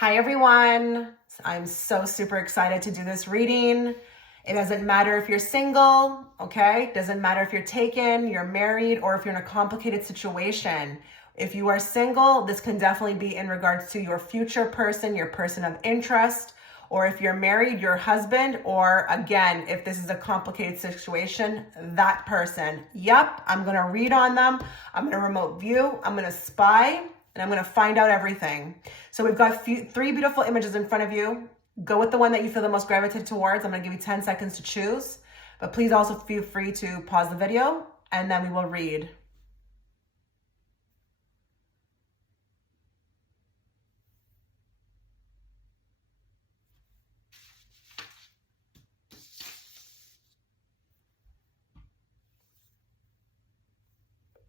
Hi everyone, I'm so super excited to do this reading. It doesn't matter if you're single, okay? It doesn't matter if you're taken, you're married, or if you're in a complicated situation. If you are single, this can definitely be in regards to your future person, your person of interest, or if you're married, your husband, or again, if this is a complicated situation, that person. Yep, I'm gonna read on them. I'm gonna remote view, I'm gonna spy, and I'm gonna find out everything. So we've got three beautiful images in front of you. Go with the one that you feel the most gravitated towards. I'm gonna give you 10 seconds to choose, but please also feel free to pause the video and then we will read.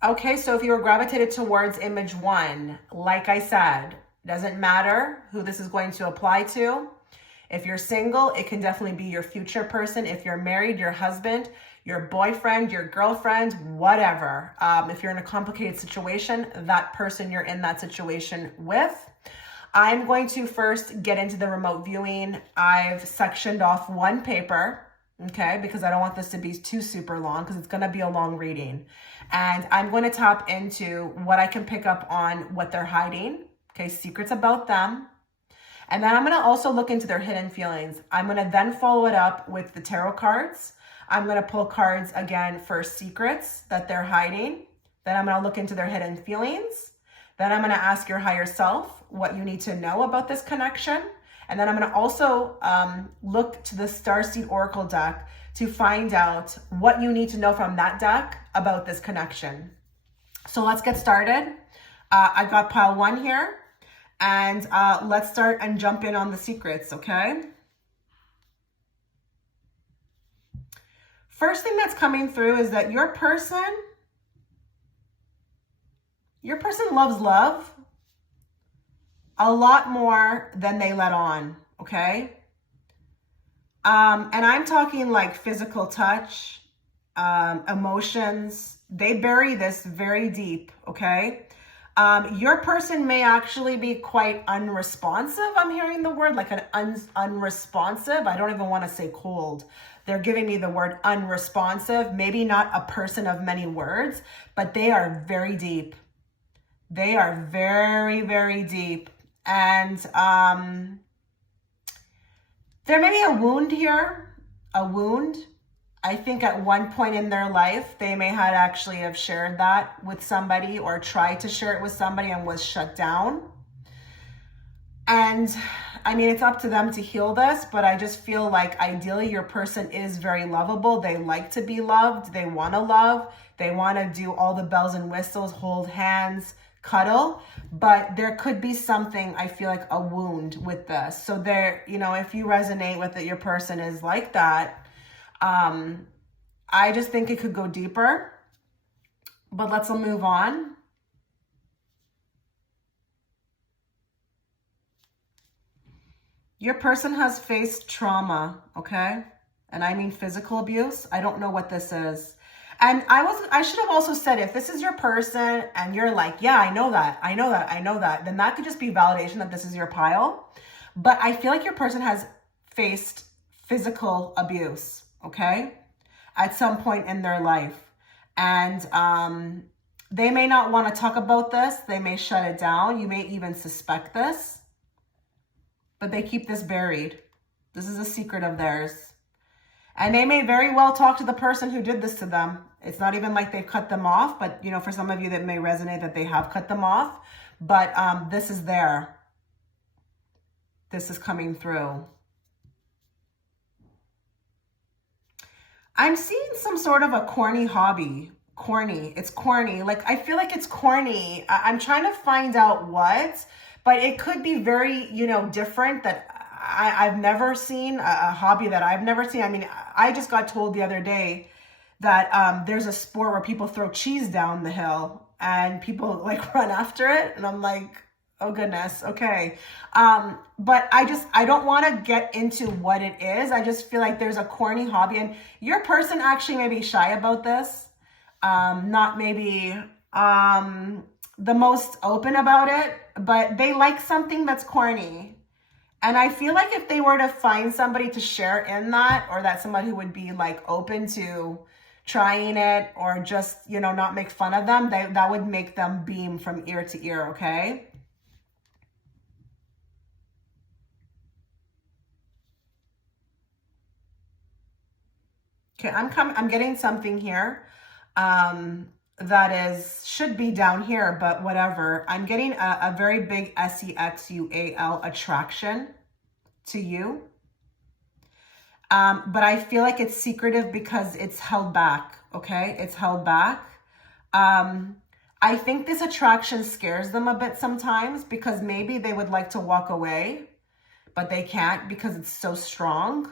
Okay, so if you were gravitated towards image one, like I said, doesn't matter who this is going to apply to. If you're single, it can definitely be your future person. If you're married, your husband, your boyfriend, your girlfriend, whatever. If you're in a complicated situation, that person you're in that situation with. I'm going to first get into the remote viewing. I've sectioned off one paper, okay, because I don't want this to be too super long because it's going to be a long reading. And I'm going to tap into what I can pick up on what they're hiding, okay, secrets about them. And then I'm going to also look into their hidden feelings. I'm going to then follow it up with the tarot cards. I'm going to pull cards again for secrets that they're hiding. Then I'm going to look into their hidden feelings. Then I'm going to ask your higher self what you need to know about this connection. And then I'm going to also look to the Starseed Oracle deck to find out what you need to know from that deck about this connection. So let's get started. I got pile one here. And let's start and jump in on the secrets, okay? First thing that's coming through is that your person loves love a lot more than they let on, okay? And I'm talking like physical touch, emotions. They bury this very deep, okay? Your person may actually be quite unresponsive. I'm hearing the word like an unresponsive. I don't even want to say cold. They're giving me the word unresponsive. Maybe not a person of many words, but they are very deep. They are very, very deep. And there may be a wound here, a wound. I think at one point in their life, they may have actually have shared that with somebody or tried to share it with somebody and was shut down. And I mean, it's up to them to heal this, but I just feel like ideally your person is very lovable. They like to be loved. They want to love. They want to do all the bells and whistles, hold hands, cuddle, but there could be something, I feel like a wound with this. So there, you know, if you resonate with it, your person is like that. I just think it could go deeper, but let's move on. Your person has faced trauma, okay? And I mean physical abuse. I don't know what this is. And I should have also said, if this is your person and you're like, yeah, I know that, then that could just be validation that this is your pile. But I feel like your person has faced physical abuse, okay, at some point in their life. And they may not want to talk about this. They may shut it down. You may even suspect this, but they keep this buried. This is a secret of theirs. And they may very well talk to the person who did this to them. It's not even like they've cut them off, but you know, for some of you that may resonate that they have cut them off, but this is there. This is coming through. I'm seeing some sort of a corny hobby. Corny. It's corny. Like, I feel like it's corny. I'm trying to find out what, but it could be very, you know, different that I've never seen, a hobby that I've never seen. I mean, I just got told the other day that there's a sport where people throw cheese down the hill and people like run after it. And I'm like, oh goodness. Okay. But I don't want to get into what it is. I just feel like there's a corny hobby and your person actually may be shy about this. Not maybe, the most open about it, but they like something that's corny. And I feel like if they were to find somebody to share in that, or that somebody who would be like open to trying it, or just, you know, not make fun of them, that would make them beam from ear to ear, okay? Okay, I'm getting something here. That should be down here, but whatever. I'm getting a very big sexual attraction to you. But I feel like it's secretive because it's held back, okay? It's held back. I think this attraction scares them a bit sometimes because maybe they would like to walk away, but they can't because it's so strong.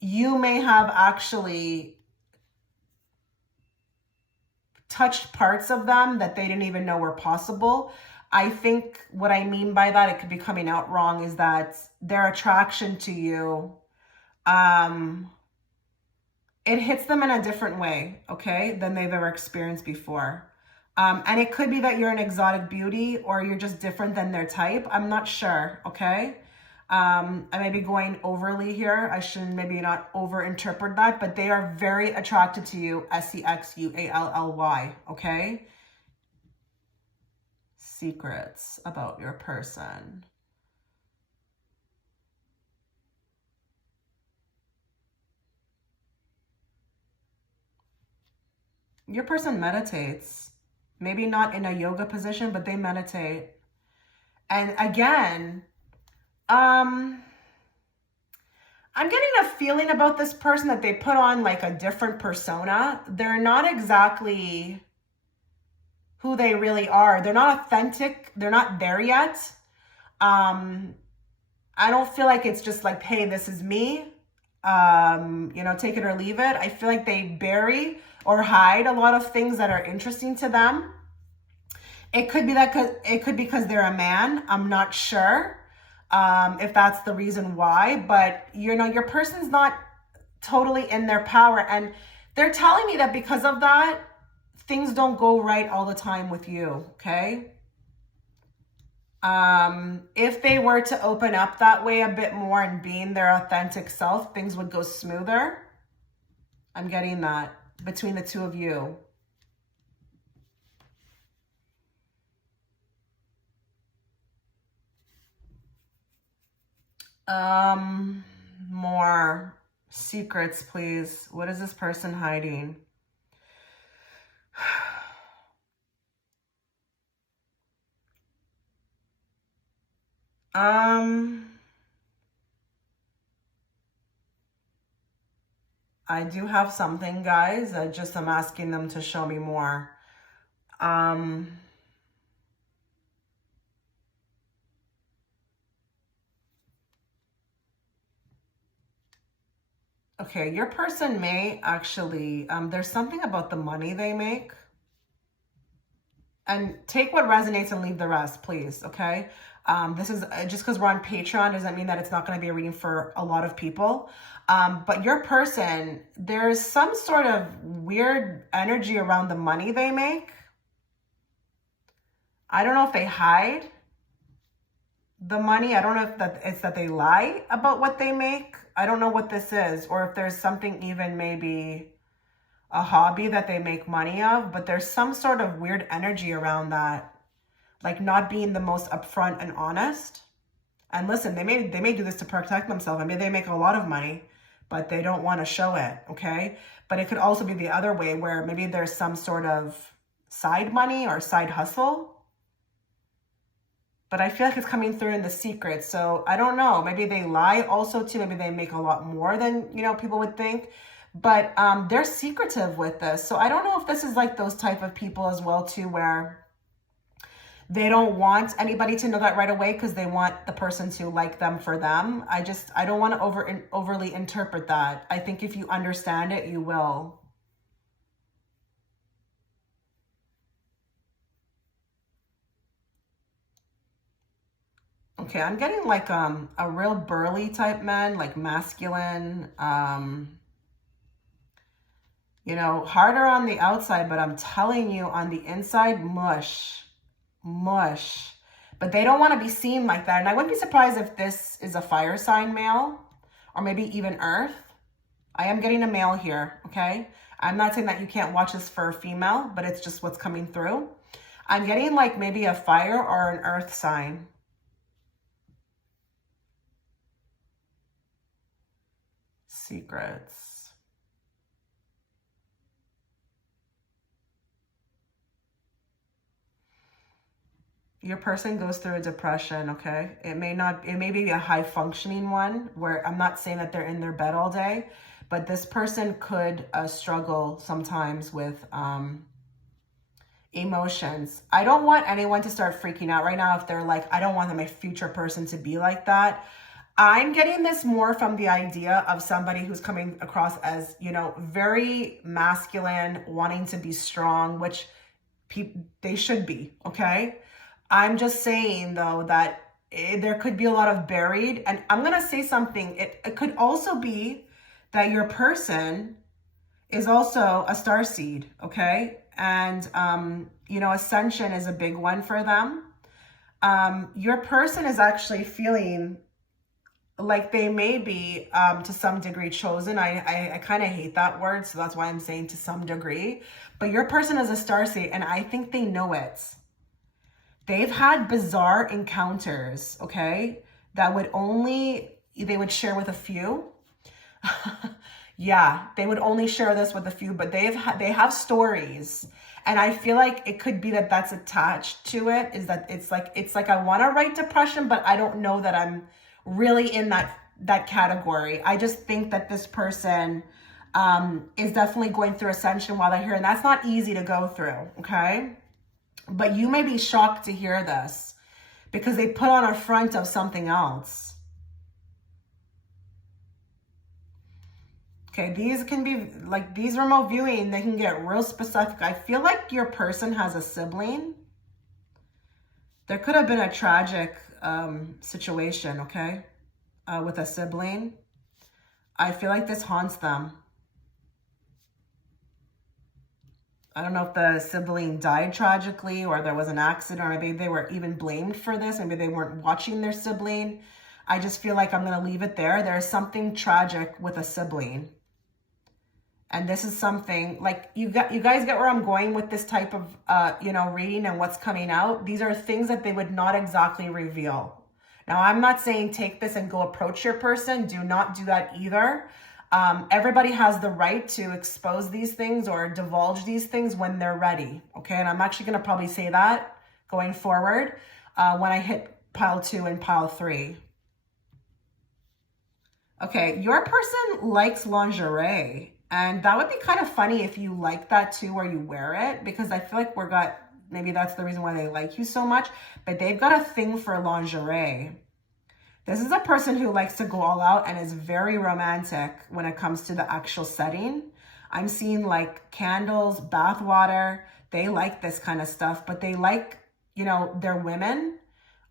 You may have actually touched parts of them that they didn't even know were possible. I think what I mean by that, it could be coming out wrong, is that their attraction to you, it hits them in a different way, okay, than they've ever experienced before. And it could be that you're an exotic beauty or you're just different than their type. I'm not sure, okay? I may be going overly here. I shouldn't maybe not overinterpret that, but they are very attracted to you, sexually, okay? Secrets about your person. Your person meditates. Maybe not in a yoga position, but they meditate. And again, I'm getting a feeling about this person that they put on like a different persona. They're not exactly who they really are. They're not authentic. They're not there yet. I don't feel like it's just like, hey, this is me. You know, take it or leave it. I feel like they bury or hide a lot of things that are interesting to them. It could be that because they're a man. I'm not sure if that's the reason why, but you know, your person's not totally in their power, and they're telling me that because of that, things don't go right all the time with you, okay? If they were to open up that way a bit more and being their authentic self, things would go smoother. I'm getting that between the two of you. More secrets, please. What is this person hiding? I do have something, guys. I'm asking them to show me more. Okay, your person may actually, there's something about the money they make. And take what resonates and leave the rest, please, okay? This is just because we're on Patreon doesn't mean that it's not going to be a reading for a lot of people. But your person, there's some sort of weird energy around the money they make. I don't know if they hide the money. I don't know if it's that they lie about what they make. I don't know what this is, or if there's something even maybe a hobby that they make money of, but there's some sort of weird energy around that, like not being the most upfront and honest. And listen, they may do this to protect themselves. I mean, they make a lot of money, but they don't want to show it, okay? But it could also be the other way where maybe there's some sort of side money or side hustle. But I feel like it's coming through in the secret. So I don't know. Maybe they lie also too. Maybe they make a lot more than, you know, people would think. But they're secretive with this. So I don't know if this is like those type of people as well too, where they don't want anybody to know that right away because they want the person to like them for them. I don't want to overly interpret that. I think if you understand it, you will. Okay, I'm getting like a real burly type man, like masculine, you know, harder on the outside, but I'm telling you on the inside, mush, mush. but they don't want to be seen like that. And I wouldn't be surprised if this is a fire sign male, or maybe even earth. I am getting a male here, okay? I'm not saying that you can't watch this for a female, but it's just what's coming through. I'm getting like maybe a fire or an earth sign. Secrets. Your person goes through a depression, okay? It may be a high functioning one where I'm not saying that they're in their bed all day, but this person could struggle sometimes with emotions. I don't want anyone to start freaking out right now if they're like, I don't want my future person to be like that. I'm getting this more from the idea of somebody who's coming across as, you know, very masculine, wanting to be strong, which they should be, okay? I'm just saying, though, that there could be a lot of buried, and I'm going to say something. It could also be that your person is also a starseed, okay? And, you know, ascension is a big one for them. Your person is actually feeling like they may be, to some degree, chosen. I kind of hate that word, so that's why I'm saying to some degree. But your person is a starseed, and I think they know it. They've had bizarre encounters, okay, that they would share with a few. Yeah, they would only share this with a few, but they have stories. And I feel like it could be that that's attached to it, is that it's like I want to write depression, but I don't know that I'm really in that category. I just think that this person is definitely going through ascension while they're here, and that's not easy to go through, okay? But you may be shocked to hear this because they put on a front of something else. Okay, these can be like, these remote viewing, they can get real specific. I feel like your person has a sibling. There could have been a tragic situation, okay, with a sibling. I feel like this haunts them. I don't know if the sibling died tragically, or there was an accident, or maybe they were even blamed for this. Maybe they weren't watching their sibling. I just feel like I'm going to leave it there. There's something tragic with a sibling. And this is something like you guys get where I'm going with this type of, you know, reading and what's coming out. These are things that they would not exactly reveal. Now, I'm not saying take this and go approach your person. Do not do that either. Everybody has the right to expose these things or divulge these things when they're ready. Okay. And I'm actually going to probably say that going forward when I hit pile 2 and pile 3. Okay. Your person likes lingerie, and that would be kind of funny if you like that too, or you wear it, because I feel like maybe that's the reason why they like you so much, but they've got a thing for lingerie. This is a person who likes to go all out and is very romantic when it comes to the actual setting. I'm seeing like candles, bath water. They like this kind of stuff, but they like, you know, their women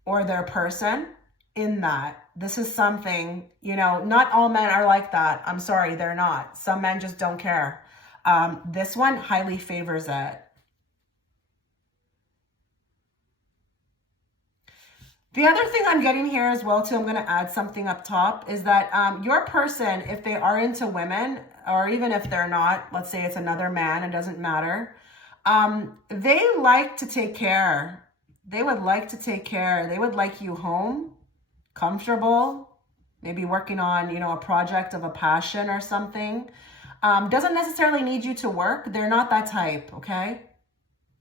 or their person in that. This is something, you know, not all men are like that. I'm sorry, they're not. Some men just don't care. This one highly favors it. The other thing I'm getting here as well, too, I'm going to add something up top, is that your person, if they are into women, or even if they're not, let's say it's another man, it doesn't matter. They like to take care. They would like to take care. They would like you home, comfortable, maybe working on, you know, a project of a passion or something. Doesn't necessarily need you to work. They're not that type, okay?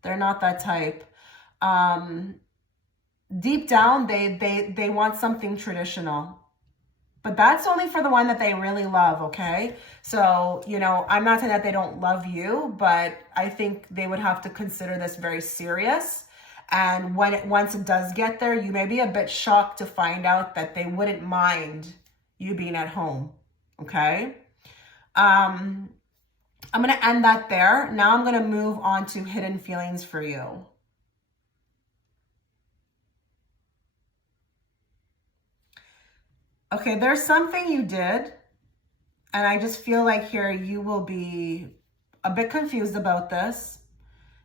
They're not that type. Deep down, they want something traditional, but that's only for the one that they really love, okay? So, you know, I'm not saying that they don't love you, but I think they would have to consider this very serious. And once it does get there, you may be a bit shocked to find out that they wouldn't mind you being at home, okay? I'm going to end that there. Now I'm going to move on to hidden feelings for you. Okay, there's something you did, and I just feel like here you will be a bit confused about this.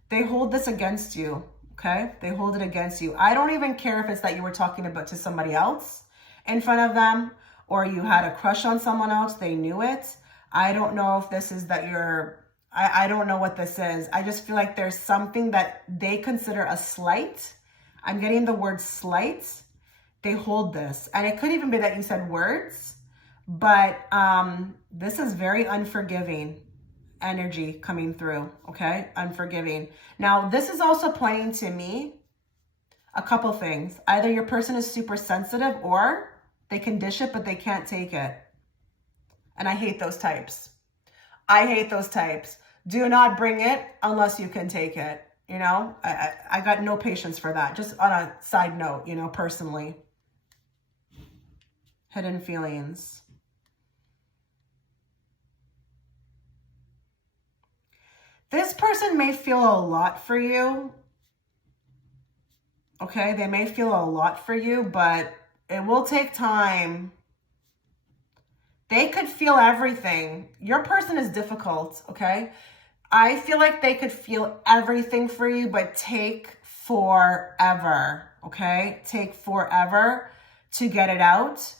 They hold this against you, okay? They hold it against you. I don't even care if it's that you were talking about to somebody else in front of them, or you had a crush on someone else, they knew it. I don't know if this is that I don't know what this is. I just feel like there's something that they consider a slight. I'm getting the word slight. They hold this. And it could even be that you said words, but this is very unforgiving energy coming through, okay? Unforgiving. Now, this is also pointing to me a couple things. Either your person is super sensitive or they can dish it, but they can't take it. And I hate those types. I hate those types. Do not bring it unless you can take it. You know, I got no patience for that. Just on a side note, you know, personally. Hidden feelings. This person may feel a lot for you. Okay, they may feel a lot for you, but it will take time. They could feel everything. Your person is difficult, okay? I feel like they could feel everything for you, but take forever, okay? Take forever to get it out.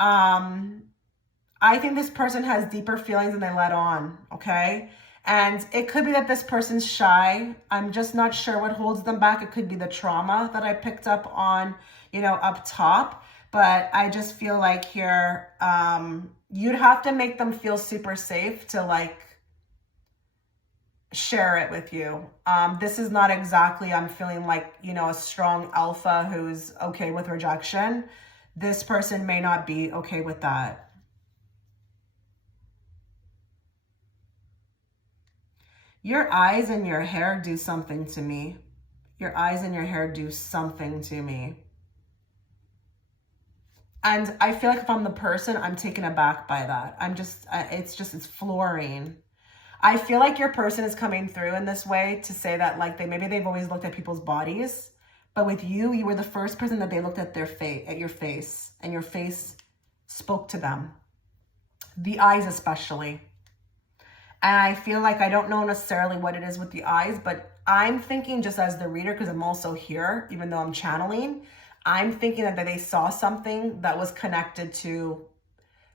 I think this person has deeper feelings than they let on, okay? And it could be that this person's shy. I'm just not sure what holds them back. It could be the trauma that I picked up on, you know, up top. But I just feel like here, you'd have to make them feel super safe to like share it with you. This is not exactly, I'm feeling like, you know, a strong alpha who's okay with rejection. This person may not be okay with that. Your eyes and your hair do something to me. Your eyes and your hair do something to me. And I feel like if I'm the person, I'm taken aback by that. It's flooring. I feel like your person is coming through in this way to say that like maybe they've always looked at people's bodies, but with you, you were the first person that they looked at at your face, and your face spoke to them. The eyes especially. And I feel like I don't know necessarily what it is with the eyes, but I'm thinking just as the reader, because I'm also here, even though I'm channeling, I'm thinking that they saw something that was connected to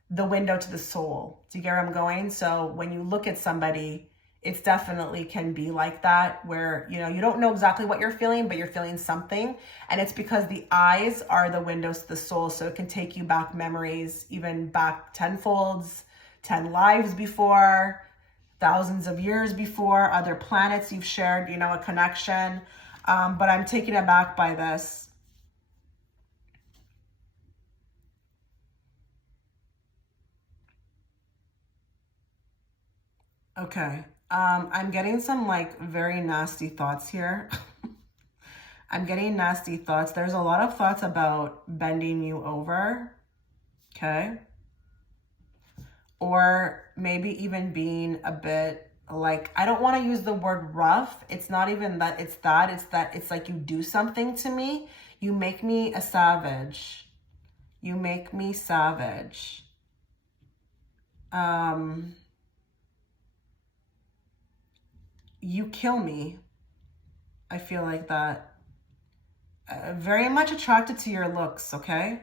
the window to the soul. Do you get where I'm going? So when you look at somebody, it's definitely can be like that, where, you know, you don't know exactly what you're feeling, but you're feeling something. And it's because the eyes are the windows to the soul. So it can take you back memories, even back tenfolds, 10 lives before, thousands of years before, other planets you've shared, you know, a connection. But I'm taken aback by this. Okay. I'm getting some like very nasty thoughts here. I'm getting nasty thoughts. There's a lot of thoughts about bending you over. Okay. Or maybe even being a bit like, I don't want to use the word rough. It's not even that it's that. It's like you do something to me. You make me a savage. You make me savage. You kill me. I feel like that. Very much attracted to your looks, okay?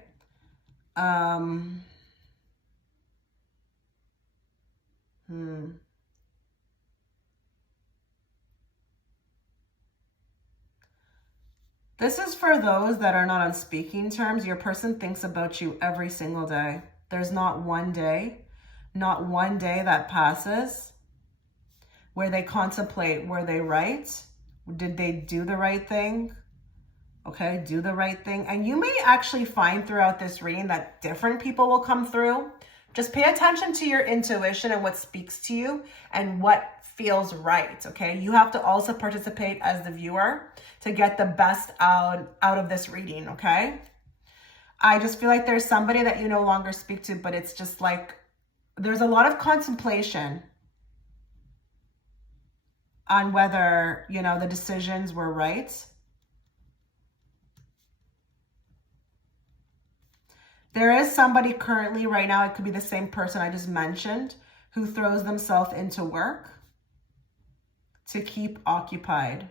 This is for those that are not on speaking terms. Your person thinks about you every single day. There's not one day that passes where they contemplate, were they right? Did they do the right thing? Okay, do the right thing. And you may actually find throughout this reading that different people will come through. Just pay attention to your intuition and what speaks to you and what feels right, okay? You have to also participate as the viewer to get the best out of this reading, okay? I just feel like there's somebody that you no longer speak to, but it's just like there's a lot of contemplation on whether, you know, the decisions were right. There is somebody currently right now, it could be the same person I just mentioned, who throws themselves into work to keep occupied.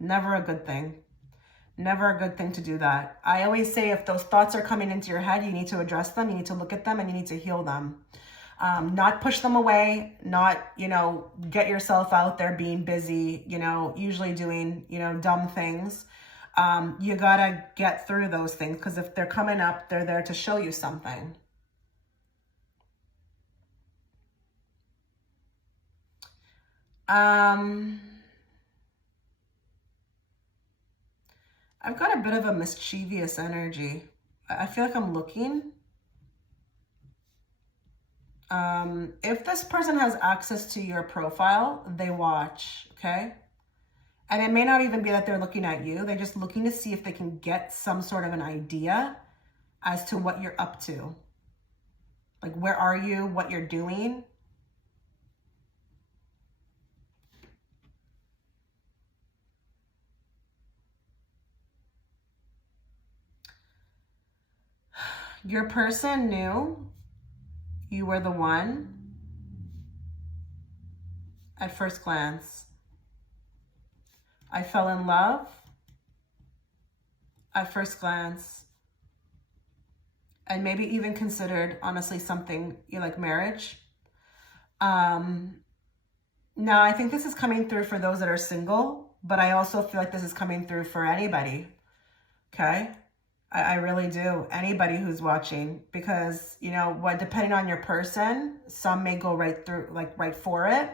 Never a good thing. Never a good thing to do that. I always say if those thoughts are coming into your head, you need to address them, you need to look at them, and you need to heal them. Not push them away, not, get yourself out there being busy, usually doing, dumb things. You gotta get through those things, because if they're coming up, they're there to show you something. I've got a bit of a mischievous energy. I feel like I'm looking. If this person has access to your profile, they watch, okay? And it may not even be that they're looking at you. They're just looking to see if they can get some sort of an idea as to what you're up to. Like, where are you, what you're doing. Your person knew you were the one at first glance. I fell in love at first glance, and maybe even considered, honestly, something like marriage. Now, I think this is coming through for those that are single, but I also feel like this is coming through for anybody, okay? I really do. Anybody who's watching, because, depending on your person, some may go right through, right for it.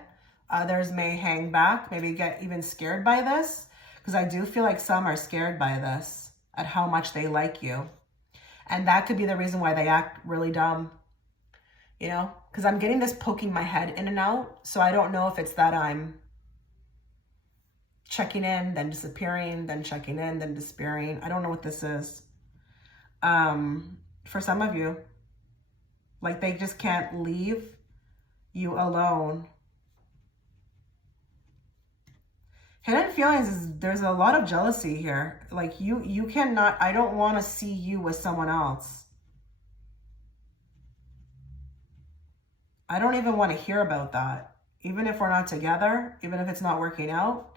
Others may hang back, maybe get even scared by this, because I do feel like some are scared by this, at how much they like you. And that could be the reason why they act really dumb, because I'm getting this poking my head in and out. So I don't know if it's that I'm checking in, then disappearing, then checking in, then disappearing. I don't know what this is. For some of you, like, they just can't leave you alone. Hidden feelings is, there's a lot of jealousy here. Like, you cannot, I don't want to see you with someone else. I don't even want to hear about that. Even if we're not together, even if it's not working out,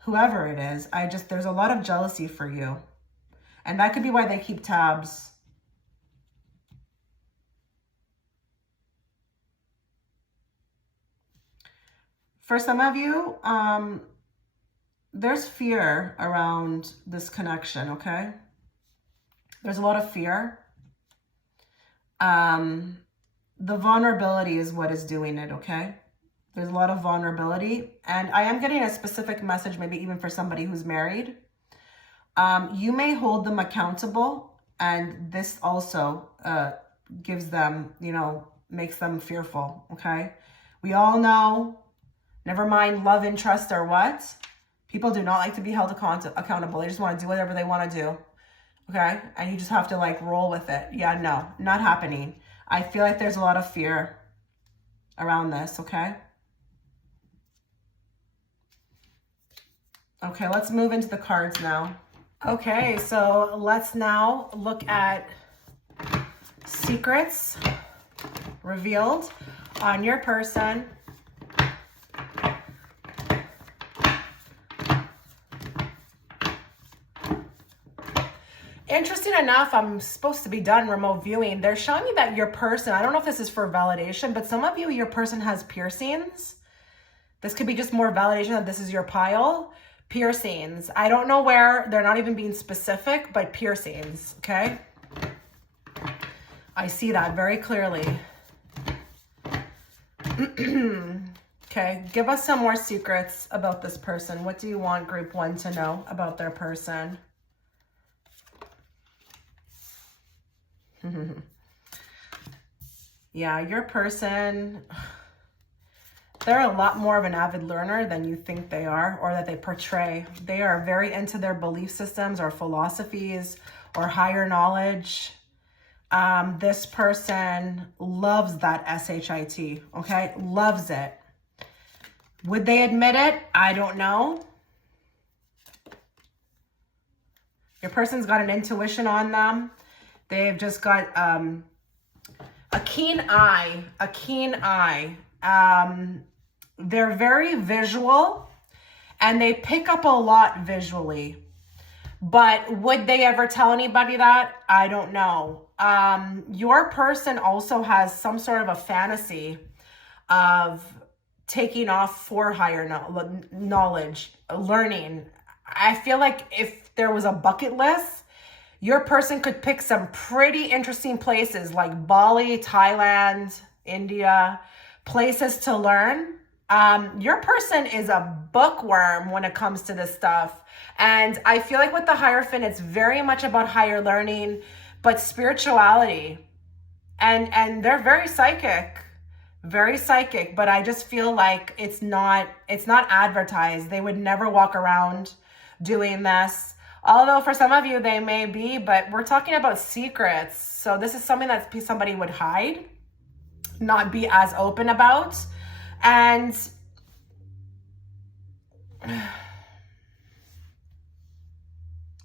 whoever it is, there's a lot of jealousy for you. And that could be why they keep tabs. For some of you, there's fear around this connection, okay? There's a lot of fear. The vulnerability is what is doing it, okay? There's a lot of vulnerability. And I am getting a specific message, maybe even for somebody who's married. You may hold them accountable, and this also gives them, makes them fearful, okay? We all know, never mind love and trust or what, people do not like to be held accountable. They just want to do whatever they want to do, okay? And you just have to, roll with it. Yeah, no, not happening. I feel like there's a lot of fear around this, okay? Okay, let's move into the cards now. Okay, so let's now look at secrets revealed on your person. Interesting enough, I'm supposed to be done remote viewing. They're showing me that your person, I don't know if this is for validation, but some of you, your person has piercings. This could be just more validation that this is your pile. Piercings. I don't know where. They're not even being specific, but piercings, okay? I see that very clearly. Okay, give us some more secrets about this person. What do you want group 1 to know about their person? Yeah, your person, they're a lot more of an avid learner than you think they are, or that they portray. They are very into their belief systems or philosophies or higher knowledge. This person loves that SHIT, okay? Loves it. Would they admit it? I don't know. Your person's got an intuition on them. They've just got a keen eye, They're very visual, and they pick up a lot visually. But would they ever tell anybody that? I don't know. Your person also has some sort of a fantasy of taking off for higher knowledge, learning. I feel like if there was a bucket list, your person could pick some pretty interesting places like Bali, Thailand, India, places to learn. Your person is a bookworm when it comes to this stuff. And I feel like with the Hierophant, it's very much about higher learning, but spirituality. And they're very psychic, but I just feel like it's not advertised. They would never walk around doing this. Although for some of you, they may be, but we're talking about secrets. So this is something that somebody would hide, not be as open about. And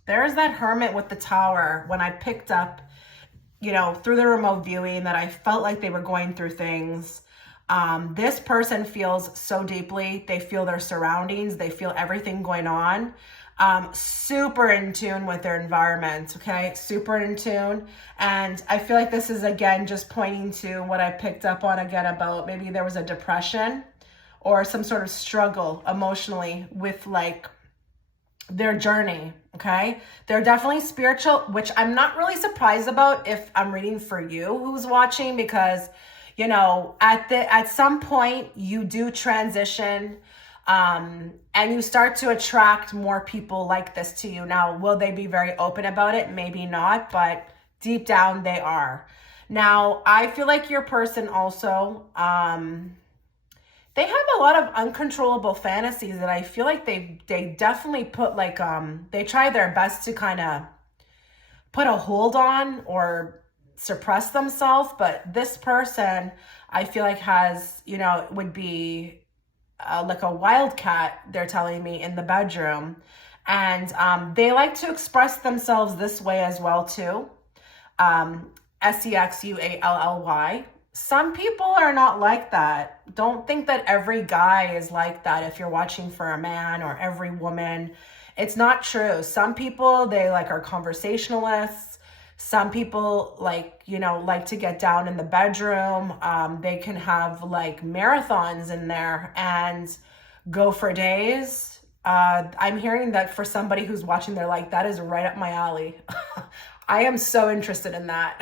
there's that Hermit with the Tower. When I picked up, through the remote viewing, that I felt like they were going through things. This person feels so deeply. They feel their surroundings. They feel everything going on. Super in tune with their environment, okay? Super in tune. And I feel like this is, again, just pointing to what I picked up on again about maybe there was a depression or some sort of struggle emotionally with like their journey, okay? They're definitely spiritual, which I'm not really surprised about if I'm reading for you who's watching, because, at some point you do transition, and you start to attract more people like this to you. Now, will they be very open about it? Maybe not, but deep down they are. Now, I feel like your person also, they have a lot of uncontrollable fantasies that I feel like they definitely put like, they try their best to kind of put a hold on or suppress themselves. But this person, I feel like has, would be like a wildcat, they're telling me, in the bedroom. And they like to express themselves this way as well too. Sexually. Some people are not like that. Don't think that every guy is like that if you're watching for a man, or every woman. It's not true. Some people, they like are conversationalists. Some people like to get down in the bedroom. They can have like marathons in there and go for days. I'm hearing that for somebody who's watching, they're like, that is right up my alley. I am so interested in that.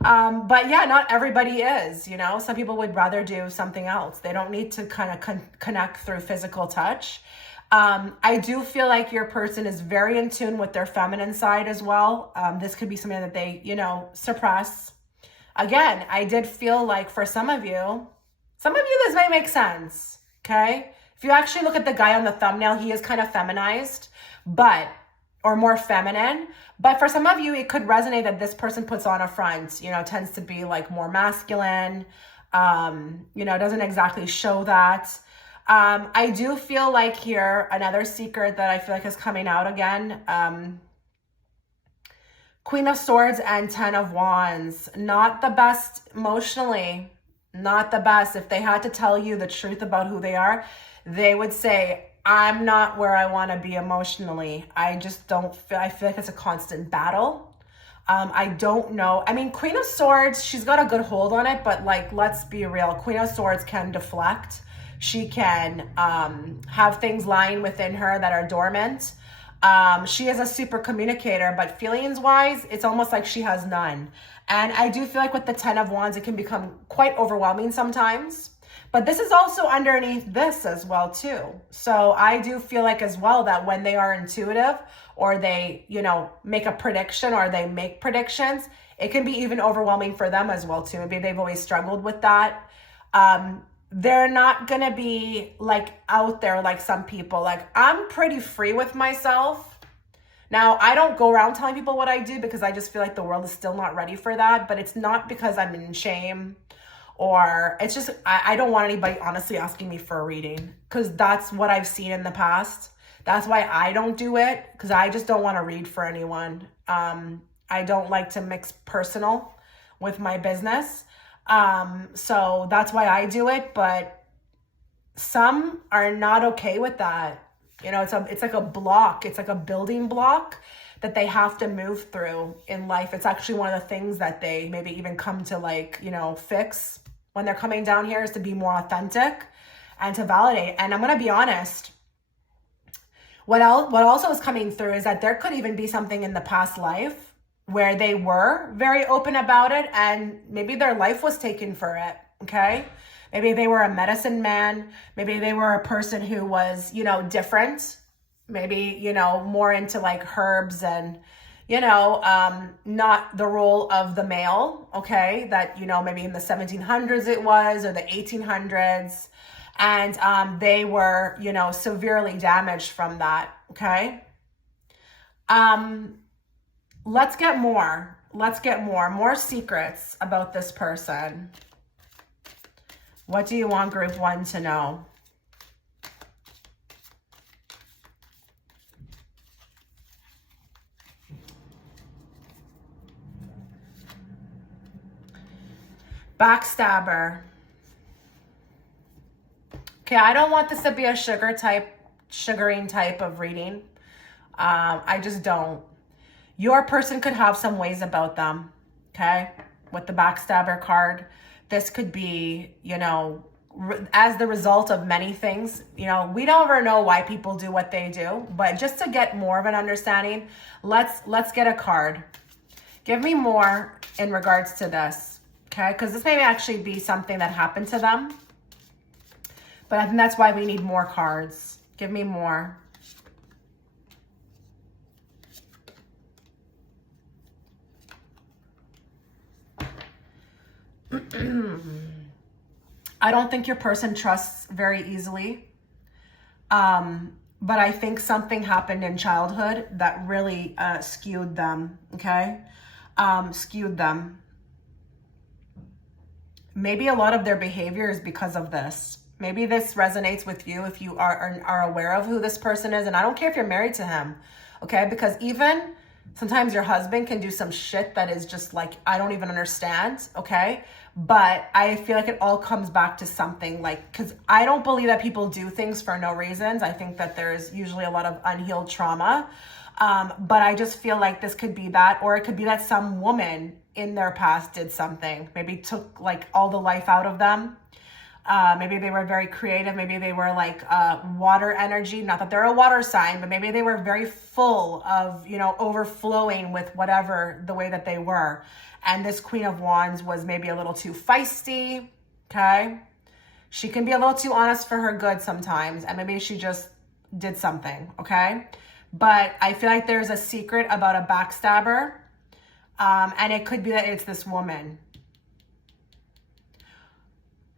But yeah, not everybody is, some people would rather do something else. They don't need to kind of connect through physical touch. I do feel like your person is very in tune with their feminine side as well. This could be something that they, suppress. Again, I did feel like for some of you, this may make sense. Okay. If you actually look at the guy on the thumbnail, he is kind of feminized, or more feminine. But for some of you, it could resonate that this person puts on a front, tends to be like more masculine, doesn't exactly show that. I do feel like here, another secret that I feel like is coming out again, Queen of Swords and Ten of Wands, not the best emotionally, not the best. If they had to tell you the truth about who they are, they would say, I'm not where I want to be emotionally. I just don't feel, I feel like it's a constant battle. I don't know. I mean, Queen of Swords, she's got a good hold on it, but like, let's be real. Queen of Swords can deflect. She can have things lying within her that are dormant. She is a super communicator, but feelings wise, it's almost like she has none. And I do feel like with the Ten of Wands, it can become quite overwhelming sometimes. But this is also underneath this as well too. So I do feel like as well that when they are intuitive, or they, make a prediction, or they make predictions, it can be even overwhelming for them as well too. Maybe they've always struggled with that. They're not going to be like out there like some people. Like, I'm pretty free with myself. Now, I don't go around telling people what I do because I just feel like the world is still not ready for that. But it's not because I'm in shame, or it's just, I don't want anybody honestly asking me for a reading, because that's what I've seen in the past. That's why I don't do it, because I just don't want to read for anyone. I don't like to mix personal with my business. So that's why I do it. But some are not okay with that. You know, it's like a block. It's like a building block that they have to move through in life. It's actually one of the things that they maybe even come to like, you know, fix when they're coming down here, is to be more authentic and to validate. And I'm going to be honest, what also is coming through is that there could even be something in the past life where they were very open about it and maybe their life was taken for it, okay? Maybe they were a medicine man. Maybe they were a person who was, you know, different. Maybe, you know, more into like herbs and, you know, not the role of the male, okay? That, you know, maybe in the 1700s it was, or the 1800s. And they were, you know, severely damaged from that, okay? Let's get more. Let's get more secrets about this person. What do you want group 1 to know? Backstabber. Okay, I don't want this to be a sugaring type of reading. I just don't. Your person could have some ways about them, okay? With the backstabber card, this could be, you know, as the result of many things. You know, we don't ever know why people do what they do, but just to get more of an understanding, let's get a card. Give me more in regards to this, okay? Because this may actually be something that happened to them. But I think that's why we need more cards. Give me more. I don't think your person trusts very easily. But I think something happened in childhood that really skewed them, okay? Skewed them. Maybe a lot of their behavior is because of this. Maybe this resonates with you if you are aware of who this person is. And I don't care if you're married to him, okay? Because even sometimes your husband can do some shit that is just like, I don't even understand, okay? But I feel like it all comes back to something, like, because I don't believe that people do things for no reasons. I think that there's usually a lot of unhealed trauma. But I just feel like this could be that, or it could be that some woman in their past did something, maybe took like all the life out of them. Maybe they were very creative. Maybe they were like water energy. Not that they're a water sign, but maybe they were very full of, you know, overflowing with whatever the way that they were. And this Queen of Wands was maybe a little too feisty, okay? She can be a little too honest for her good sometimes. And maybe she just did something, okay? But I feel like there's a secret about a backstabber. And it could be that it's this woman.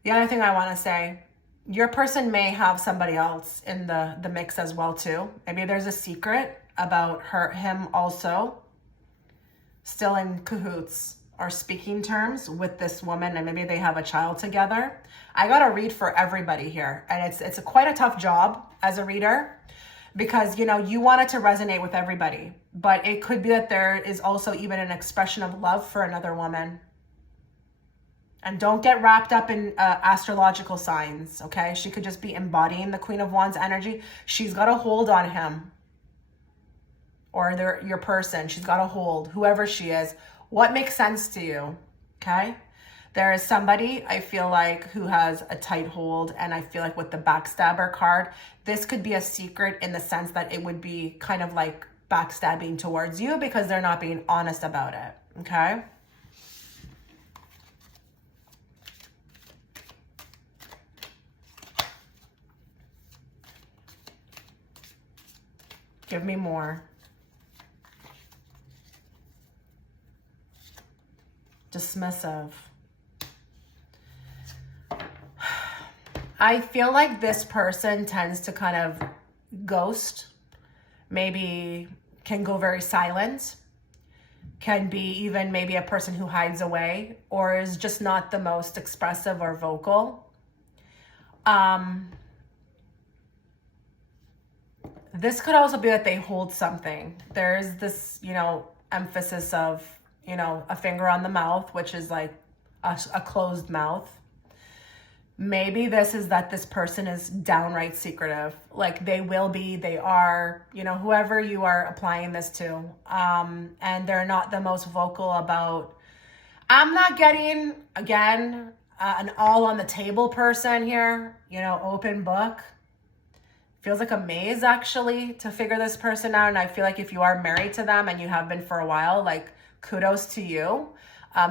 The other thing I want to say, your person may have somebody else in the mix as well too. Maybe there's a secret about him also still in cahoots or speaking terms with this woman, and maybe they have a child together. I got to read for everybody here, and it's quite a tough job as a reader because, you know, you want it to resonate with everybody, but it could be that there is also even an expression of love for another woman. And don't get wrapped up in astrological signs, okay? She could just be embodying the Queen of Wands energy. She's got a hold on him. Or your person. She's got a hold. Whoever she is. What makes sense to you, okay? There is somebody, I feel like, who has a tight hold. And I feel like with the backstabber card, this could be a secret in the sense that it would be kind of like backstabbing towards you because they're not being honest about it, okay? Give me more. Dismissive. I feel like this person tends to kind of ghost. Maybe can go very silent. Can be even maybe a person who hides away or is just not the most expressive or vocal. This could also be that they hold something. There's this, you know, emphasis of, you know, a finger on the mouth, which is like a closed mouth. Maybe this is that this person is downright secretive. Like they will be, they are, you know, whoever you are applying this to. And they're not the most vocal about, I'm not getting, again, an all on the table person here, you know, open book. Feels like a maze actually to figure this person out. And I feel like if you are married to them and you have been for a while, like kudos to you.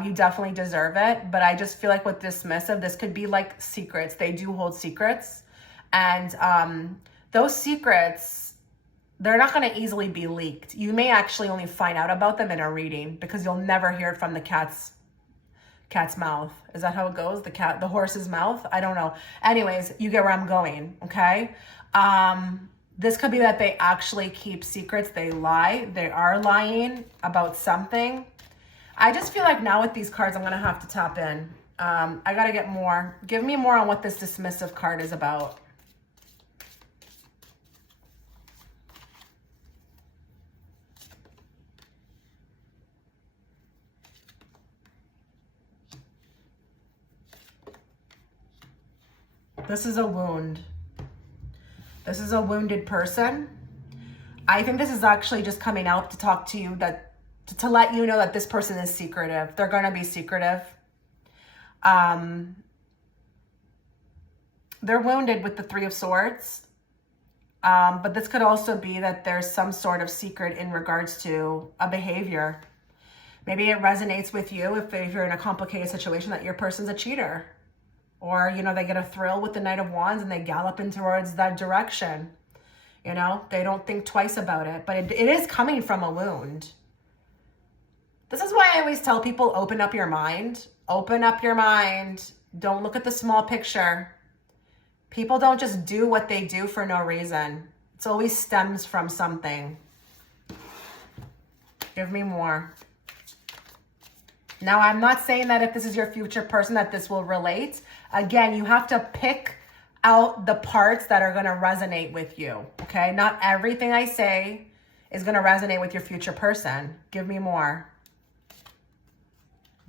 You definitely deserve it. But I just feel like with dismissive, this could be like secrets. They do hold secrets. And those secrets, they're not going to easily be leaked. You may actually only find out about them in a reading because you'll never hear it from the cat's mouth. Is that how it goes? The horse's mouth? I don't know. Anyways, you get where I'm going, okay? This could be that they actually keep secrets. They lie. They are lying about something. I just feel like now with these cards, I'm going to have to tap in. I got to get more. Give me more on what this dismissive card is about. This is a wound. This is a wounded person. I think this is actually just coming out to talk to you, that to let you know that this person is secretive. They're going to be secretive. They're wounded with the Three of Swords. But this could also be that there's some sort of secret in regards to a behavior. Maybe it resonates with you if you're in a complicated situation that your person's a cheater. Or, you know, they get a thrill with the Knight of Wands and they gallop in towards that direction. You know, they don't think twice about it. But it is coming from a wound. This is why I always tell people, open up your mind. Open up your mind. Don't look at the small picture. People don't just do what they do for no reason. It always stems from something. Give me more. Now, I'm not saying that if this is your future person that this will relate. Again, you have to pick out the parts that are going to resonate with you, okay? Not everything I say is going to resonate with your future person. Give me more.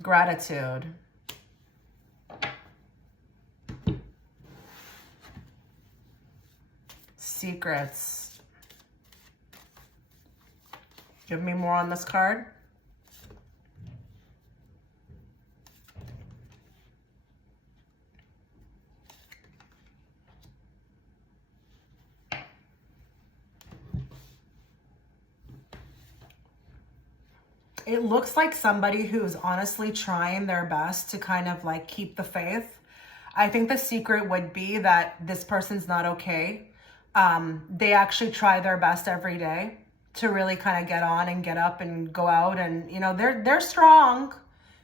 Gratitude. Secrets. Give me more on this card. It looks like somebody who's honestly trying their best to kind of like keep the faith. I think the secret would be that this person's not okay. They actually try their best every day to really kind of get on and get up and go out. And, you know, they're strong.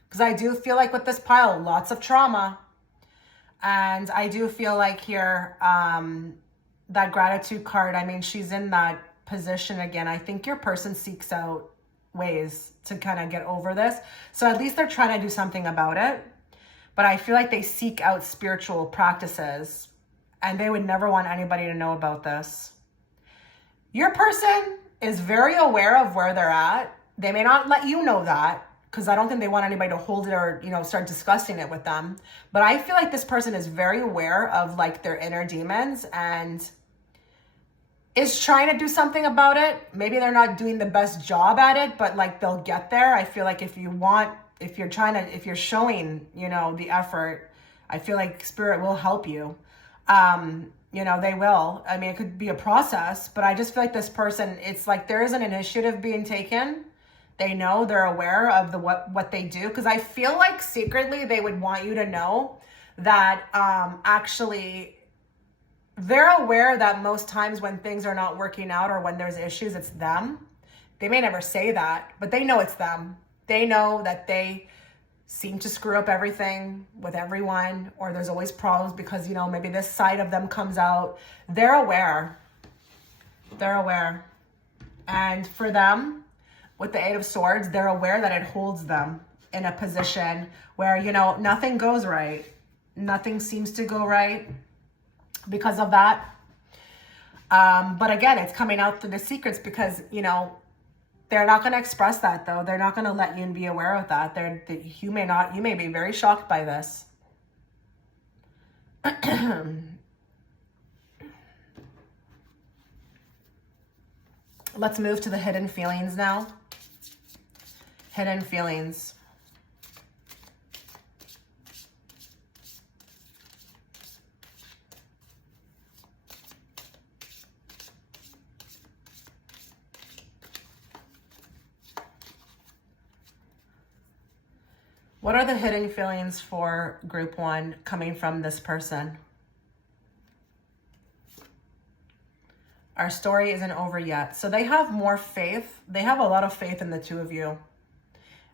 Because I do feel like with this pile, lots of trauma. And I do feel like here, that gratitude card, I mean, she's in that position again. I think your person seeks out ways to kind of get over this. So at least they're trying to do something about it. But I feel like they seek out spiritual practices and they would never want anybody to know about this. Your person is very aware of where they're at. They may not let you know that because I don't think they want anybody to hold it or, you know, start discussing it with them. But I feel like this person is very aware of like their inner demons and is trying to do something about it. Maybe they're not doing the best job at it, but like they'll get there. I feel like if you're showing, you know, the effort, I feel like spirit will help you. You know, they will. I mean, it could be a process, but I just feel like this person, it's like there is an initiative being taken. They know, they're aware of what they do. Because I feel like secretly they would want you to know that actually they're aware that most times when things are not working out or when there's issues, it's them. They may never say that, but they know it's them. They know that they seem to screw up everything with everyone, or there's always problems because, you know, maybe this side of them comes out. They're aware. They're aware. And for them, with the Eight of Swords, they're aware that it holds them in a position where, you know, nothing goes right. Nothing seems to go right because of that. But again, it's coming out through the secrets because, you know, they're not going to express that though. They're not going to let you be aware of that. You may be very shocked by this. Let's move to the hidden feelings now. Hidden feelings. What are the hidden feelings for group 1 coming from this person? Our story isn't over yet. So they have more faith. They have a lot of faith in the two of you.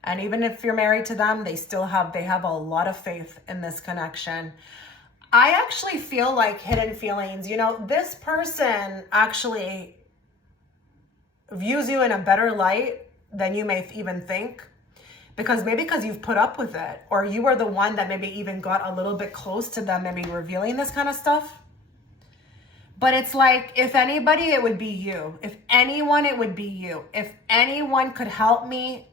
And even if you're married to them, they have a lot of faith in this connection. I actually feel like hidden feelings, you know, this person actually views you in a better light than you may even think. Because you've put up with it, or you were the one that maybe even got a little bit close to them, maybe revealing this kind of stuff. But it's like, if anybody, it would be you. If anyone, it would be you. If anyone could help me,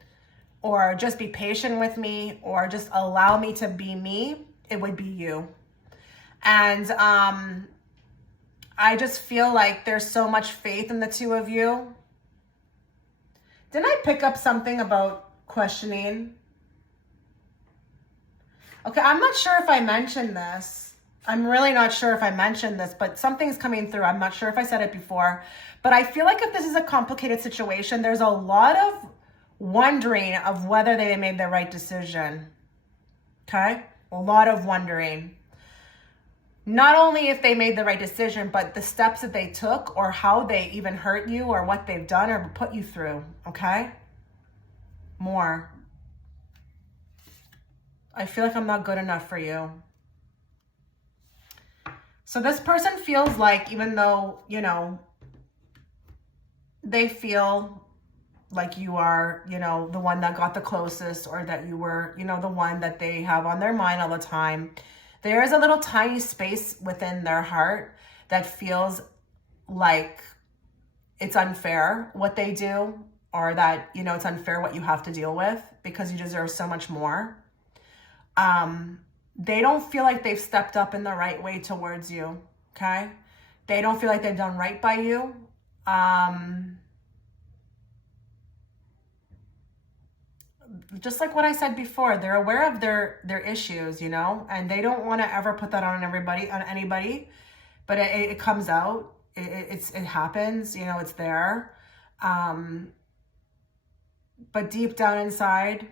or just be patient with me, or just allow me to be me, it would be you. And I just feel like there's so much faith in the two of you. Didn't I pick up something about questioning? Okay, I'm not sure if I mentioned this. I'm really not sure if I mentioned this, but something's coming through. I'm not sure if I said it before, but I feel like if this is a complicated situation, there's a lot of wondering of whether they made the right decision. Okay? A lot of wondering. Not only if they made the right decision, but the steps that they took, or how they even hurt you, or what they've done or put you through. Okay? More. I feel like I'm not good enough for you. So this person feels like, even though, you know, they feel like you are, you know, the one that got the closest, or that you were, you know, the one that they have on their mind all the time, there is a little tiny space within their heart that feels like it's unfair what they do, or that, you know, it's unfair what you have to deal with, because you deserve so much more. They don't feel like they've stepped up in the right way towards you, okay? They don't feel like they've done right by you. Just like what I said before, they're aware of their issues, you know, and they don't want to ever put that on anybody, but it comes out. It happens, you know, it's there. But deep down inside,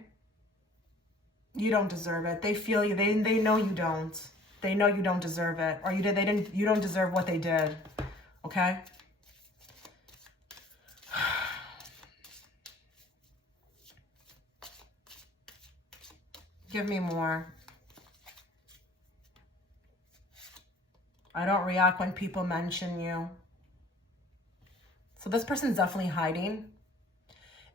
you don't deserve it. They feel you. They know you don't. They know you don't deserve it, or you don't deserve what they did. Okay? Give me more. I don't react when people mention you. So this person's definitely hiding.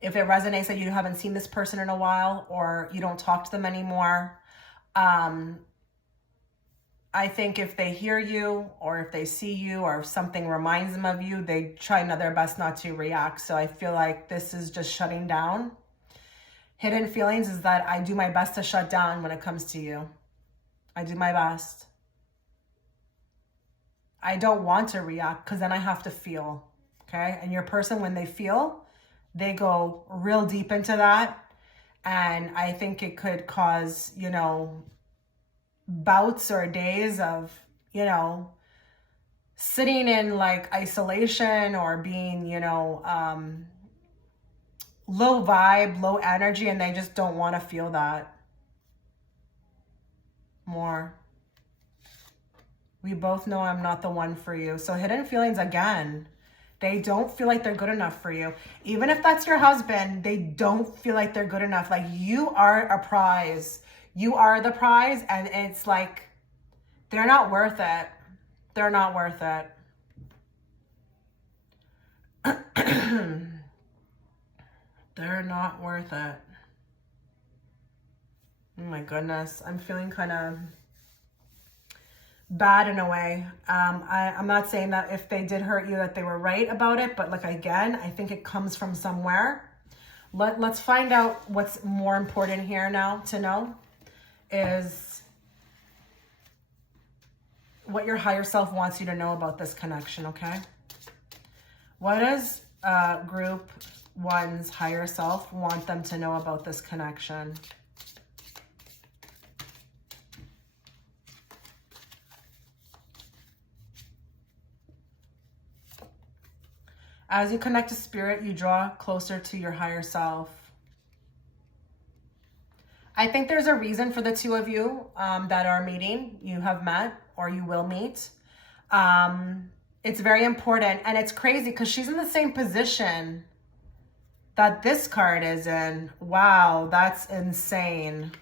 If it resonates that you haven't seen this person in a while, or you don't talk to them anymore, I think if they hear you, or if they see you, or if something reminds them of you, they try their best not to react. So I feel like this is just shutting down. Hidden feelings is that I do my best to shut down when it comes to you. I do my best. I don't want to react, because then I have to feel, okay? And your person, when they feel, they go real deep into that. And I think it could cause, you know, bouts or days of, you know, sitting in like isolation, or being, you know, low vibe, low energy, and they just don't want to feel that. More. We both know I'm not the one for you. So hidden feelings again. They don't feel like they're good enough for you. Even if that's your husband, they don't feel like they're good enough. Like, you are a prize. You are the prize, and it's like, they're not worth it. They're not worth it. They're not worth it. Oh my goodness. I'm feeling kind of bad in a way. I'm not saying that if they did hurt you that they were right about it, but like, again, I think it comes from somewhere. Let's find out what's more important here now to know is, what your higher self wants you to know about this connection, okay? What does group one's higher self want them to know about this connection? As you connect to spirit, you draw closer to your higher self. I think there's a reason for the two of you that are meeting. You have met or you will meet. It's very important. And it's crazy because she's in the same position that this card is in. Wow, that's insane.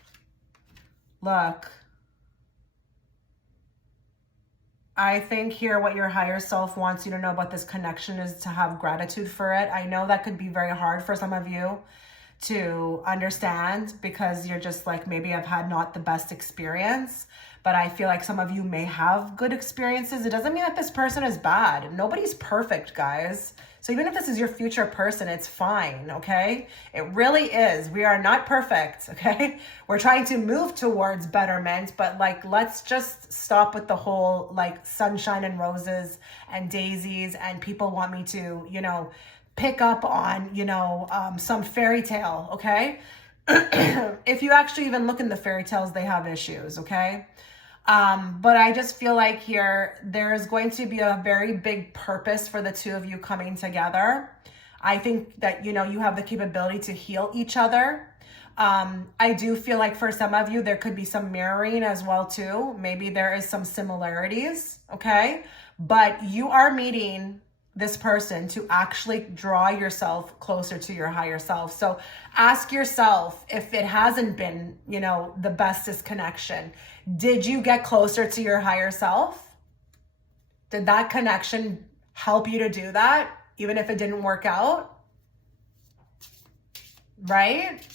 Look. I think here what your higher self wants you to know about this connection is to have gratitude for it. I know that could be very hard for some of you to understand because you're just like, maybe I've had not the best experience, but I feel like some of you may have good experiences. It doesn't mean that this person is bad. Nobody's perfect, guys. So even if this is your future person, it's fine, okay? It really is. We are not perfect, okay? We're trying to move towards betterment, but like, let's just stop with the whole like sunshine and roses and daisies and people want me to, you know, pick up on, you know, some fairy tale, okay? If you actually even look in the fairy tales, they have issues, okay? But I just feel like here, there is going to be a very big purpose for the two of you coming together. I think that, you know, you have the capability to heal each other. I do feel like for some of you, there could be some mirroring as well too. Maybe there is some similarities, okay? But you are meeting this person to actually draw yourself closer to your higher self. So ask yourself if it hasn't been, you know, the bestest connection. Did you get closer to your higher self? Did that connection help you to do that, even if it didn't work out? Right?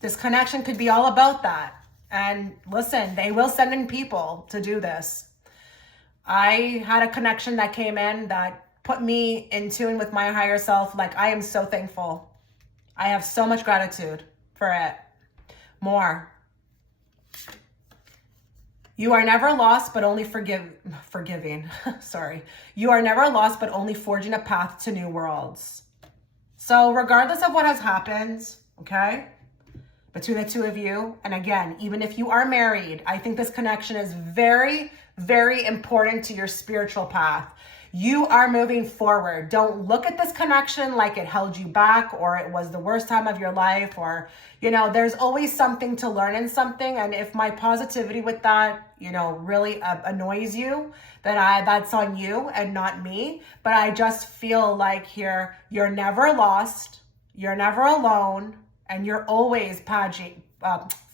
This connection could be all about that. And listen, they will send in people to do this. I had a connection that came in that put me in tune with my higher self. Like, I am so thankful. I have so much gratitude for it. More. You are never lost, but only forgiving. Sorry. You are never lost, but only forging a path to new worlds. So regardless of what has happened, okay, between the two of you, and again, even if you are married, I think this connection is very, very important to your spiritual path. You are moving forward. Don't look at this connection like it held you back or it was the worst time of your life, or, you know, there's always something to learn in something. And if my positivity with that, you know, really annoys you, then that's on you and not me. But I just feel like here, you're never lost, you're never alone, and you're always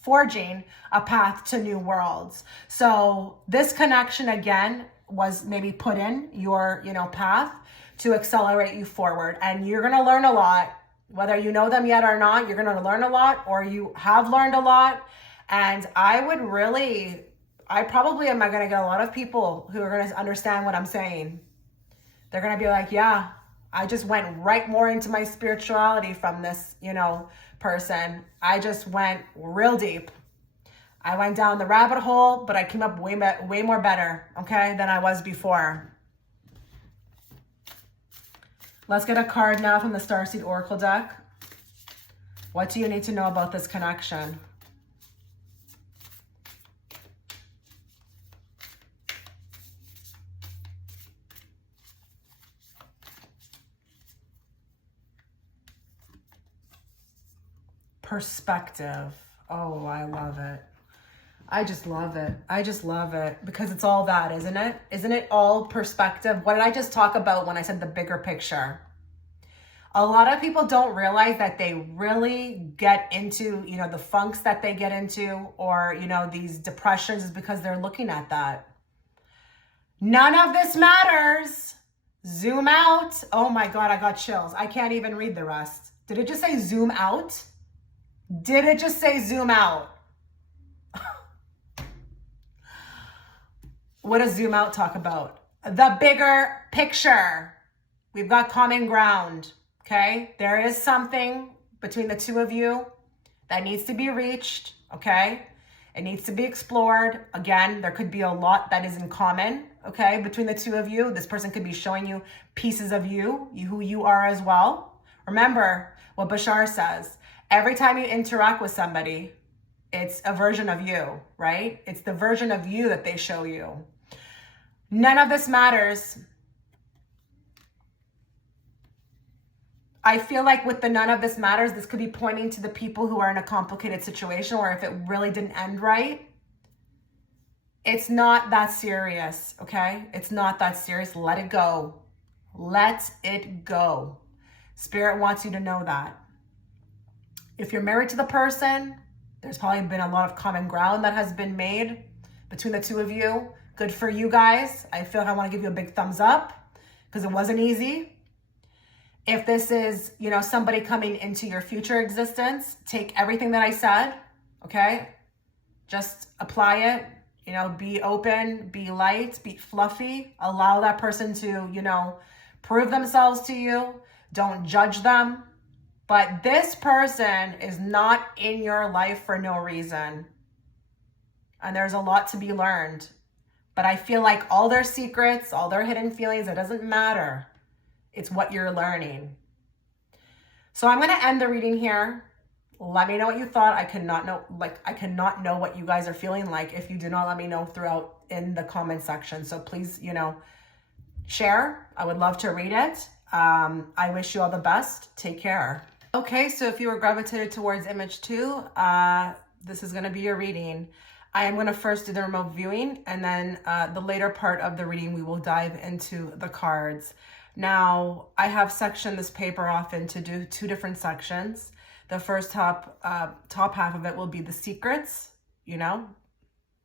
forging a path to new worlds. So this connection, again, was maybe put in your, you know, path to accelerate you forward. And you're going to learn a lot, whether you know them yet or not. You're going to learn a lot, or you have learned a lot. And I probably am going to get a lot of people who are going to understand what I'm saying. They're going to be like, yeah, I just went right more into my spirituality from this, you know, person. I just went real deep. I went down the rabbit hole, but I came up way more better, okay, than I was before. Let's get a card now from the Starseed Oracle deck. What do you need to know about this connection? Perspective. Oh, I love it. I just love it. I just love it because it's all that, isn't it? Isn't it all perspective? What did I just talk about when I said the bigger picture? A lot of people don't realize that they really get into, you know, the funks that they get into, or, you know, these depressions, is because they're looking at that. None of this matters. Zoom out. Oh my God, I got chills. I can't even read the rest. Did it just say zoom out? Did it just say zoom out? What does zoom out talk about? The bigger picture. We've got common ground, okay? There is something between the two of you that needs to be reached, okay? It needs to be explored. Again, there could be a lot that is in common, okay, between the two of you. This person could be showing you pieces of you, who you are as well. Remember what Bashar says. Every time you interact with somebody, it's a version of you, right? It's the version of you that they show you. None of this matters. I feel like with the none of this matters, this could be pointing to the people who are in a complicated situation, or if it really didn't end right. It's not that serious, okay? It's not that serious. Let it go. Let it go. Spirit wants you to know that. If you're married to the person, there's probably been a lot of common ground that has been made between the two of you. Good for you guys. I feel like I want to give you a big thumbs up because it wasn't easy. If this is, somebody coming into your future existence, take everything that I said, okay? Just apply it, be open, be light, be fluffy. Allow that person to, prove themselves to you. Don't judge them. But this person is not in your life for no reason. And there's a lot to be learned. But I feel like all their secrets, all their hidden feelings, it doesn't matter. It's what you're learning. So I'm going to end the reading here. Let me know what you thought. I cannot know what you guys are feeling like if you do not let me know throughout in the comment section. So please, share. I would love to read it. I wish you all the best. Take care. Okay, so if you were gravitated towards image 2, this is going to be your reading. I am going to first do the remote viewing, and then the later part of the reading, we will dive into the cards. Now, I have sectioned this paper off into two different sections. The first top half of it will be the secrets,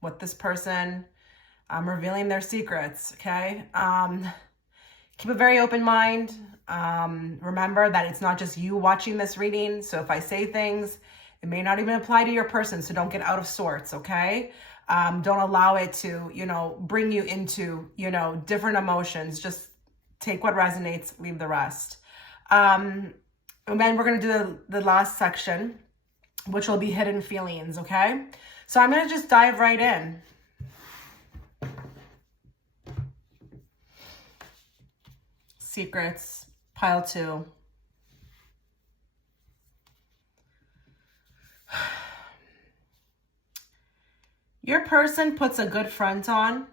what this person, revealing their secrets, okay? Keep a very open mind. Remember that it's not just you watching this reading. So if I say things, it may not even apply to your person. So don't get out of sorts, okay? Don't allow it to, bring you into, different emotions. Just take what resonates, leave the rest. And then we're going to do the last section, which will be hidden feelings, okay? So I'm going to just dive right in. Secrets, pile 2. Your person puts a good front on,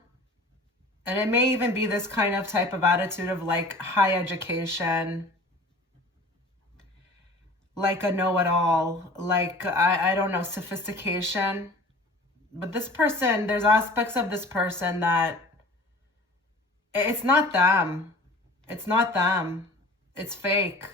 and it may even be this kind of type of attitude of like high education, like a know-it-all, like, I don't know, sophistication. But this person, there's aspects of this person that it's not them. It's not them. It's fake.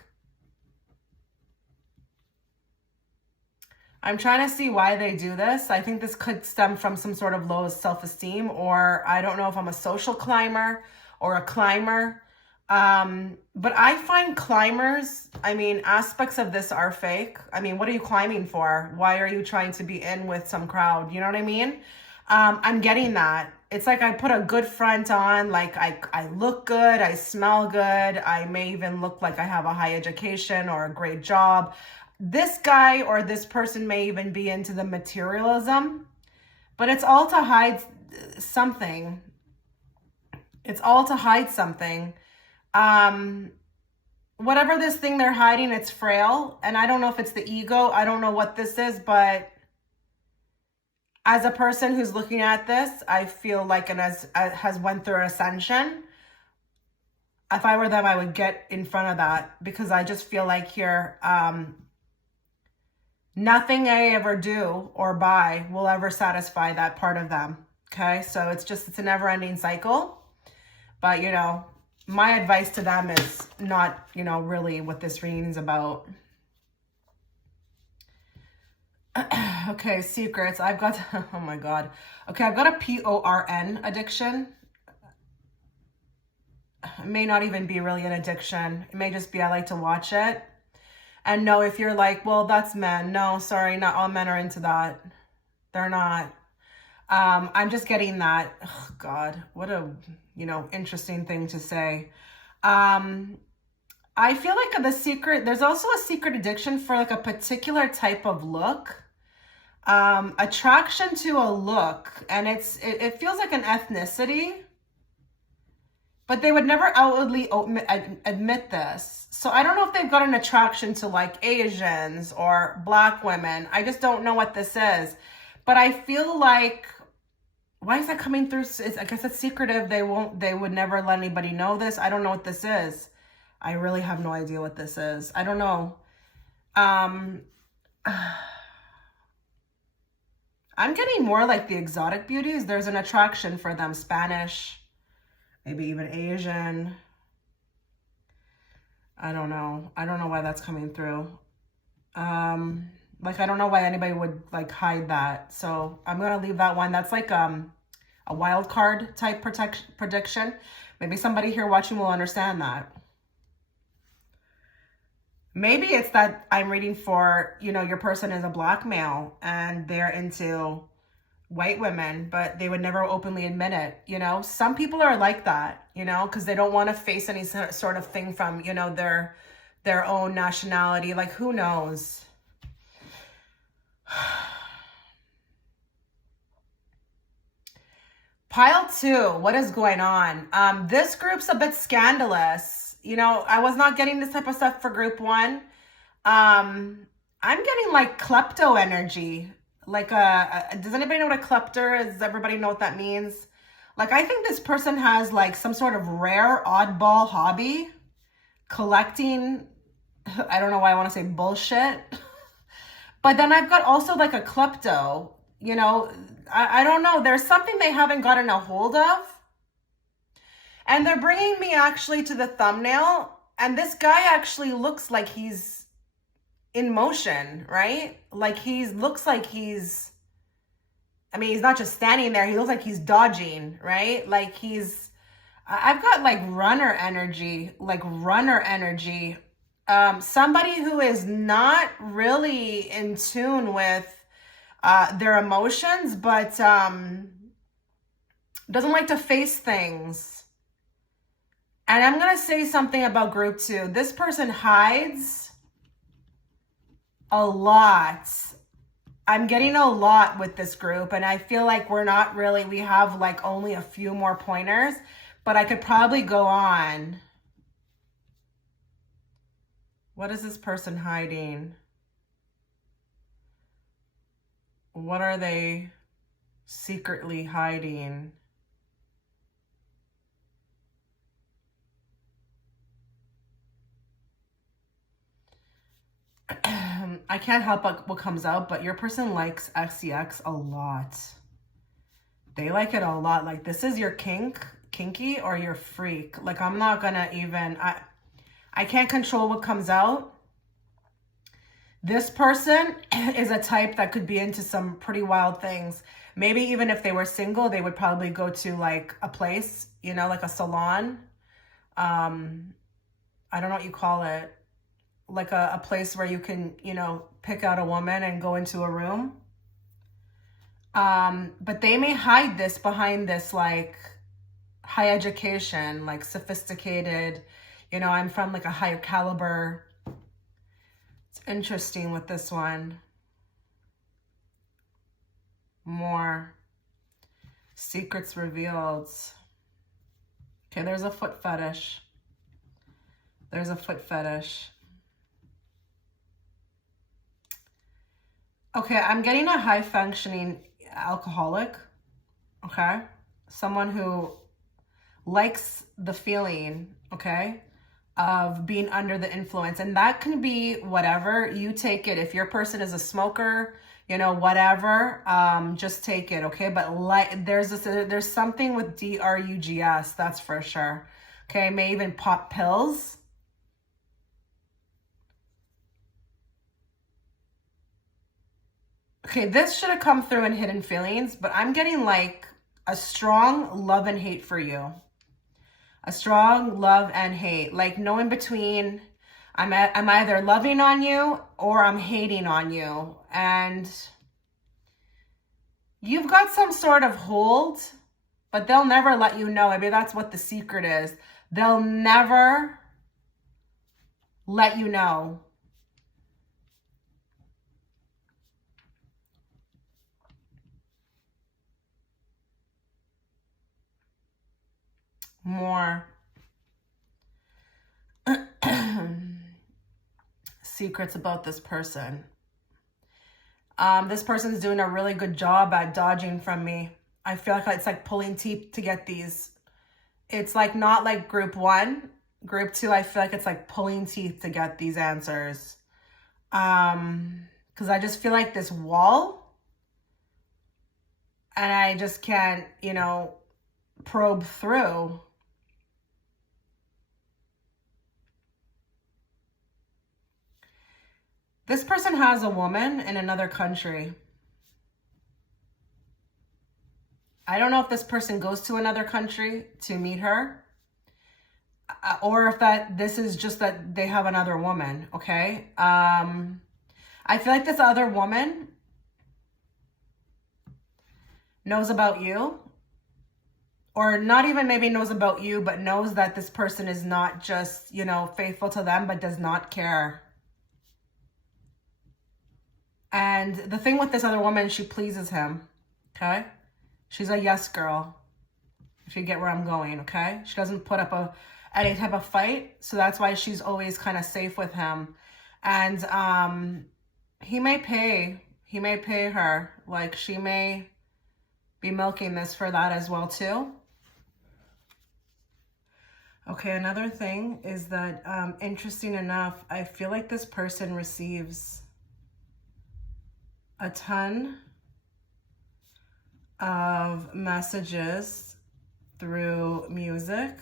I'm trying to see why they do this. I think this could stem from some sort of low self-esteem, or I don't know if I'm a social climber or a climber. But I find climbers, aspects of this are fake. What are you climbing for? Why are you trying to be in with some crowd? You know what I mean? I'm getting that. It's like I put a good front on, like I look good, I smell good, I may even look like I have a high education or a great job. This guy or this person may even be into the materialism, but it's all to hide something. It's all to hide something. Whatever this thing they're hiding, it's frail. And I don't know if it's the ego. I don't know what this is, but as a person who's looking at this, I feel like it has went through an ascension. If I were them, I would get in front of that, because I just feel like here, nothing I ever do or buy will ever satisfy that part of them. Okay, so it's a never-ending cycle. But, my advice to them is not, really what this reading is about. Okay, secrets. I've got, oh my God. Okay, I've got a PORN addiction. It may not even be really an addiction. It may just be I like to watch it. And no, if you're like, well, that's men. No, sorry, not all men are into that. They're not. I'm just getting that. Oh God, what a, interesting thing to say. I feel like there's also a secret addiction for like a particular type of look. Attraction to a look, and it feels like an ethnicity, but they would never outwardly admit this. So I don't know if they've got an attraction to like Asians or black women. I just don't know what this is. But I feel like, why is that coming through? I guess it's secretive. They would never let anybody know this. I don't know what this is. I really have no idea what this is. I don't know. I'm getting more like the exotic beauties. There's an attraction for them. Spanish, maybe even Asian. I don't know. I don't know why that's coming through. Like, I don't know why anybody would like hide that. So I'm going to leave that one. That's like a wild card type prediction. Maybe somebody here watching will understand that. Maybe it's that I'm reading for, you know, your person is a black male and they're into white women, but they would never openly admit it. You know, some people are like that, you know, because they don't want to face any sort of thing from, you know, their own nationality. Like, who knows? Pile 2, what is going on? This group's a bit scandalous. You know, I was not getting this type of stuff for group 1. I'm getting like klepto energy. Like does anybody know what a kleptor is? Does everybody know what that means? Like, I think this person has like some sort of rare oddball hobby, collecting, I don't know why I want to say bullshit. But then I've got also like a klepto, you know, I don't know. There's something they haven't gotten a hold of. And they're bringing me actually to the thumbnail. And this guy actually looks like he's in motion, right? Like looks like he's, I mean, he's not just standing there. He looks like he's dodging, right? Like I've got like runner energy, somebody who is not really in tune with their emotions, but doesn't like to face things. And I'm going to say something about group 2. This person hides a lot. I'm getting a lot with this group, and I feel like we have like only a few more pointers, but I could probably go on. What is this person hiding? What are they secretly hiding? I can't help but what comes out, but your person likes XCX a lot. They like it a lot. Like, this is your kinky or your freak. Like, I'm not gonna even, I can't control what comes out. This person is a type that could be into some pretty wild things. Maybe even if they were single, they would probably go to like a place, you know, like a salon. I don't know what you call it. Like a place where you can, you know, pick out a woman and go into a room. But they may hide this behind this like high education, like sophisticated, you know, I'm from like a higher caliber. It's interesting with this one. More secrets revealed. Okay, there's a foot fetish. There's a foot fetish. Okay, I'm getting a high functioning alcoholic. Okay, someone who likes the feeling, okay, of being under the influence. And that can be whatever. You take it. If your person is a smoker, you know, whatever, just take it, okay? But like, there's something with drugs, that's for sure. Okay, may even pop pills. Okay, this should have come through in hidden feelings, but I'm getting like a strong love and hate for you. A strong love and hate, like no in between. I'm either loving on you or I'm hating on you. And you've got some sort of hold, but they'll never let you know. Maybe that's what the secret is. They'll never let you know. more secrets about this person. This person's doing a really good job at dodging from me. I feel like it's like pulling teeth to get these. It's like not like group 1. Group 2, I feel like it's like pulling teeth to get these answers. Because I just feel like this wall. And I just can't, you know, probe through. This person has a woman in another country. I don't know if this person goes to another country to meet her, or if this is just that they have another woman, okay? I feel like this other woman knows about you, or not even maybe knows about you, but knows that this person is not just, you know, faithful to them, but does not care. And the thing with this other woman, she pleases him, okay? She's a yes girl, if you get where I'm going, okay? She doesn't put up any type of fight, so that's why she's always kind of safe with him. And he may pay her. Like, she may be milking this for that as well too. Okay, another thing is that, interesting enough, I feel like this person receives a ton of messages through music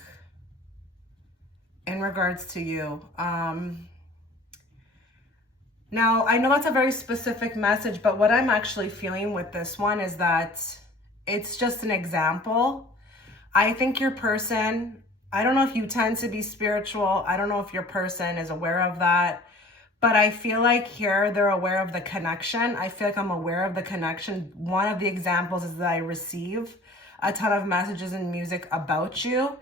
in regards to you. Now, I know that's a very specific message, but what I'm actually feeling with this one is that it's just an example. I think your person, I don't know if you tend to be spiritual. I don't know if your person is aware of that. But I feel like here they're aware of the connection. I feel like I'm aware of the connection. One of the examples is that I receive a ton of messages and music about you,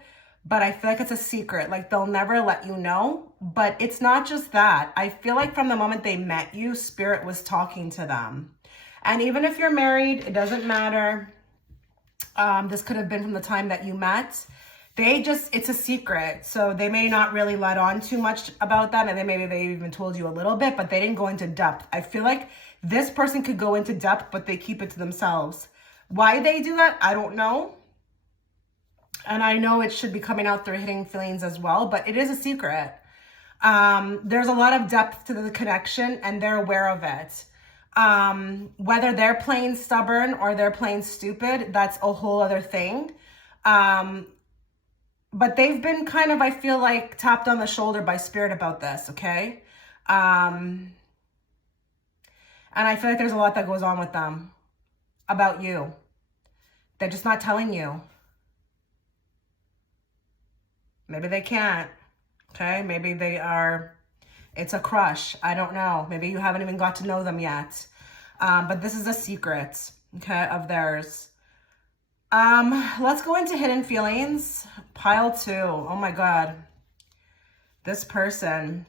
but I feel like it's a secret. Like, they'll never let you know. But it's not just that. I feel like from the moment they met you, Spirit was talking to them. And even if you're married, it doesn't matter. This could have been from the time that you met. It's a secret. So they may not really let on too much about that. And maybe they even told you a little bit, but they didn't go into depth. I feel like this person could go into depth, but they keep it to themselves. Why they do that, I don't know. And I know it should be coming out through Hidden Feelings as well, but it is a secret. There's a lot of depth to the connection, and they're aware of it. Whether they're playing stubborn or they're playing stupid, that's a whole other thing. But they've been kind of, I feel like, tapped on the shoulder by Spirit about this, okay? And I feel like there's a lot that goes on with them about you. They're just not telling you. Maybe they can't, okay? Maybe they are, it's a crush. I don't know. Maybe you haven't even got to know them yet. But this is a secret, okay, of theirs. Let's go into Hidden Feelings. Pile 2. Oh my God. This person.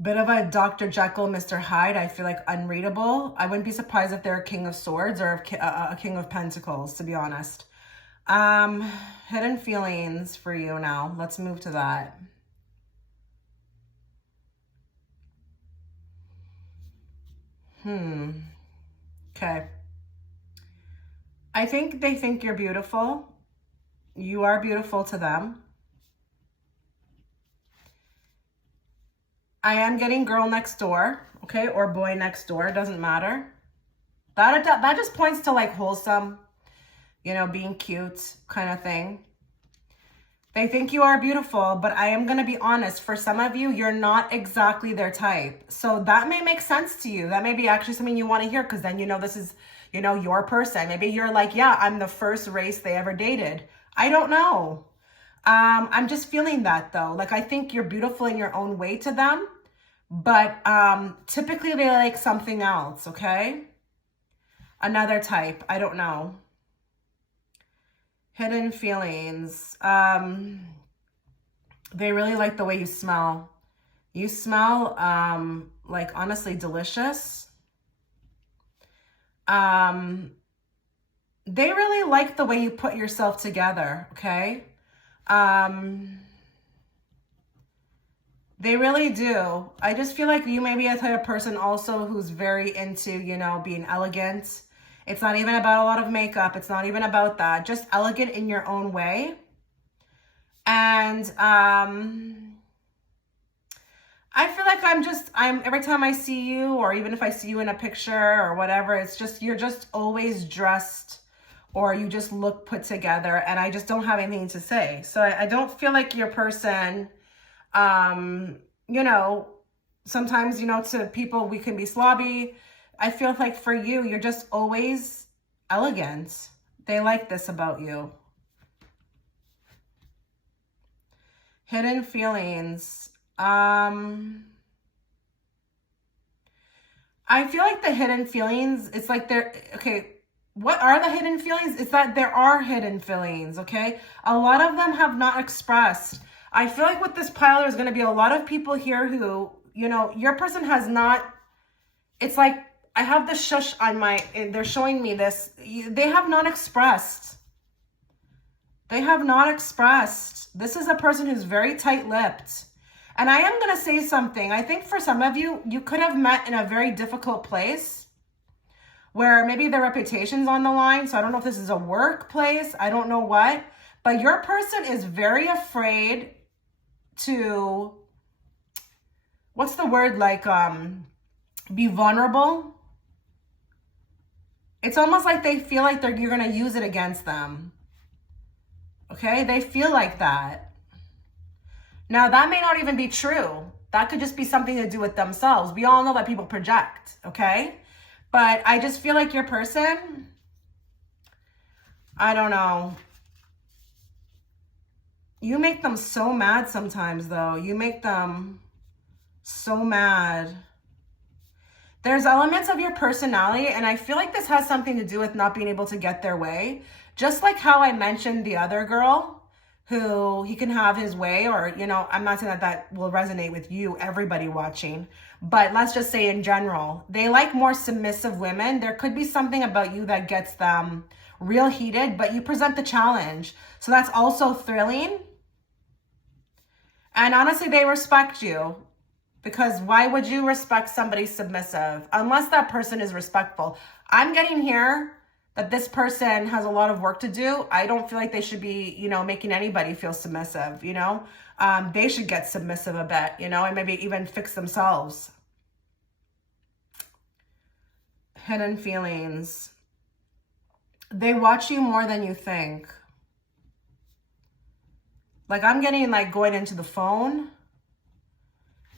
Bit of a Dr. Jekyll, Mr. Hyde. I feel like unreadable. I wouldn't be surprised if they're a King of Swords or a King of Pentacles, to be honest. Hidden Feelings for you now. Let's move to that. Okay. I think they think you're beautiful. You are beautiful to them. I am getting girl next door, okay, or boy next door. It doesn't matter. That just points to like wholesome, you know, being cute kind of thing. They think you are beautiful, but I am going to be honest. For some of you, you're not exactly their type. So that may make sense to you. That may be actually something you want to hear, because then you know this is, you know, your person. Maybe you're like, yeah, I'm the first race they ever dated. I don't know. I'm just feeling that though. Like, I think you're beautiful in your own way to them, but typically they like something else, okay? Another type. I don't know. Hidden Feelings. They really like the way you smell. You smell like honestly delicious. They really like the way you put yourself together, okay? They really do. I just feel like you may be a type of person also who's very into, you know, being elegant. It's not even about a lot of makeup. It's not even about that. Just elegant in your own way. And I feel like I'm every time I see you, or even if I see you in a picture or whatever, it's just, you're just always dressed, or you just look put together, and I just don't have anything to say. So I don't feel like your person, you know, sometimes, you know, to people, we can be slobby. I feel like for you, you're just always elegant. They like this about you. Hidden feelings. I feel like the hidden feelings, it's like they're, okay, what are the hidden feelings? It's that there are hidden feelings, okay? A lot of them have not expressed. I feel like with this pile, there's going to be a lot of people here who, you know, your person has not, it's like, I have the shush on my, they're showing me this. They have not expressed. They have not expressed. This is a person who's very tight-lipped. And I am going to say something. I think for some of you, you could have met in a very difficult place where maybe their reputation's on the line. So I don't know if this is a workplace. I don't know what. But your person is very afraid to, what's the word, like, be vulnerable. It's almost like they feel like you're going to use it against them. Okay? They feel like that. Now, that may not even be true. That could just be something to do with themselves. We all know that people project, okay? But I just feel like your person, I don't know. You make them so mad sometimes, though. You make them so mad. There's elements of your personality, and I feel like this has something to do with not being able to get their way. Just like how I mentioned the other girl, who he can have his way, or, you know, I'm not saying that that will resonate with you, everybody watching, but let's just say in general, they like more submissive women. There could be something about you that gets them real heated, but you present the challenge. So that's also thrilling. And honestly, they respect you. Because why would you respect somebody submissive? Unless that person is respectful. I'm getting here that this person has a lot of work to do. I don't feel like they should be, you know, making anybody feel submissive, you know. They should get submissive a bit, you know, and maybe even fix themselves. Hidden feelings. They watch you more than you think. Like, I'm getting like going into the phone.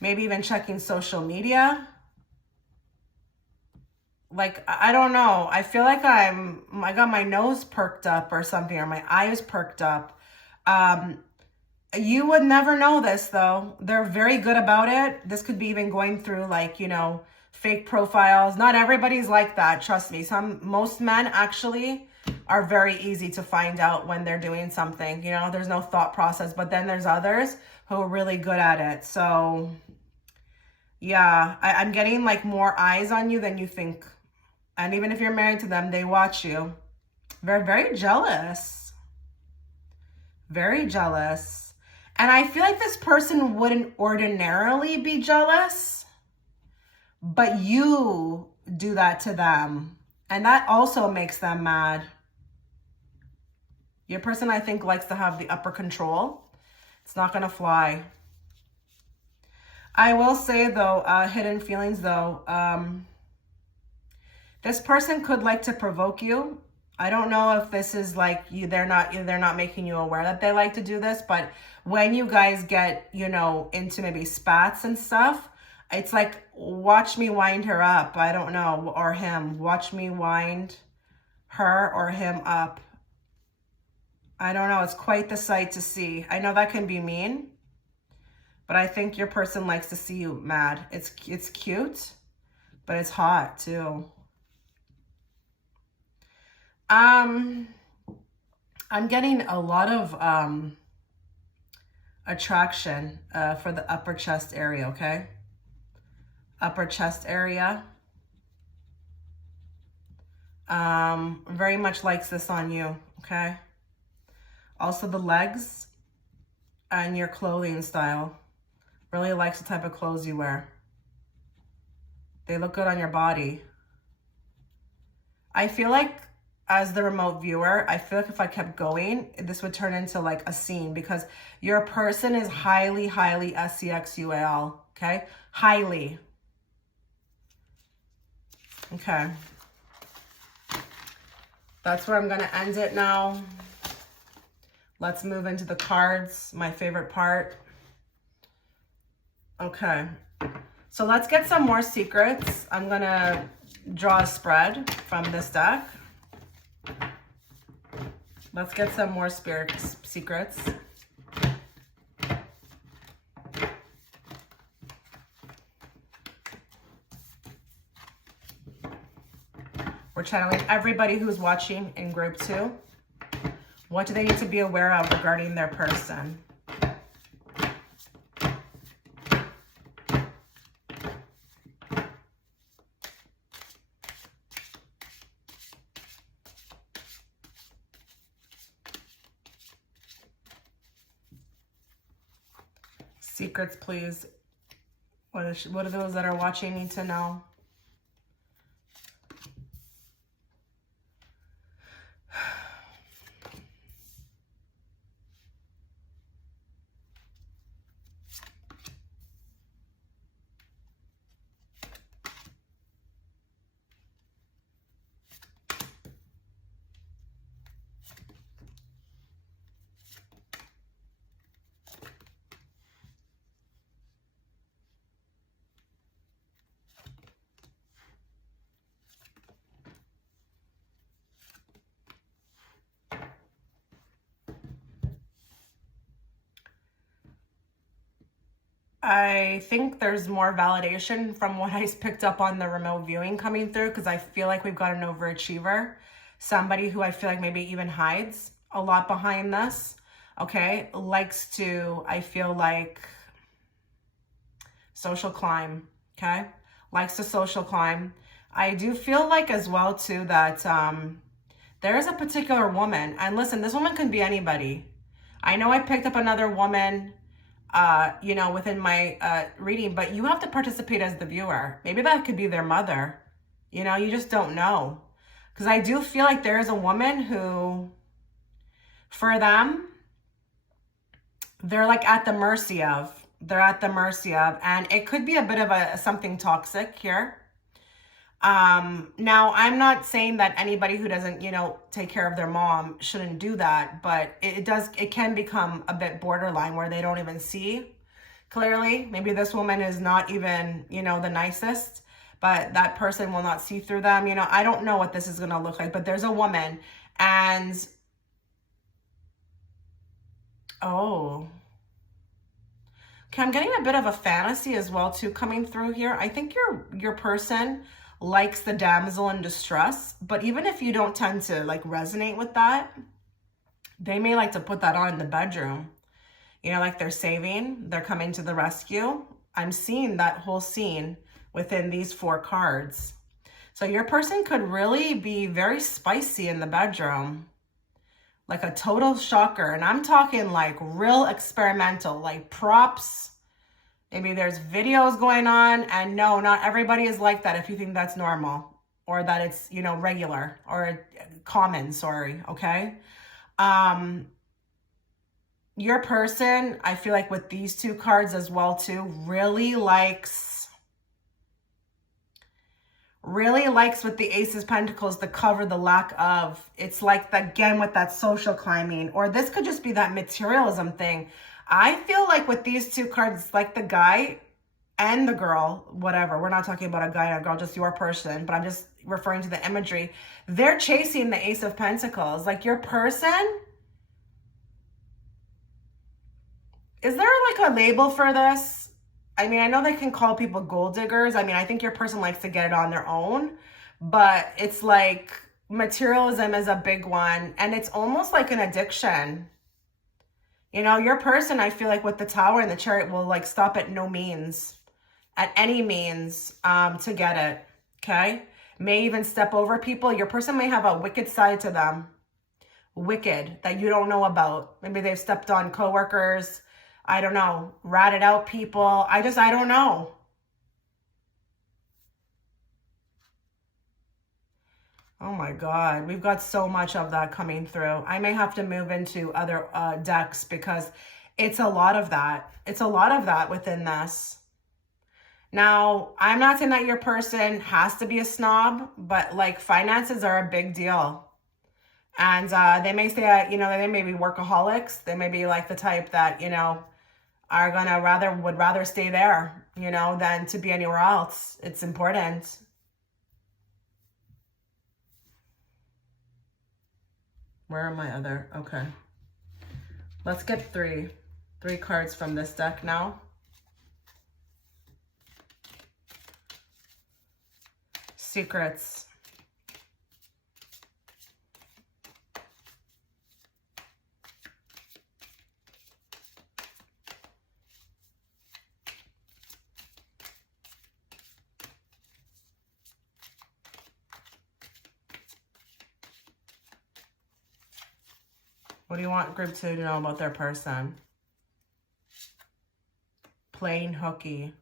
Maybe even checking social media. Like, I don't know. I feel like I got my nose perked up or something, or my eyes perked up. You would never know this, though. They're very good about it. This could be even going through, like, you know, fake profiles. Not everybody's like that. Trust me. Most men actually are very easy to find out when they're doing something. You know, there's no thought process. But then there's others who are really good at it. So yeah, I'm getting like more eyes on you than you think. And even if you're married to them, they watch you. They're very jealous. Very jealous. And I feel like this person wouldn't ordinarily be jealous, but you do that to them. And that also makes them mad. Your person, I think, likes to have the upper control. It's not going to fly. I will say, though, hidden feelings, though, this person could like to provoke you. I don't know if this is like they're not making you aware that they like to do this, but when you guys get, you know, into maybe spats and stuff, it's like, watch me wind her up. I don't know, or him. Watch me wind her or him up. I don't know. It's quite the sight to see. I know that can be mean, but I think your person likes to see you mad. It's cute, but it's hot too. I'm getting a lot of attraction for the upper chest area, okay? Upper chest area. Very much likes this on you, okay? Also the legs. and your clothing style. Really likes the type of clothes you wear. They look good on your body. I feel like as the remote viewer, I feel like if I kept going, this would turn into like a scene because your person is highly, highly sexual, okay? Highly. Okay. That's where I'm going to end it now. Let's move into the cards, my favorite part. Okay. So let's get some more secrets. I'm going to draw a spread from this deck. Let's get some more spirit secrets. We're channeling everybody who's watching in group 2. What do they need to be aware of regarding their person? Secrets, please. What do those that are watching need to know? I think there's more validation from what I picked up on the remote viewing coming through because I feel like we've got an overachiever. Somebody who I feel like maybe even hides a lot behind this, okay? Likes to, I feel like, social climb, okay? Likes to social climb. I do feel like as well, too, that there is a particular woman. And listen, this woman can be anybody. I know I picked up another woman you know, within my reading, but you have to participate as the viewer. Maybe that could be their mother. You know, you just don't know. Because I do feel like there is a woman who, for them, they're like at the mercy of. They're at the mercy of. And it could be a bit of something toxic here. Now, I'm not saying that anybody who doesn't, you know, take care of their mom shouldn't do that, but it can become a bit borderline where they don't even see clearly. Maybe this woman is not even, you know, the nicest, but that person will not see through them. You know, I don't know what this is going to look like, but there's a woman and, oh, okay, I'm getting a bit of a fantasy as well too coming through here. I think your person likes the damsel in distress, but even if you don't tend to like resonate with that, they may like to put that on in the bedroom. You know, like they're saving, they're coming to the rescue. I'm seeing that whole scene within these 4 cards. So your person could really be very spicy in the bedroom, like a total shocker. And I'm talking like real experimental, like props. Maybe there's videos going on, and no, not everybody is like that if you think that's normal or that it's, you know, regular or common, sorry, okay? Your person, I feel like with these 2 cards as well too, really likes with the Ace of Pentacles to cover the lack of. It's like, again, with that social climbing, or this could just be that materialism thing. I feel like with these 2 cards, like the guy and the girl, whatever. We're not talking about a guy and a girl, just your person, but I'm just referring to the imagery. They're chasing the Ace of Pentacles. Like your person, is there like a label for this? I mean, I know they can call people gold diggers. I mean, I think your person likes to get it on their own, but it's like materialism is a big one, and it's almost like an addiction. You know, your person, I feel like with the Tower and the Chariot will like stop at no means, at any means to get it, okay? May even step over people. Your person may have a wicked side to them, wicked, that you don't know about. Maybe they've stepped on coworkers, I don't know, ratted out people. I don't know. Oh my God, we've got so much of that coming through. I may have to move into other decks because it's a lot of that. It's a lot of that within this. Now, I'm not saying that your person has to be a snob, but like finances are a big deal. And they may say, you know, they may be workaholics. They may be like the type that, you know, are gonna would rather stay there, you know, than to be anywhere else. It's important. Where are my other? Okay. Let's get three cards from this deck now. Secrets. What do you want group 2 to know about their person? Plain hooky.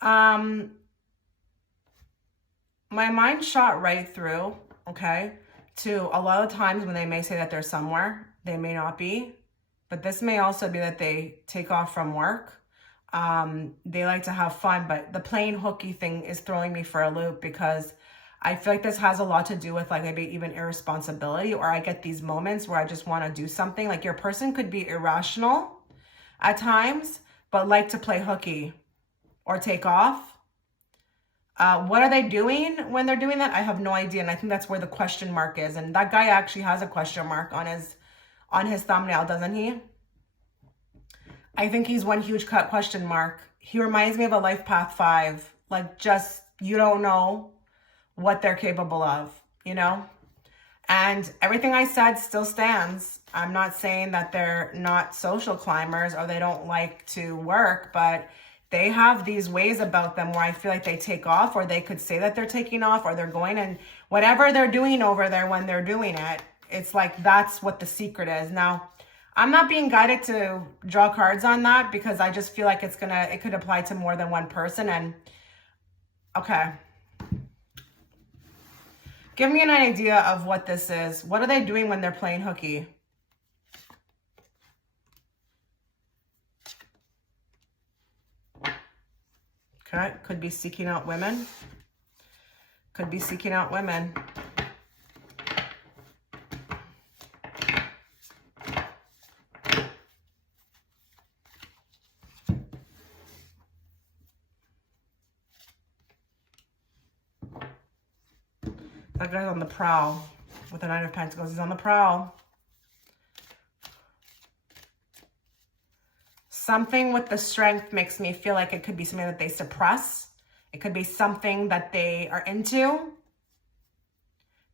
My mind shot right through, okay, to a lot of times when they may say that they're somewhere, they may not be, but this may also be that they take off from work. They like to have fun, but the plain hooky thing is throwing me for a loop because I feel like this has a lot to do with like maybe even irresponsibility, or I get these moments where I just want to do something. Like your person could be irrational at times, but like to play hooky or take off. What are they doing when they're doing that? I have no idea. And I think that's where the question mark is. And that guy actually has a question mark on his thumbnail, doesn't he? I think he's one huge question mark. He reminds me of a Life Path 5. Like, just, you don't know what they're capable of, you know? And everything I said still stands. I'm not saying that they're not social climbers or they don't like to work, but they have these ways about them where I feel like they take off, or they could say that they're taking off, or they're going, and whatever they're doing over there when they're doing it, it's like that's what the secret is. Now, I'm not being guided to draw cards on that because I just feel like it could apply to more than one person. And okay. Give me an idea of what this is. What are they doing when they're playing hooky? Okay, could be seeking out women. Could be seeking out women. That guy's on the prowl with the Nine of Pentacles. He's on the prowl. Something with the Strength makes me feel like it could be something that they suppress. It could be something that they are into.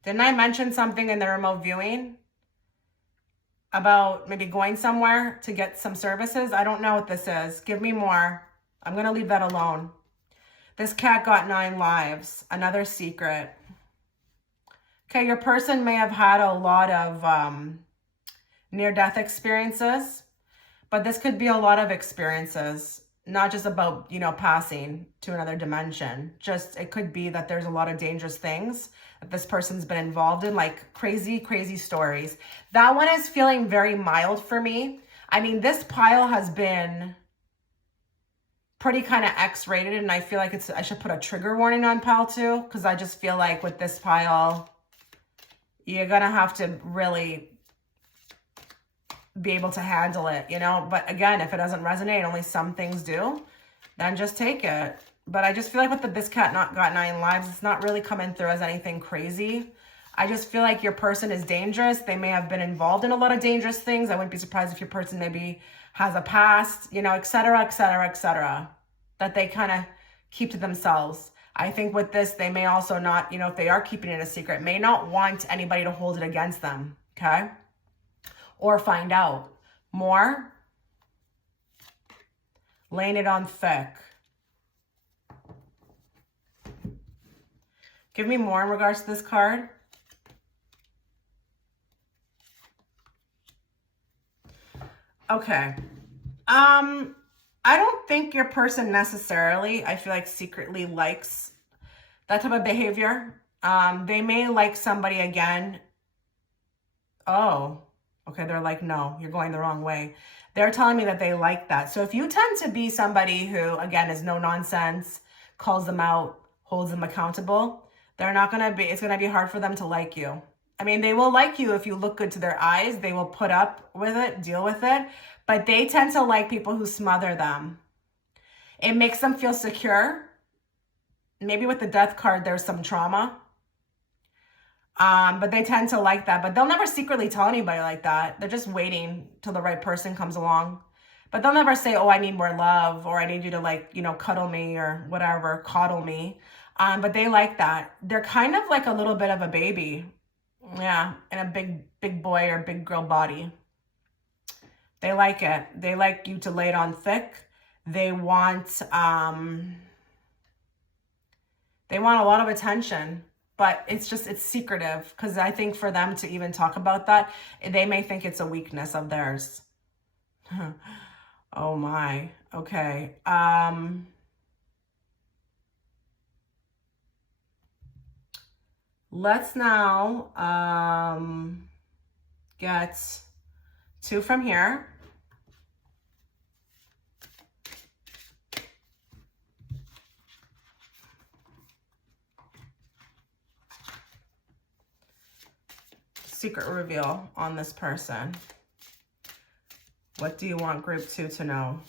Didn't I mention something in the remote viewing about maybe going somewhere to get some services? I don't know what this is. Give me more. I'm going to leave that alone. This cat got 9 lives. Another secret. Okay, your person may have had a lot of near-death experiences. But this could be a lot of experiences, not just about, you know, passing to another dimension. Just, it could be that there's a lot of dangerous things that this person's been involved in, like crazy, crazy stories. That one is feeling very mild for me. I mean, this pile has been pretty kind of X-rated, and I feel like I should put a trigger warning on pile 2, because I just feel like with this pile, you're going to have to really be able to handle it, you know? But again, if it doesn't resonate, only some things do, then just take it. But I just feel like with this cat not got 9 lives, it's not really coming through as anything crazy. I just feel like your person is dangerous. They may have been involved in a lot of dangerous things. I wouldn't be surprised if your person maybe has a past, you know, et cetera, et cetera, et cetera, that they kind of keep to themselves. I think with this, they may also not, you know, if they are keeping it a secret, may not want anybody to hold it against them, okay? Or find out more. Laying it on thick. Give me more in regards to this card. Okay. I don't think your person necessarily, I feel like, secretly likes that type of behavior. They may like somebody again. Oh, okay. They're like, no, you're going the wrong way. They're telling me that they like that. So if you tend to be somebody who, again, is no nonsense, calls them out, holds them accountable, they're not going to be, it's going to be hard for them to like you. I mean, they will like you if you look good to their eyes. They will put up with it, deal with it. But they tend to like people who smother them. It makes them feel secure. Maybe with the death card, there's some trauma. But they tend to like that. But they'll never secretly tell anybody like that. They're just waiting till the right person comes along. But they'll never say, oh, I need more love, or I need you to, like, you know, cuddle me or whatever, coddle me. But they like that. They're kind of like a little bit of a baby. Yeah, in a big boy or big girl body. They like it. They like you to lay it on thick. They want a lot of attention. But it's secretive, because I think for them to even talk about that, they may think it's a weakness of theirs. Oh my. Okay. Let's now get 2 from here. Secret reveal on this person. What do you want group 2 to know?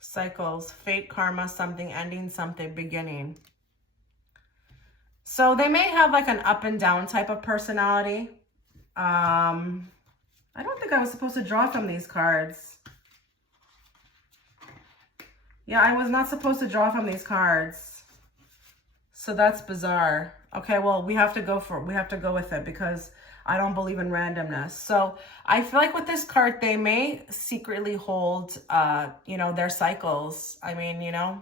Cycles, fate, karma, something ending, something beginning. So they may have like an up and down type of personality. I don't think I was supposed to draw from these cards. Yeah, I was not supposed to draw from these cards. So that's bizarre. Okay, well, we have to go with it, because I don't believe in randomness. So I feel like with this card, they may secretly hold, you know, their cycles. I mean, you know,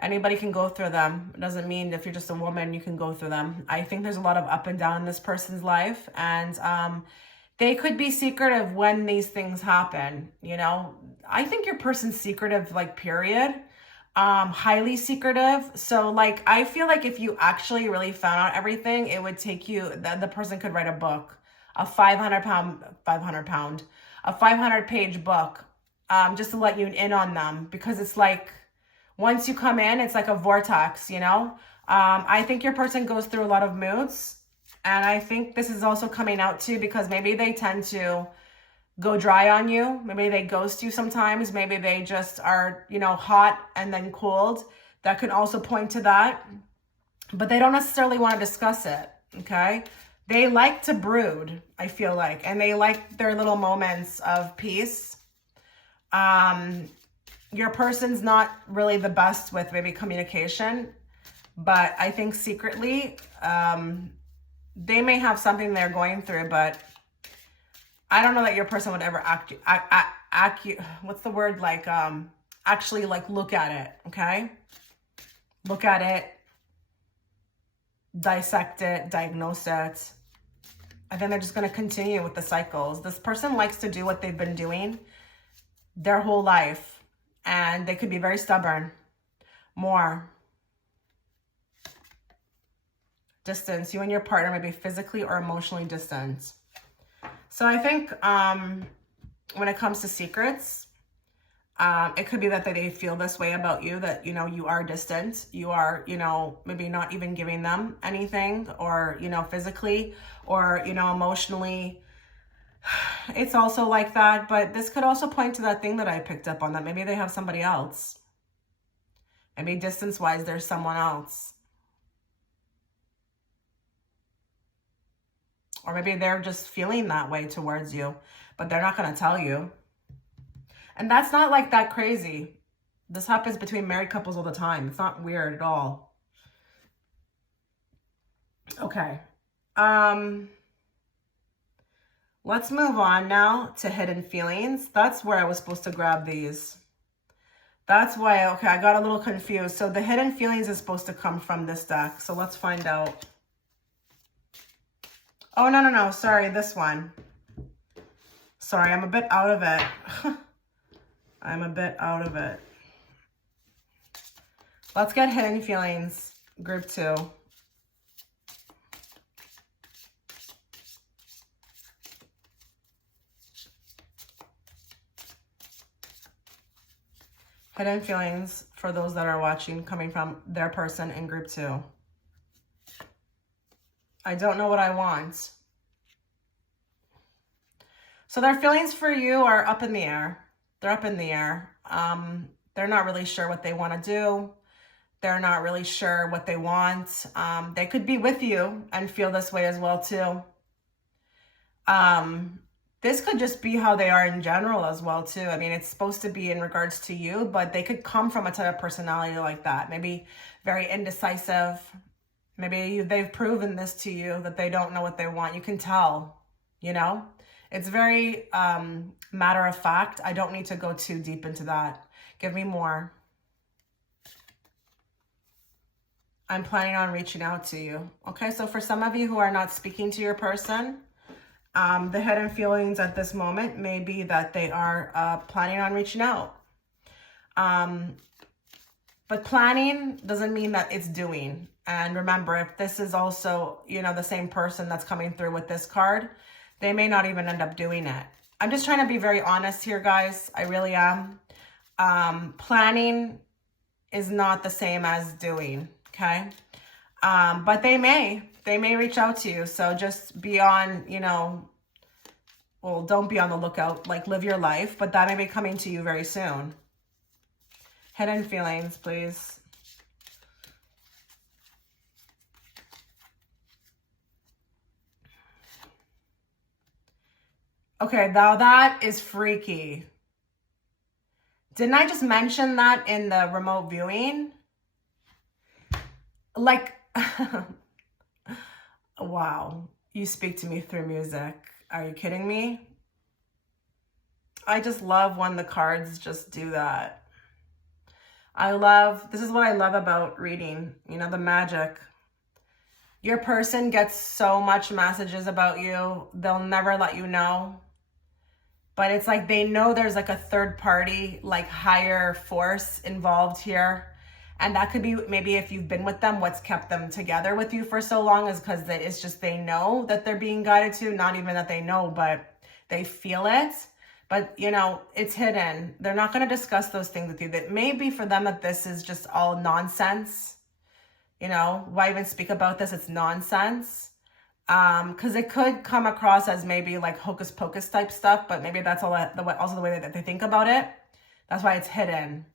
anybody can go through them. It doesn't mean if you're just a woman, you can go through them. I think there's a lot of up and down in this person's life. And they could be secretive when these things happen, you know. I think your person's secretive, like, period. Highly secretive. So, like, I feel like if you actually really found out everything, it would take you, the person could write a book, a 500-page book, just to let you in on them, because it's like, once you come in, it's like a vortex, you know. I think your person goes through a lot of moods. And I think this is also coming out too, because maybe they tend to go dry on you. Maybe they ghost you sometimes. Maybe they just are, you know, hot and then cold. That could also point to that. But they don't necessarily want to discuss it, okay? They like to brood, I feel like. And they like their little moments of peace. Your person's not really the best with maybe communication. But I think secretly, they may have something they're going through, but I don't know that your person would ever what's the word? Like, actually, like, look at it, okay? Look at it, dissect it, diagnose it. I think they're just going to continue with the cycles. This person likes to do what they've been doing their whole life, and they could be very stubborn. More. Distance. You and your partner may be physically or emotionally distant. So I think when it comes to secrets, it could be that they feel this way about you, that, you know, you are distant. You are, you know, maybe not even giving them anything, or, you know, physically or, you know, emotionally. It's also like that. But this could also point to that thing that I picked up on, that maybe they have somebody else. Maybe distance-wise, there's someone else. Or maybe they're just feeling that way towards you, but they're not going to tell you. And that's not like that crazy. This happens between married couples all the time. It's not weird at all. Okay. Let's move on now to hidden feelings. That's where I was supposed to grab these. That's why, okay, I got a little confused. So the hidden feelings is supposed to come from this deck. So let's find out. Oh, no. Sorry, this one. Sorry, I'm a bit out of it. I'm a bit out of it. Let's get hidden feelings, group 2. Hidden feelings for those that are watching coming from their person in group 2. I don't know what I want. So their feelings for you are up in the air. They're up in the air. They're not really sure what they want to do. They're not really sure what they want. They could be with you and feel this way as well too. This could just be how they are in general as well too. I mean, it's supposed to be in regards to you, but they could come from a type of personality like that. Maybe very indecisive. Maybe they've proven this to you that they don't know what they want. You can tell, you know? It's very matter of fact. I don't need to go too deep into that. Give me more. I'm planning on reaching out to you. Okay, so for some of you who are not speaking to your person, the hidden feelings at this moment may be that they are planning on reaching out. But planning doesn't mean that it's doing. And remember, if this is also, you know, the same person that's coming through with this card, they may not even end up doing it. I'm just trying to be very honest here, guys. I really am. Planning is not the same as doing, okay? But they may reach out to you. So just be on, you know, well, don't be on the lookout, like live your life, but that may be coming to you very soon. Hidden feelings, please. Okay, now that is freaky. Didn't I just mention that in the remote viewing? Like, wow, you speak to me through music. Are you kidding me? I just love when the cards just do that. This is what I love about reading, you know, the magic. Your person gets so much messages about you. They'll never let you know. But it's like they know there's like a third party, like higher force involved here. And that could be maybe if you've been with them, what's kept them together with you for so long is because it's just they know that they're being guided to. Not even that they know, but they feel it. But, you know, it's hidden. They're not going to discuss those things with you. That may be for them that this is just all nonsense. You know, why even speak about this? It's nonsense. Because it could come across as maybe like hocus pocus type stuff, but maybe that's also the way that they think about it. That's why it's hidden.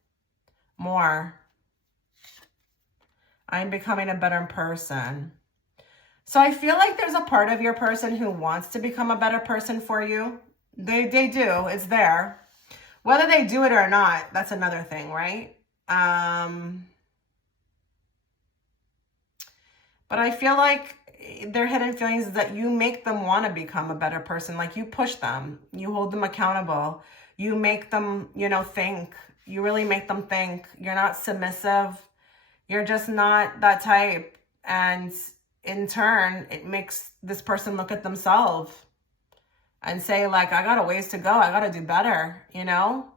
More. I'm becoming a better person. So I feel like there's a part of your person who wants to become a better person for you. They do. It's there. Whether they do it or not, that's another thing, right? But I feel like their hidden feelings is that you make them want to become a better person. Like you push them, you hold them accountable, you make them, you know, think. You really make them think. You're not submissive. You're just not that type. And in turn, it makes this person look at themselves and say like, I got a ways to go. I got to do better, you know?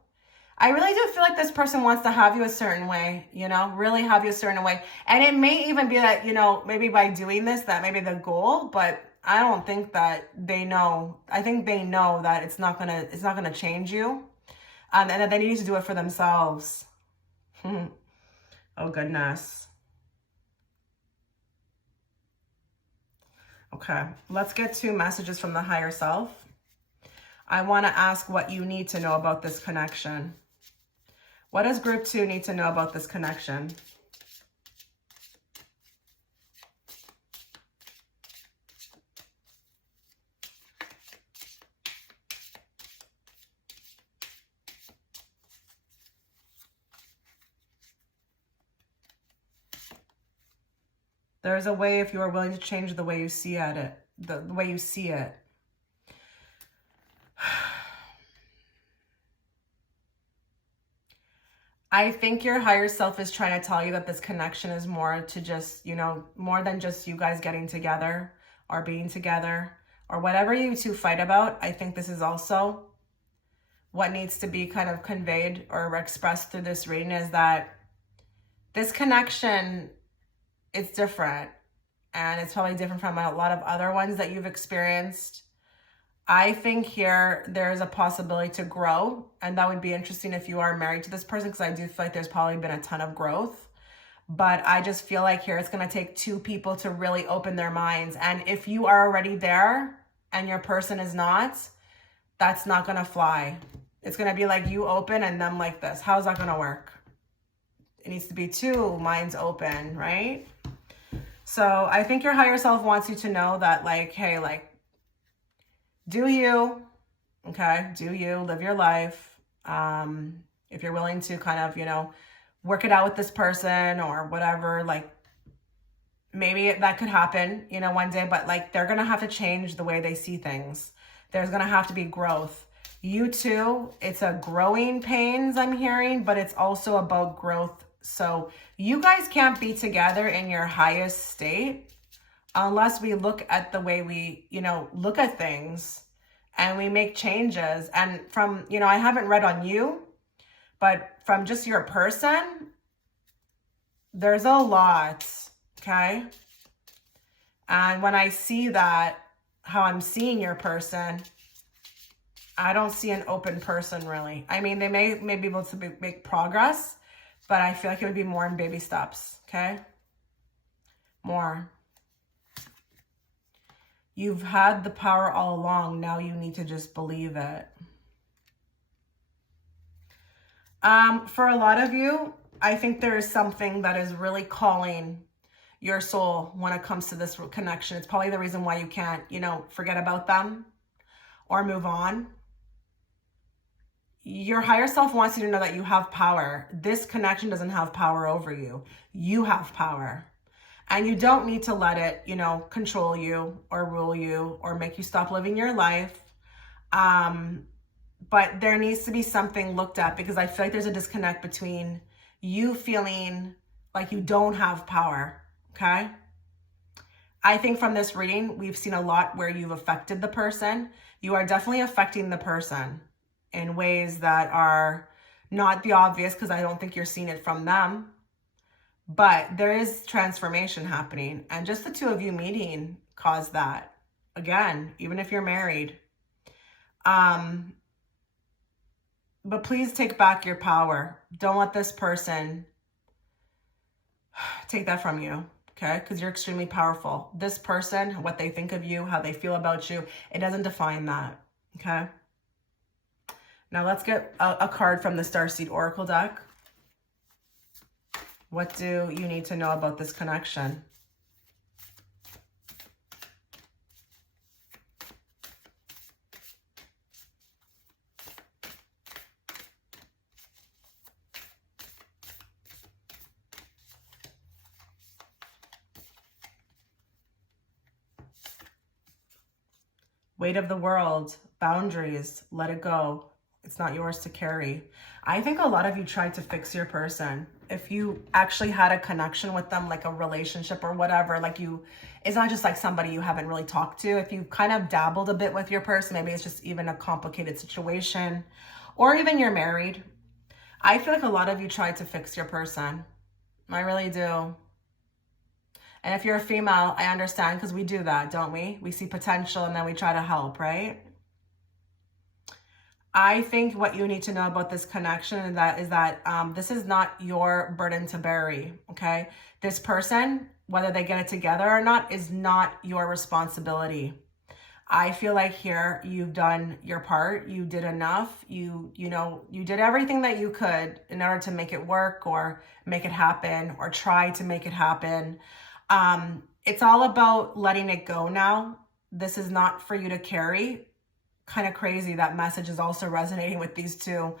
I really do feel like this person wants to have you a certain way, you know, really have you a certain way. And it may even be that, you know, maybe by doing this, that may be the goal, but I don't think that they know. I think they know that it's not gonna change you. And that they need to do it for themselves. Oh, goodness. Okay, let's get 2 messages from the higher self. I want to ask what you need to know about this connection. What does group 2 need to know about this connection? There's a way if you are willing to change the way you see it, the way you see it. I think your higher self is trying to tell you that this connection is more to just, more than just you guys getting together or being together or whatever you two fight about. I think this is also what needs to be kind of conveyed or expressed through this reading, is that this connection is different, and it's probably different from a lot of other ones that you've experienced. I think here there's a possibility to grow, and that would be interesting if you are married to this person, because I do feel like there's probably been a ton of growth. But I just feel like here it's going to take two people to really open their minds. And if you are already there and your person is not, that's not going to fly. It's going to be like you open and them like this. How's that going to work? It needs to be two minds open, right? So I think your higher self wants you to know that, like, hey, like, do you, okay? Do you live your life? If you're willing to kind of, work it out with this person or whatever, like, maybe that could happen, one day, but like, they're going to have to change the way they see things. There's going to have to be growth. You too, it's a growing pains I'm hearing, but it's also about growth. So you guys can't be together in your highest state unless we look at the way we, look at things and we make changes. And from, I haven't read on you, but from just your person, there's a lot, okay? And when I see that, how I'm seeing your person, I don't see an open person really. I mean, they may be able to make progress, but I feel like it would be more in baby steps, okay? More. You've had the power all along. Now you need to just believe it. For a lot of you, I think there is something that is really calling your soul when it comes to this connection. It's probably the reason why you can't, forget about them or move on. Your higher self wants you to know that you have power. This connection doesn't have power over you. You have power. And you don't need to let it, control you or rule you or make you stop living your life. But there needs to be something looked at, because I feel like there's a disconnect between you feeling like you don't have power, okay? I think from this reading, we've seen a lot where you've affected the person. You are definitely affecting the person in ways that are not the obvious, because I don't think you're seeing it from them. But there is transformation happening. And just the two of you meeting caused that. Again, even if you're married. But please take back your power. Don't let this person take that from you, okay? Because you're extremely powerful. This person, what they think of you, how they feel about you, it doesn't define that, okay? Now let's get a card from the Starseed Oracle deck. What do you need to know about this connection? Weight of the world, boundaries, let it go. It's not yours to carry. I think a lot of you tried to fix your person. If you actually had a connection with them, like a relationship or whatever, like it's not just like somebody you haven't really talked to. If you kind of dabbled a bit with your person, maybe it's just even a complicated situation, or even you're married. I feel like a lot of you tried to fix your person. I really do. And if you're a female, I understand, because we do that, don't we? We see potential and then we try to help, right? I think what you need to know about this connection is that this is not your burden to bury, okay? This person, whether they get it together or not, is not your responsibility. I feel like here you've done your part. You did enough. You did everything that you could in order to make it work or make it happen or try to make it happen. It's all about letting it go now. This is not for you to carry. Kind of crazy that message is also resonating with these two.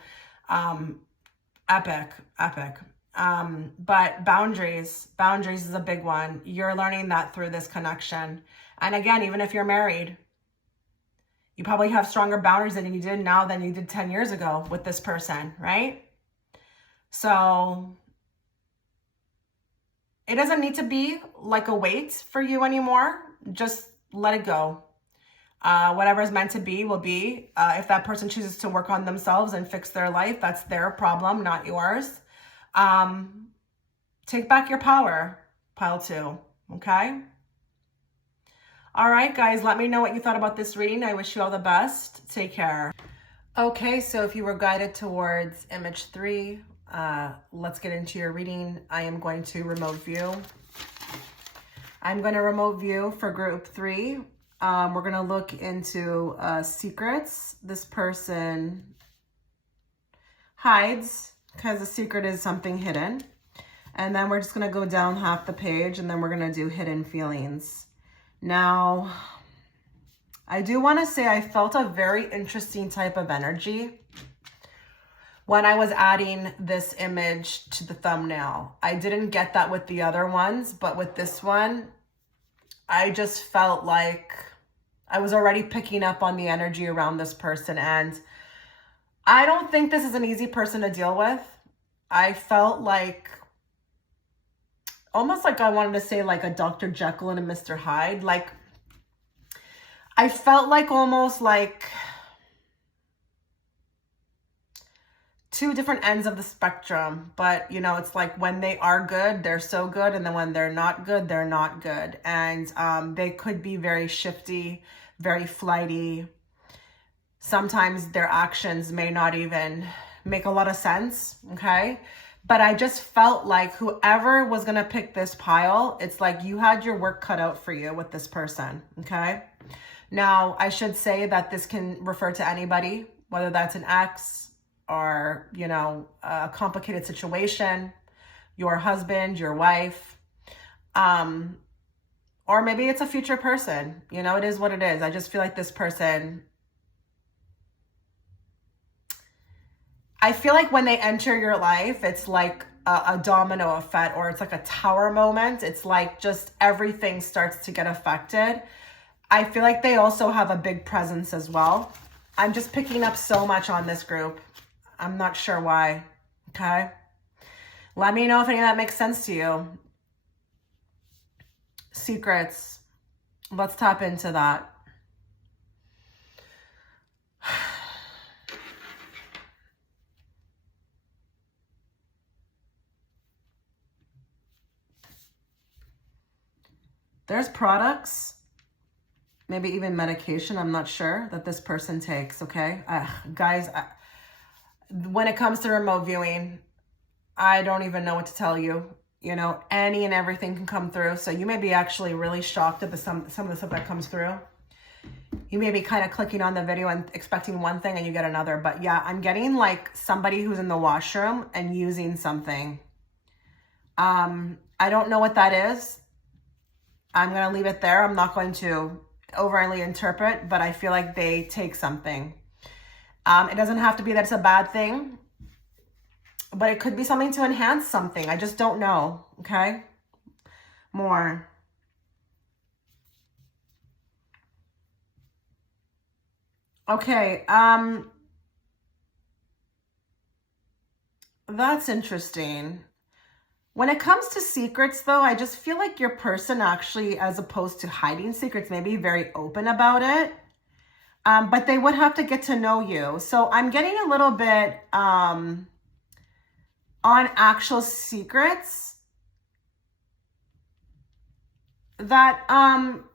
Epic. But boundaries is a big one. You're learning that through this connection. And again, even if you're married, you probably have stronger boundaries than you did now than you did 10 years ago with this person, right? So it doesn't need to be like a weight for you anymore. Just let it go. Whatever is meant to be will be. If that person chooses to work on themselves and fix their life, that's their problem, not yours. Take back your power, pile 2, okay? All right, guys, let me know what you thought about this reading. I wish you all the best. Take care. Okay, so if you were guided towards image 3, let's get into your reading. I am going to remote view. I'm going to remote view for group 3. We're going to look into secrets this person hides, because the secret is something hidden. And then we're just going to go down half the page, and then we're going to do hidden feelings. Now, I do want to say I felt a very interesting type of energy when I was adding this image to the thumbnail. I didn't get that with the other ones, but with this one, I just felt like I was already picking up on the energy around this person. And I don't think this is an easy person to deal with. I felt like, almost like I wanted to say like a Dr. Jekyll and a Mr. Hyde. Like, I felt like almost like two different ends of the spectrum. But, you know, it's like when they are good, they're so good. And then when they're not good, they're not good. And they could be very shifty, very flighty. Sometimes their actions may not even make a lot of sense, okay? But I just felt like whoever was going to pick this pile, it's like you had your work cut out for you with this person, okay? Now, I should say that this can refer to anybody, whether that's an ex or, you know, a complicated situation, your husband, your wife, or maybe it's a future person. You know, it is what it is. I just feel like this person, I feel like when they enter your life, it's like a domino effect, or it's like a tower moment. It's like just everything starts to get affected. I feel like they also have a big presence as well. I'm just picking up so much on this group. I'm not sure why, okay? Let me know if any of that makes sense to you. Secrets. Let's tap into that. There's products, maybe even medication, I'm not sure, that this person takes, okay? Guys, when it comes to remote viewing, I don't even know what to tell you. You know, any and everything can come through. So you may be actually really shocked at some of the stuff that comes through. You may be kind of clicking on the video and expecting one thing and you get another. But yeah, I'm getting like somebody who's in the washroom and using something. I don't know what that is. I'm going to leave it there. I'm not going to overly interpret, but I feel like they take something. It doesn't have to be that it's a bad thing, but it could be something to enhance something. I just don't know, okay? More. Okay, that's interesting. When it comes to secrets, though, I just feel like your person actually, as opposed to hiding secrets, may be very open about it. But they would have to get to know you. So I'm getting a little bit on actual secrets that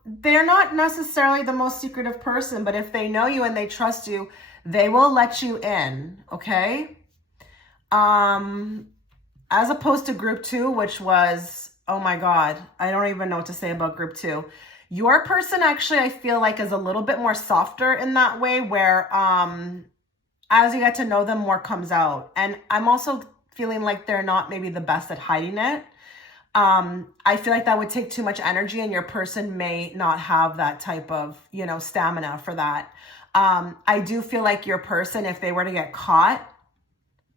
they're not necessarily the most secretive person, but if they know you and they trust you, they will let you in, okay? As opposed to group 2, which was, oh my God, I don't even know what to say about group 2. Your person actually, I feel like, is a little bit more softer in that way, where as you get to know them, more comes out. And I'm also feeling like they're not maybe the best at hiding it. I feel like that would take too much energy, and your person may not have that type of, you know, stamina for that. I do feel like your person, if they were to get caught,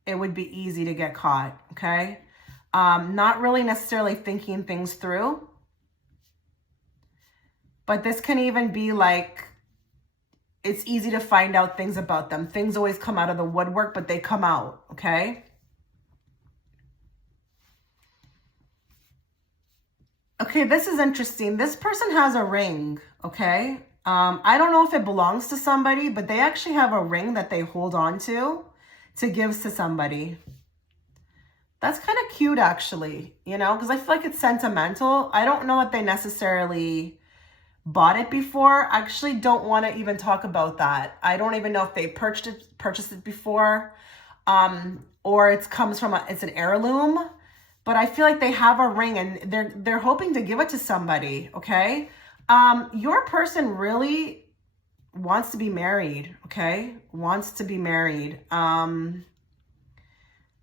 it would be easy to get caught, okay? Not really necessarily thinking things through. But this can even be like, it's easy to find out things about them. Things always come out of the woodwork, but they come out, okay? Okay, this is interesting. This person has a ring, okay? I don't know if it belongs to somebody, but they actually have a ring that they hold on to give to somebody. That's kind of cute, actually, you know, because I feel like it's sentimental. I don't know if they necessarily bought it before. I actually don't want to even talk about that. I don't even know if they purchased it before, or it's an heirloom. But I feel like they have a ring and they're hoping to give it to somebody, okay? Your person really wants to be married, okay? Wants to be married.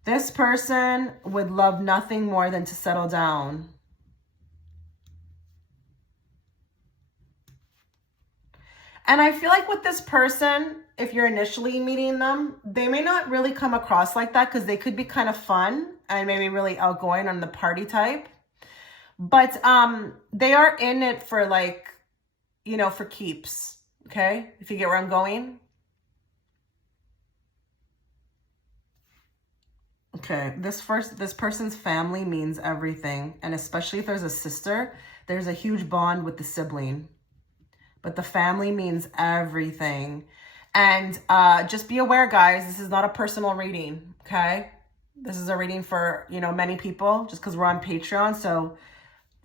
This person would love nothing more than to settle down. And I feel like with this person, if you're initially meeting them, they may not really come across like that because they could be kind of fun and maybe really outgoing on the party type. But they are in it for like, you know, for keeps. Okay? If you get where I'm going. Okay, this person's family means everything. And especially if there's a sister, there's a huge bond with the sibling. But the family means everything. And just be aware, guys, this is not a personal reading, okay? This is a reading for, you know, many people just because we're on Patreon. So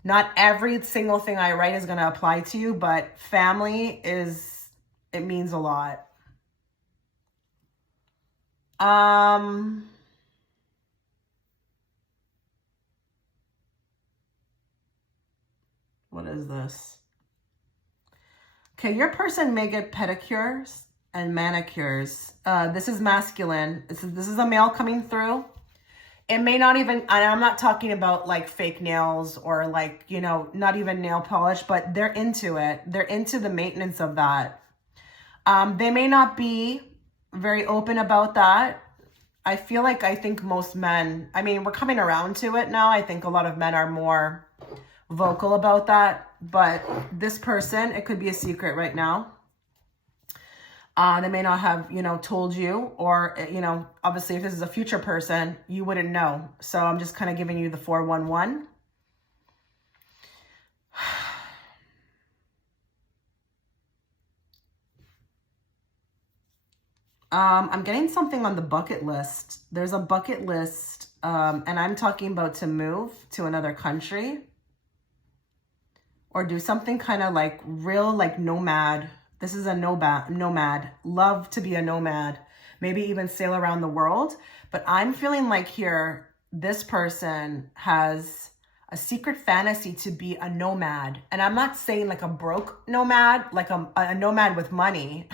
not every single thing I write is going to apply to you, but family it means a lot. What is this? Okay, your person may get pedicures and manicures. This is masculine. This is a male coming through. It may not even, I'm not talking about like fake nails or like, you know, not even nail polish, but they're into it. They're into the maintenance of that. They may not be very open about that. I think most men, I mean, we're coming around to it now. I think a lot of men are more vocal about that. But this person, it could be a secret right now. They may not have, you know, told you, or, you know, obviously if this is a future person, you wouldn't know. So I'm just kind of giving you the 411. I'm getting something on the bucket list. There's a bucket list, and I'm talking about to move to another country or do something kind of like real, like nomad. This is a nomad. Love to be a nomad. Maybe even sail around the world. But I'm feeling like here, this person has a secret fantasy to be a nomad. And I'm not saying like a broke nomad, like a nomad with money.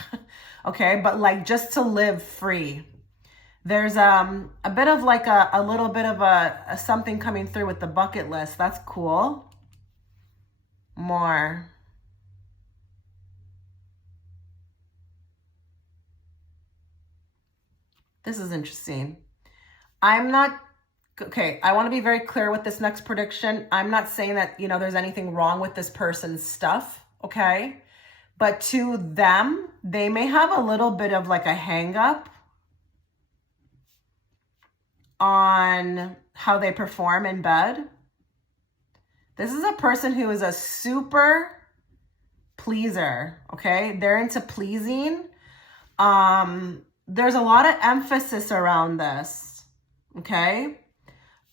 Okay, but like just to live free. There's a bit of like a little bit of a something coming through with the bucket list. That's cool. More. This is interesting. I'm not, okay, I want to be very clear with this next prediction. I'm not saying that, you know, there's anything wrong with this person's stuff, okay? But to them, they may have a little bit of like a hang up on how they perform in bed. This is a person who is a super pleaser, okay? They're into pleasing. There's a lot of emphasis around this, okay?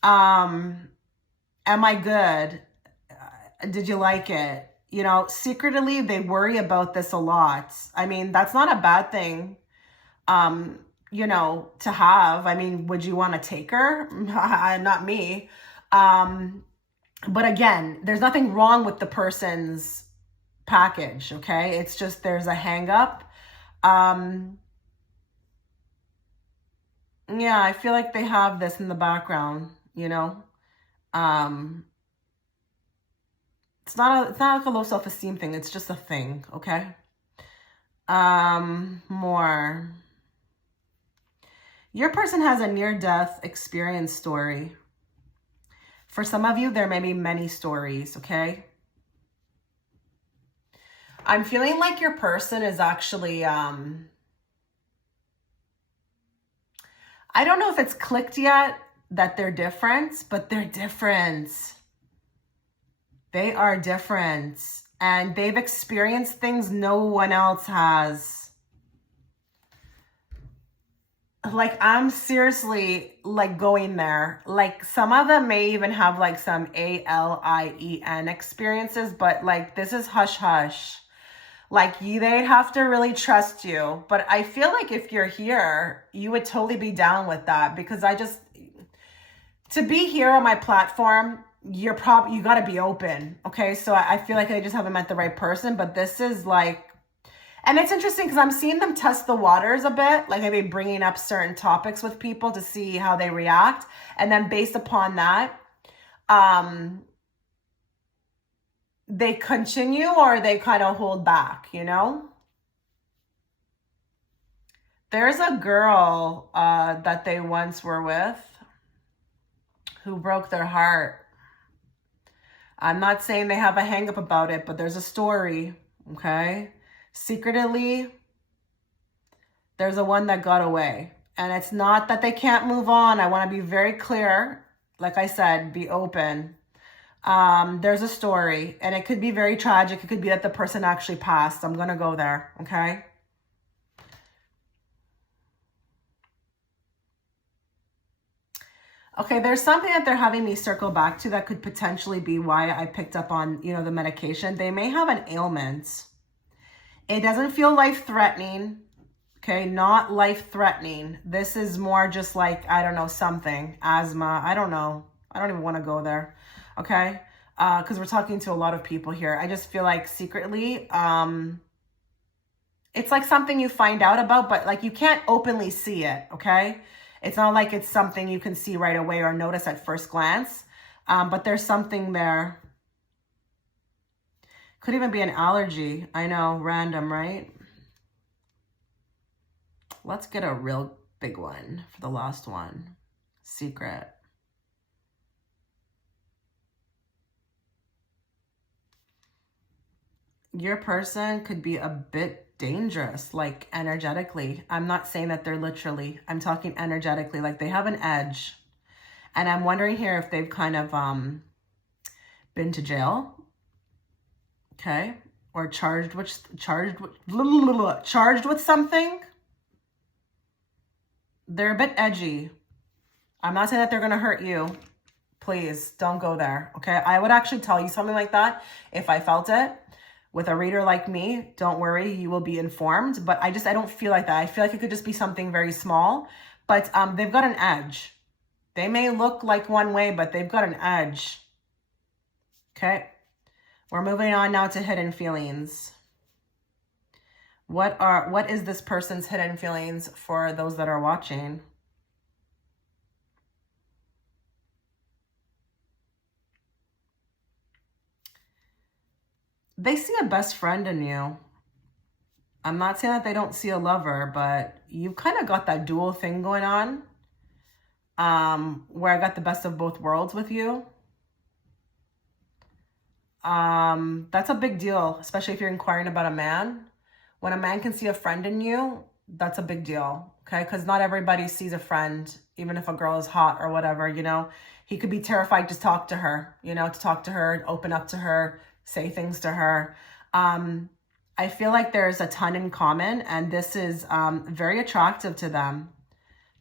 Am I good? Did you like it? You know, secretly, they worry about this a lot. I mean, that's not a bad thing, you know, to have. I mean, would you want to take her? Not me. But again, there's nothing wrong with the person's package, okay? It's just there's a hang up. Yeah, I feel like they have this in the background, you know? It's not like a low self-esteem thing. It's just a thing, okay? More. Your person has a near-death experience story. For some of you, there may be many stories, okay? I'm feeling like your person is actually, I don't know if it's clicked yet that they're different, but they're different. They are different and they've experienced things no one else has. Like, I'm seriously like going there. Like, some of them may even have like some ALIEN experiences, but like, this is hush hush. Like, they'd have to really trust you. But I feel like if you're here, you would totally be down with that, because to be here on my platform, you got to be open. Okay. So I feel like I just haven't met the right person, but this is like, and it's interesting because I'm seeing them test the waters a bit, like maybe bringing up certain topics with people to see how they react. And then based upon that, they continue or they kind of hold back, you know? There's a girl that they once were with who broke their heart. I'm not saying they have a hang up about it, but there's a story, okay? Secretly, there's a one that got away. And it's not that they can't move on. I want to be very clear. Like I said, be open. There's a story, and it could be very tragic. It could be that the person actually passed. I'm going to go there, okay? Okay, there's something that they're having me circle back to that could potentially be why I picked up on, the medication. They may have an ailment. It doesn't feel life-threatening, okay? Not life-threatening. This is more just like, I don't know, something. Asthma, I don't know. I don't even want to go there, okay? Because we're talking to a lot of people here. I just feel like secretly, it's like something you find out about, but like you can't openly see it, okay? It's not like it's something you can see right away or notice at first glance, but there's something there. Could even be an allergy. I know, random, right? Let's get a real big one for the last one. Secret. Your person could be a bit dangerous, like energetically. I'm not saying that they're literally. I'm talking energetically, like they have an edge. And I'm wondering here if they've kind of been to jail. Okay, or charged with something. They're a bit edgy. I'm not saying that they're gonna hurt you. Please don't go there. Okay, I would actually tell you something like that if I felt it. With a reader like me, don't worry, you will be informed. But I don't feel like that. I feel like it could just be something very small. But they've got an edge. They may look like one way, but they've got an edge. Okay. We're moving on now to hidden feelings. What is this person's hidden feelings for those that are watching? They see a best friend in you. I'm not saying that they don't see a lover, but you've kind of got that dual thing going on, where I got the best of both worlds with you. That's a big deal, especially if you're inquiring about a man. When a man can see a friend in you, that's a big deal, okay? Because not everybody sees a friend, even if a girl is hot or whatever, He could be terrified to talk to her, open up to her, say things to her. I feel like there's a ton in common, and this is very attractive to them.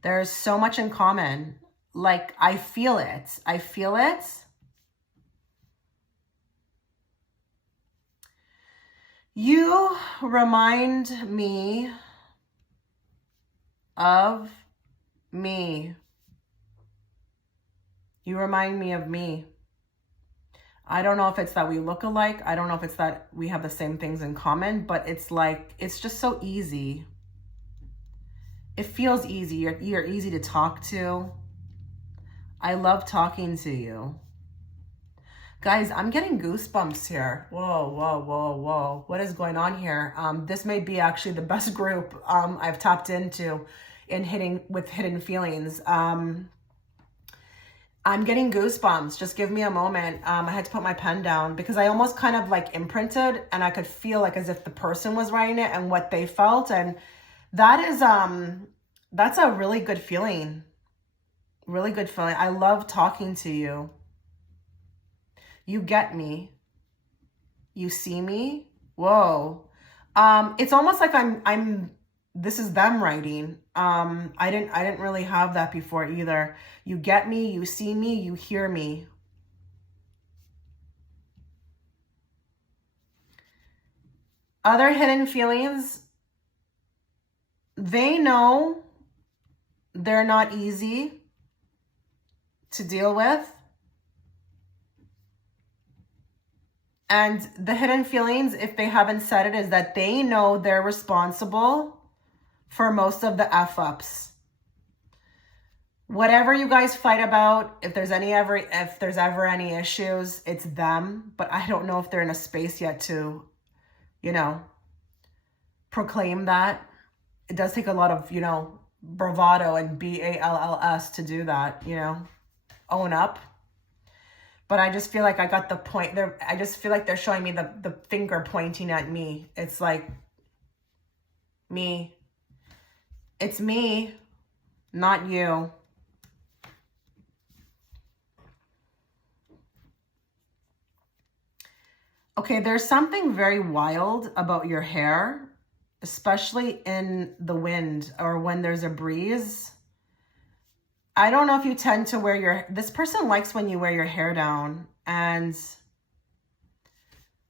There's so much in common. Like, I feel it. I feel it. You remind me of me. You remind me of me. I don't know if it's that we look alike. I don't know if it's that we have the same things in common, but it's like, it's just so easy. It feels easy. You're easy to talk to. I love talking to you. Guys, I'm getting goosebumps here. Whoa, whoa, whoa, whoa. What is going on here? This may be actually the best group I've tapped into with hidden feelings. I'm getting goosebumps. Just give me a moment. I had to put my pen down because I almost kind of like imprinted, and I could feel like as if the person was writing it and what they felt. And that is, that's a really good feeling. Really good feeling. I love talking to you. You get me. you see me. Whoa. It's almost like this is them writing. I didn't really have that before either. You get me, you see me, you hear me. Other hidden feelings, they know they're not easy to deal with. And the hidden feelings, if they haven't said it, is that they know they're responsible for most of the F-ups. Whatever you guys fight about, if there's ever any issues, it's them. But I don't know if they're in a space yet to, you know, proclaim that. It does take a lot of, you know, bravado and BALLS to do that, you know, own up. But I just feel like I got the point there. I just feel like they're showing me the finger pointing at me. It's like me. It's me, not you. Okay, there's something very wild about your hair, especially in the wind or when there's a breeze. I don't know if you tend to wear this person likes when you wear your hair down, and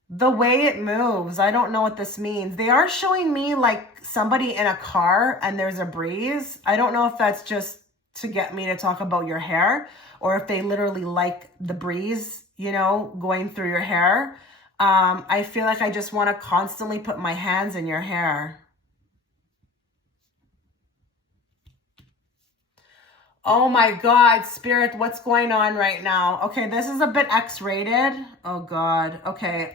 the way it moves, I don't know what this means. They are showing me like somebody in a car and there's a breeze. I don't know if that's just to get me to talk about your hair or if they literally like the breeze, you know, going through your hair. I feel like I just want to constantly put my hands in your hair. Oh my God, Spirit, what's going on right now? Okay, this is a bit X-rated. Oh God, okay.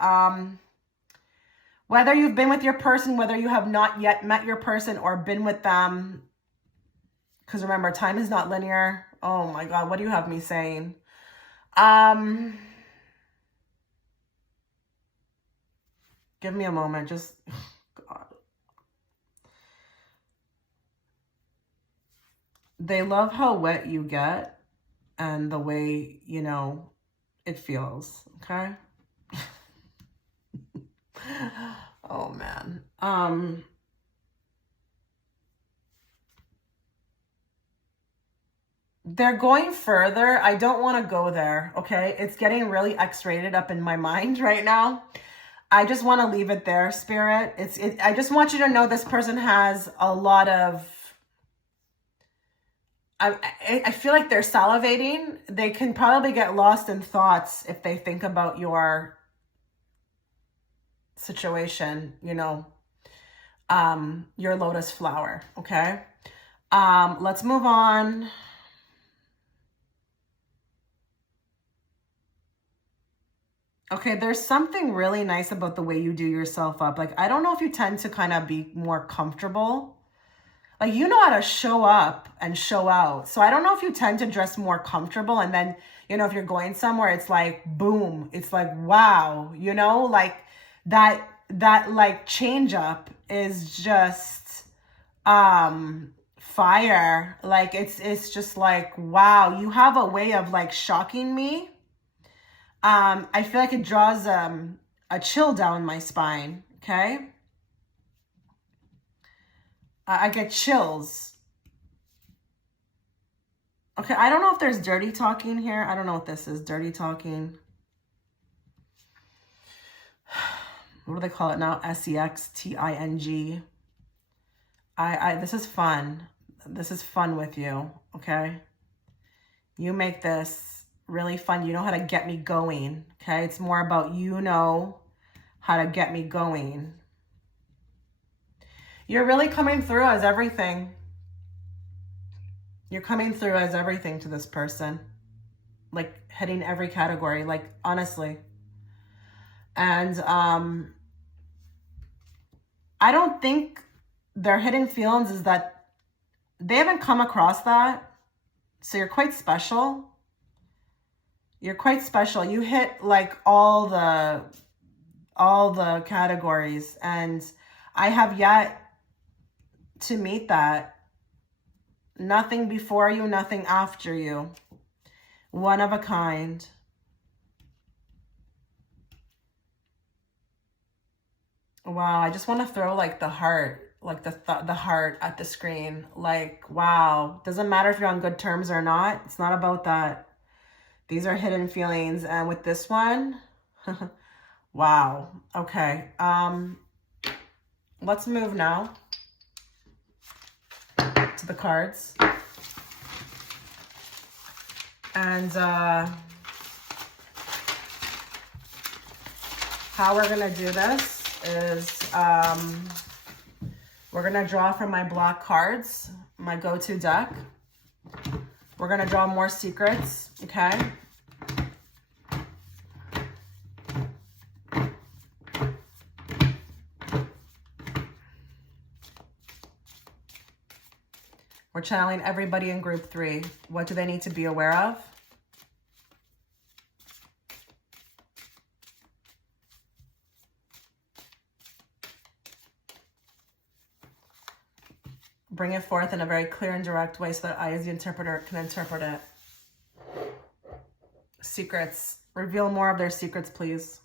Whether you've been with your person, whether you have not yet met your person or been with them, because remember, time is not linear. Oh my God, what do you have me saying? Give me a moment, just, God. They love how wet you get and the way, you know, it feels, okay? Oh man. They're going further. I don't want to go there, okay? It's getting really X-rated up in my mind right now. I just want to leave it there, Spirit. I just want you to know this person has a lot of, I feel like they're salivating. They can probably get lost in thoughts if they think about your situation, you know, your lotus flower, okay? Let's move on. Okay, there's something really nice about the way you do yourself up. Like, I don't know if you tend to kind of be more comfortable. Like, you know how to show up and show out. So I don't know if you tend to dress more comfortable and then, you know, if you're going somewhere, it's like, boom. It's like, wow, you know, like that like change up is just, fire. Like, it's just like, wow, you have a way of like shocking me. I feel like it draws, a chill down my spine. Okay. I get chills. Okay, I don't know if there's dirty talking here. I don't know what this is. Dirty talking. What do they call it now? SEXTING. This is fun. This is fun with you, okay? You make this really fun. You know how to get me going, okay? It's more about you know how to get me going. You're really coming through as everything. You're coming through as everything to this person. Like, hitting every category, like, honestly. And I don't think their hidden feelings is that they haven't come across that. So you're quite special. You're quite special. You hit like all the categories, and I have yet to meet that. Nothing before you, nothing after you. One of a kind. Wow, I just want to throw like the heart, like the heart at the screen. Like, wow, doesn't matter if you're on good terms or not. It's not about that. These are hidden feelings. And with this one, wow. Okay. Let's move now to the cards. And how we're going to do this is we're going to draw from my black cards, my go-to deck. We're going to draw more secrets, okay? We're channeling everybody in group 3. What do they need to be aware of? Bring it forth in a very clear and direct way so that I, as the interpreter, can interpret it. Secrets. Reveal more of their secrets, please.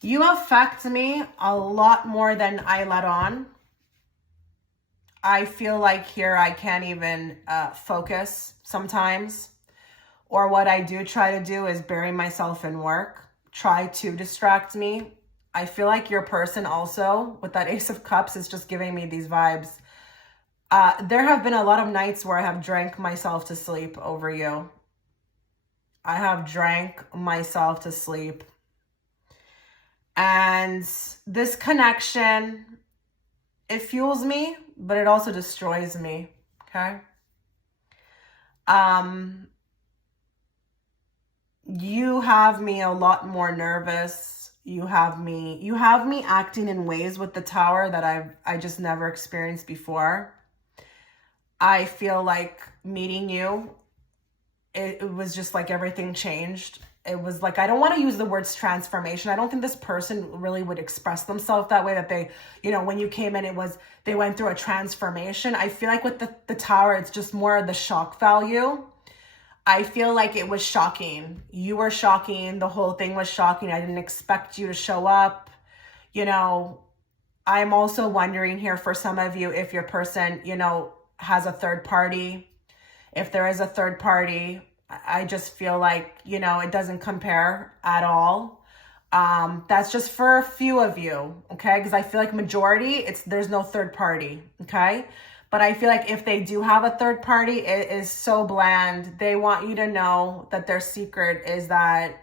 You affect me a lot more than I let on. I feel like here I can't even focus sometimes. Or what I do try to do is bury myself in work. Try to distract me. I feel like your person also, with that Ace of Cups, is just giving me these vibes. There have been a lot of nights where I have drank myself to sleep over you. I have drank myself to sleep. And this connection, it fuels me, but it also destroys me, okay? You have me a lot more nervous. You have me acting in ways with the Tower that I just never experienced before. I feel like meeting you, it was just like everything changed. It was like, I don't want to use the words transformation. I don't think this person really would express themselves that way, that they, you know, when you came in, they went through a transformation. I feel like with the Tower, it's just more of the shock value. I feel like it was shocking. You were shocking. The whole thing was shocking. I didn't expect you to show up. You know, I'm also wondering here for some of you, if your person, you know, has a third party. If there is a third party, I just feel like, you know, it doesn't compare at all. That's just for a few of you, okay? Because I feel like majority, there's no third party, okay? But I feel like if they do have a third party, it is so bland. They want you to know that their secret is that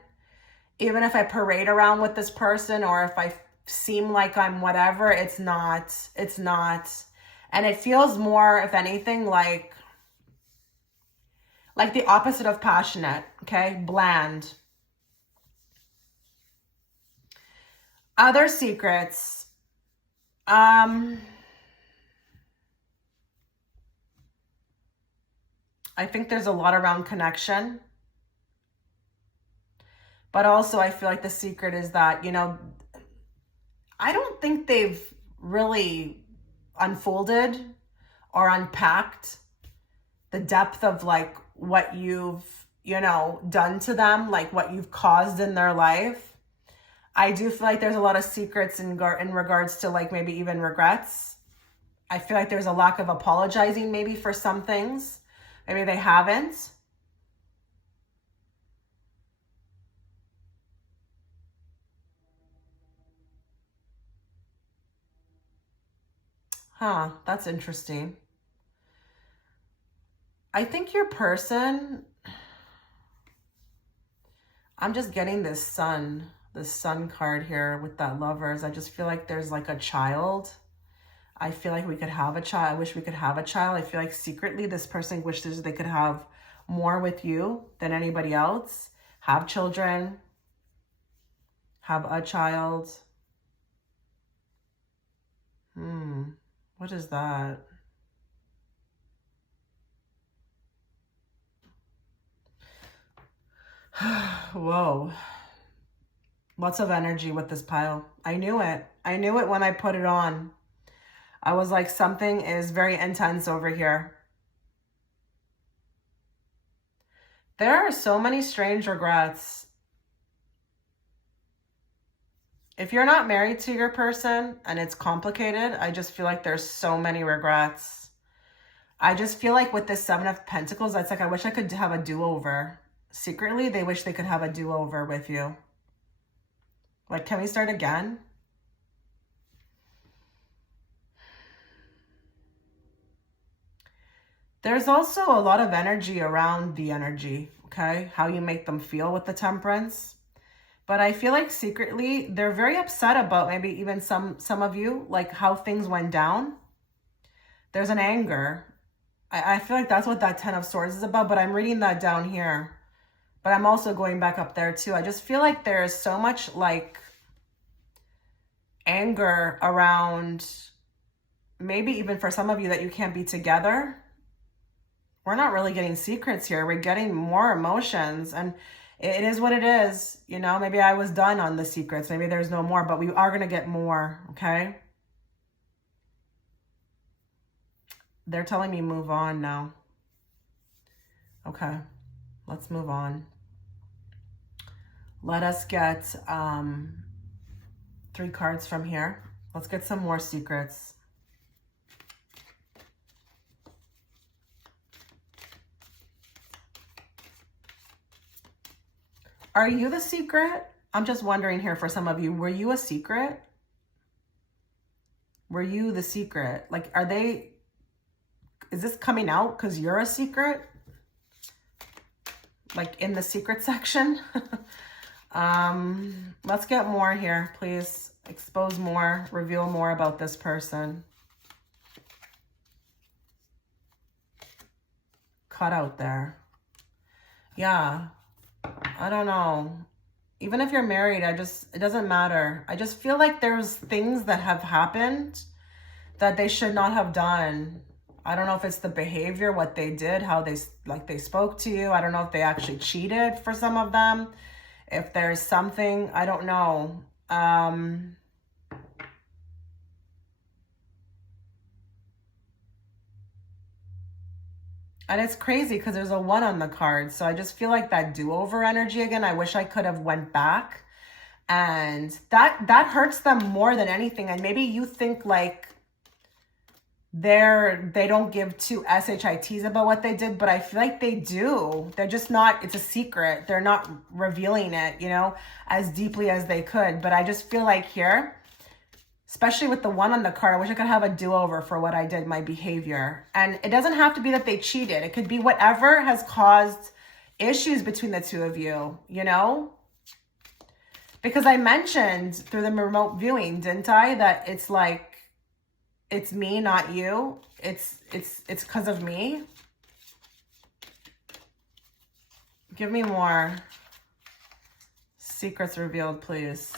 even if I parade around with this person, or if I seem like I'm whatever, it's not. And it feels more, if anything, like the opposite of passionate, okay? Bland. Other secrets. I think there's a lot around connection. But also I feel like the secret is that, you know, I don't think they've really unfolded or unpacked the depth of like what you've, you know, done to them, like what you've caused in their life. I do feel like there's a lot of secrets in regards to like maybe even regrets. I feel like there's a lack of apologizing maybe for some things. Maybe they haven't. Huh, that's interesting. I think your person, I'm just getting this sun card here with that Lovers. I just feel like there's like a child. I feel like we could have a child. I wish we could have a child. I feel like secretly this person wishes they could have more with you than anybody else. Have children. Have a child. What is that? Whoa. Lots of energy with this pile. I knew it. I knew it when I put it on. I was like, something is very intense over here. There are so many strange regrets. If you're not married to your person and it's complicated, I just feel like there's so many regrets. I just feel like with this Seven of Pentacles, that's like, I wish I could have a do-over. Secretly, they wish they could have a do-over with you. Like, can we start again? There's also a lot of energy around the energy, okay? How you make them feel with the Temperance. But I feel like secretly, they're very upset about maybe even some of you, like how things went down. There's an anger. I feel like that's what that Ten of Swords is about, but I'm reading that down here. But I'm also going back up there too. I just feel like there's so much like anger around, maybe even for some of you, that you can't be together. We're not really getting secrets here. We're getting more emotions, and it is what it is. You know, maybe I was done on the secrets. Maybe there's no more, but we are going to get more, okay? They're telling me move on now. Okay, let's move on. Let us get 3 cards from here. Let's get some more secrets. Are you the secret? I'm just wondering here for some of you, were you a secret? Were you the secret? Like, is this coming out because you're a secret? Like in the secret section? Let's get more here, please. Expose more, reveal more about this person. Cut out there. Yeah. I don't know. Even if you're married, it doesn't matter. I just feel like there's things that have happened that they should not have done. I don't know if it's the behavior, what they did, how they spoke to you. I don't know if they actually cheated for some of them. If there's something, I don't know. And it's crazy because there's a 1 on the card. So I just feel like that do-over energy again. I wish I could have went back. And that hurts them more than anything. And maybe you think like they don't give 2 shits about what they did, but I feel like they do. They're just not, it's a secret. They're not revealing it, you know, as deeply as they could. But I just feel like here, especially with the 1 on the card, I wish I could have a do-over for what I did, my behavior. And it doesn't have to be that they cheated. It could be whatever has caused issues between the 2 of you, you know? Because I mentioned through the remote viewing, didn't I, that it's like, it's me, not you. It's because of me. Give me more secrets revealed, please.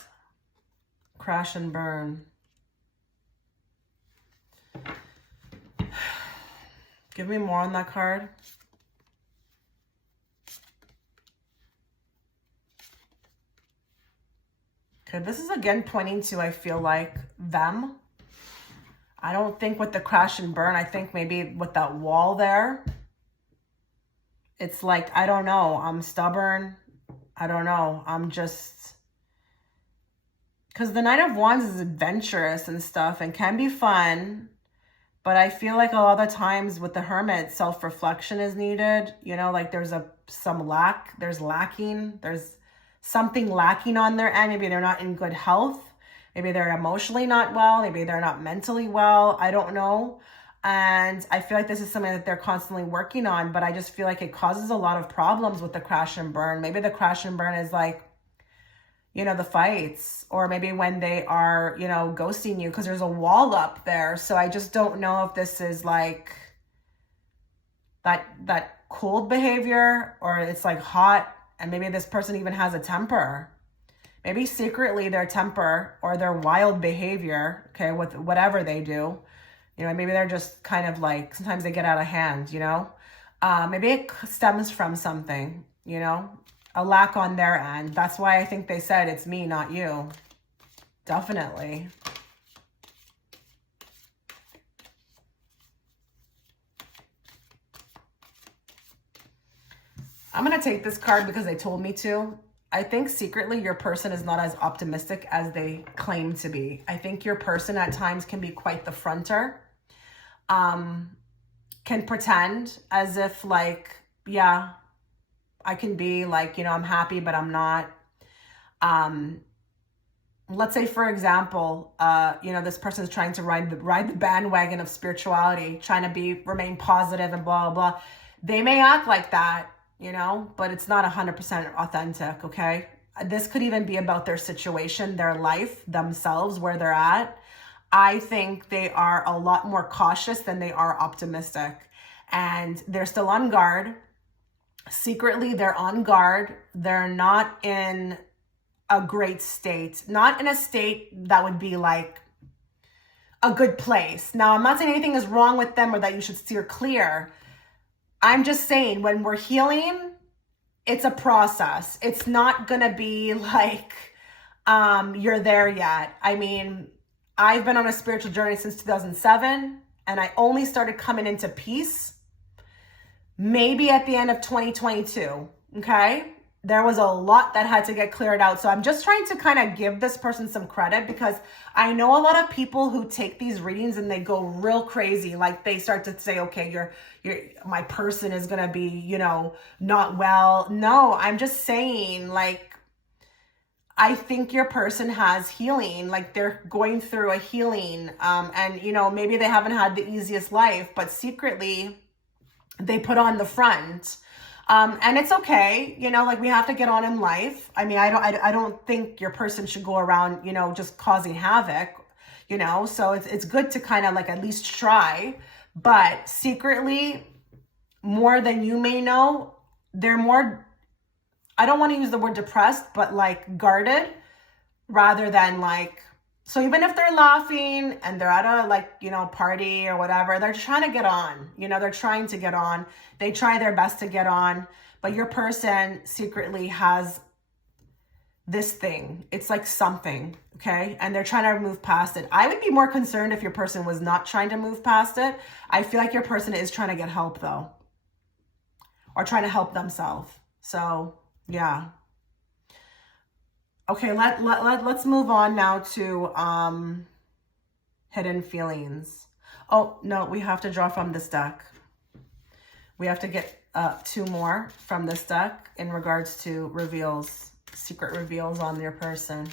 Crash and burn. Give me more on that card. Okay, this is again pointing to, I feel like, them. I don't think with the crash and burn. I think maybe with that wall there. It's like, I don't know. I'm stubborn. I don't know. I'm just... Because the Knight of Wands is adventurous and stuff and can be fun. But I feel like a lot of the times with the Hermit, self-reflection is needed. You know, like there's lacking. There's something lacking on their end. Maybe they're not in good health. Maybe they're emotionally not well. Maybe they're not mentally well. I don't know. And I feel like this is something that they're constantly working on. But I just feel like it causes a lot of problems with the crash and burn. Maybe the crash and burn is like, you know, the fights. Or maybe when they are, you know, ghosting you because there's a wall up there. So I just don't know if this is like that cold behavior or it's like hot. And maybe this person even has a temper. Maybe secretly their temper or their wild behavior, okay, with whatever they do, maybe they're just kind of like, sometimes they get out of hand, maybe it stems from something, a lack on their end. That's why I think they said it's me, not you. Definitely. I'm going to take this card because they told me to. I think secretly your person is not as optimistic as they claim to be. I think your person at times can be quite the fronter. Can pretend as if like, yeah, I can be like, I'm happy, but I'm not. Let's say, for example, this person is trying to ride the bandwagon of spirituality, trying to remain positive and blah, blah, blah. They may act like that, but it's not 100% authentic, okay? This could even be about their situation, their life, themselves, where they're at. I think they are a lot more cautious than they are optimistic. And they're still on guard. Secretly, they're on guard. They're not in a great state. Not in a state that would be like a good place. Now, I'm not saying anything is wrong with them or that you should steer clear. I'm just saying when we're healing, it's a process. It's not going to be like you're there yet. I mean, I've been on a spiritual journey since 2007, and I only started coming into peace maybe at the end of 2022, okay? There was a lot that had to get cleared out. So I'm just trying to kind of give this person some credit, because I know a lot of people who take these readings and they go real crazy. Like they start to say, okay, my person is going to be, not well. No, I'm just saying, like, I think your person has healing, like they're going through a healing. And, maybe they haven't had the easiest life, but secretly they put on the front. And it's okay, like we have to get on in life. I mean, I don't think your person should go around, just causing havoc, so it's good to kind of like at least try, but secretly, more than you may know, they're more, I don't want to use the word depressed, but like guarded rather than like, so even if they're laughing and they're at a party or whatever, they're trying to get on, they're trying to get on. They try their best to get on, but your person secretly has this thing. It's like something, okay? And they're trying to move past it. I would be more concerned if your person was not trying to move past it. I feel like your person is trying to get help though, or trying to help themselves. So yeah. Okay, let's move on now to hidden feelings. Oh, no, we have to draw from this deck. We have to get 2 more from this deck in regards to reveals, secret reveals on your person.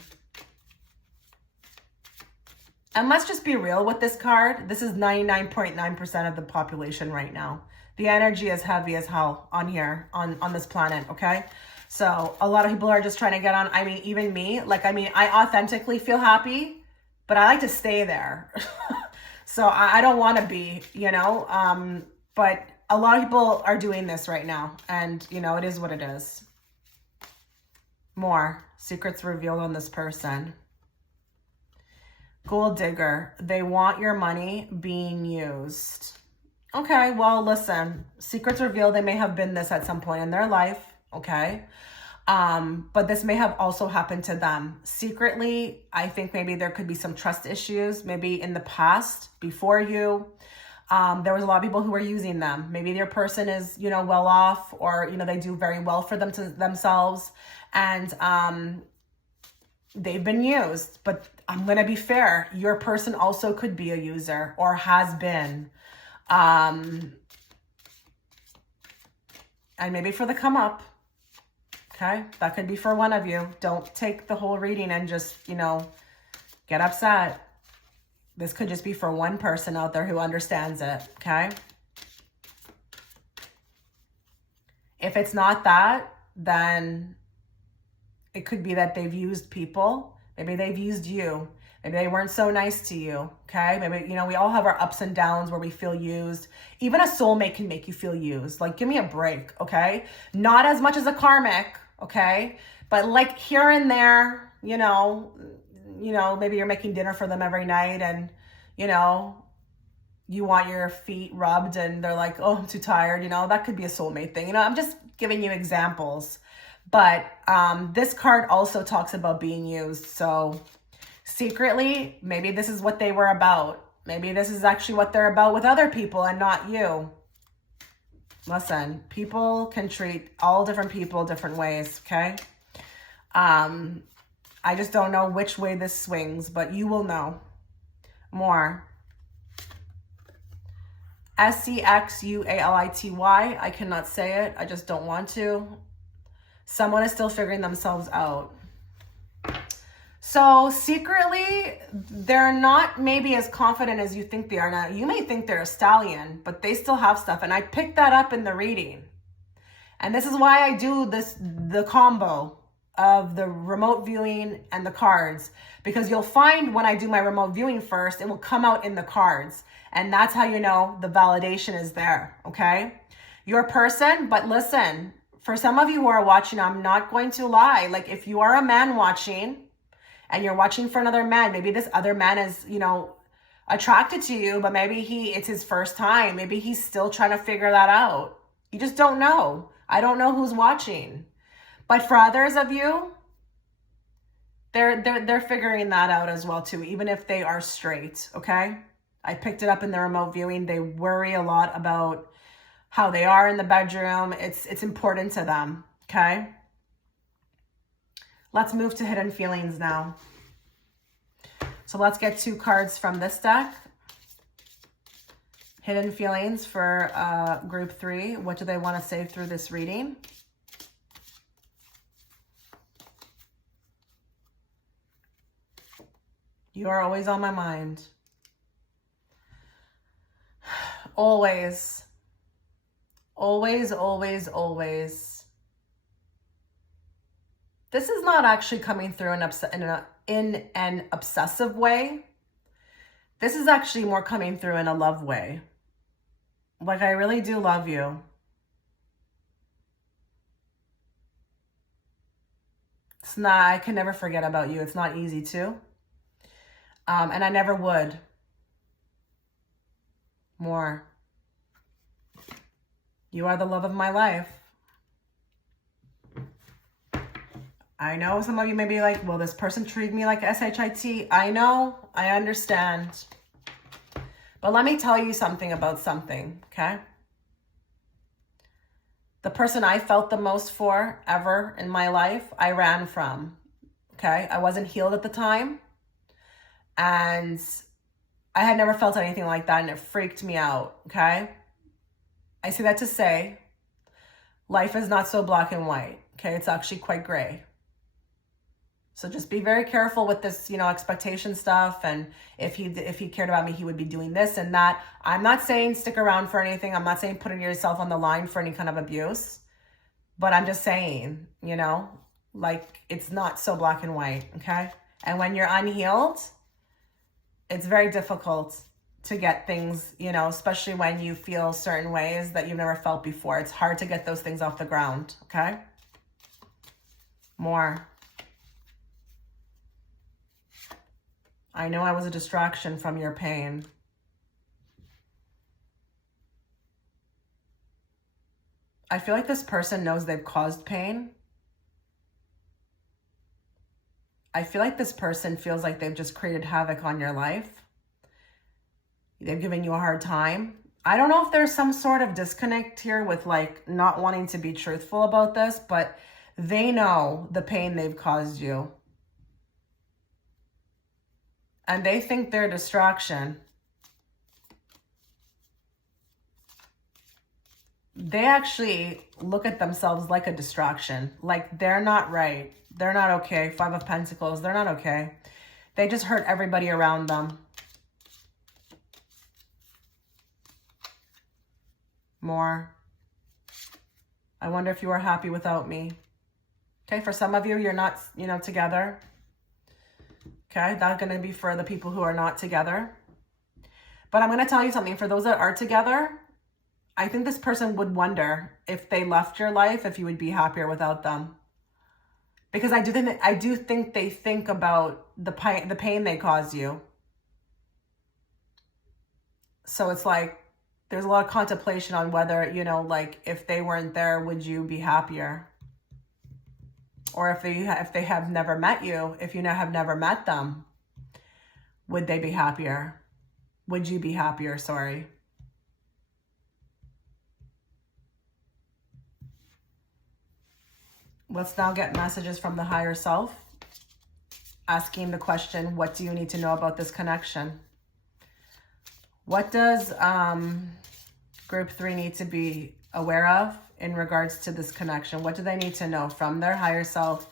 And let's just be real with this card. This is 99.9% of the population right now. The energy is heavy as hell on here, on this planet, okay? So a lot of people are just trying to get on. I mean, even me, I authentically feel happy, but I like to stay there. So I don't want to be, but a lot of people are doing this right now, and it is what it is. More secrets revealed on this person. Gold digger. They want your money being used. Okay, well, listen, secrets revealed. They may have been this at some point in their life. Okay. But this may have also happened to them secretly. I think maybe there could be some trust issues, maybe in the past before you. There was a lot of people who were using them. Maybe their person is, well off, or, they do very well for themselves, and, they've been used. But I'm going to be fair. Your person also could be a user or has been, and maybe for the come up. Okay, that could be for one of you. Don't take the whole reading and just, get upset. This could just be for one person out there who understands it, okay? If it's not that, then it could be that they've used people. Maybe they've used you. Maybe they weren't so nice to you, okay? Maybe, we all have our ups and downs where we feel used. Even a soulmate can make you feel used. Like, give me a break, okay? Not as much as a karmic, okay? But like here and there, maybe you're making dinner for them every night and, you want your feet rubbed and they're like, oh, I'm too tired. That could be a soulmate thing. I'm just giving you examples. But this card also talks about being used. So secretly, maybe this is what they were about. Maybe this is actually what they're about with other people and not you. Listen, people can treat all different people different ways, okay? I just don't know which way this swings, but you will know more. Sexuality. I cannot say it. I just don't want to. Someone is still figuring themselves out. So secretly, they're not maybe as confident as you think they are now. You may think they're a stallion, but they still have stuff. And I picked that up in the reading. And this is why I do the combo of the remote viewing and the cards. Because you'll find when I do my remote viewing first, it will come out in the cards. And that's how you know the validation is there, okay? Your person, but listen, for some of you who are watching, I'm not going to lie. Like if you are a man watching and you're watching for another man, maybe this other man is, attracted to you, but maybe it's his first time. Maybe he's still trying to figure that out. You just don't know. I don't know who's watching. But for others of you, they're figuring that out as well too, even if they are straight, okay? I picked it up in the remote viewing. They worry a lot about how they are in the bedroom. It's important to them, okay? Let's move to hidden feelings now. So let's get 2 cards from this deck. Hidden feelings for group 3. What do they want to say through this reading? You are always on my mind. Always. Always, always, always. This is not actually coming through in an obsessive way. This is actually more coming through in a love way. Like, I really do love you. It's not, I can never forget about you. It's not easy to. And I never would. More. You are the love of my life. I know some of you may be like, well, this person treated me like shit. I know, I understand. But let me tell you something about something, okay? The person I felt the most for ever in my life, I ran from, okay? I wasn't healed at the time. And I had never felt anything like that, and it freaked me out, okay? I say that to say, life is not so black and white, okay? It's actually quite gray. So just be very careful with this, expectation stuff. And if he cared about me, he would be doing this and that. I'm not saying stick around for anything. I'm not saying putting yourself on the line for any kind of abuse. But I'm just saying, like it's not so black and white, okay? And when you're unhealed, it's very difficult to get things, especially when you feel certain ways that you've never felt before. It's hard to get those things off the ground, okay? More. I know I was a distraction from your pain. I feel like this person knows they've caused pain. I feel like this person feels like they've just created havoc on your life. They've given you a hard time. I don't know if there's some sort of disconnect here with like not wanting to be truthful about this, but they know the pain they've caused you. And they think they're a distraction. They actually look at themselves like a distraction. Like they're not right. They're not okay. 5 of Pentacles. They're not okay. They just hurt everybody around them. More. I wonder if you are happy without me. Okay, for some of you, you're not, together. Okay, that's going to be for the people who are not together. But I'm going to tell you something. For those that are together, I think this person would wonder if they left your life, if you would be happier without them. Because I do think they think about the pain they cause you. So it's like there's a lot of contemplation on whether, you know, like if they weren't there, would you be happier? Or if they have never met you, if you have never met them, would they be happier? Would you be happier? Sorry. Let's now get messages from the higher self, asking the question, what do you need to know about this connection? What does group 3 need to be aware of in regards to this connection? What do they need to know from their higher self's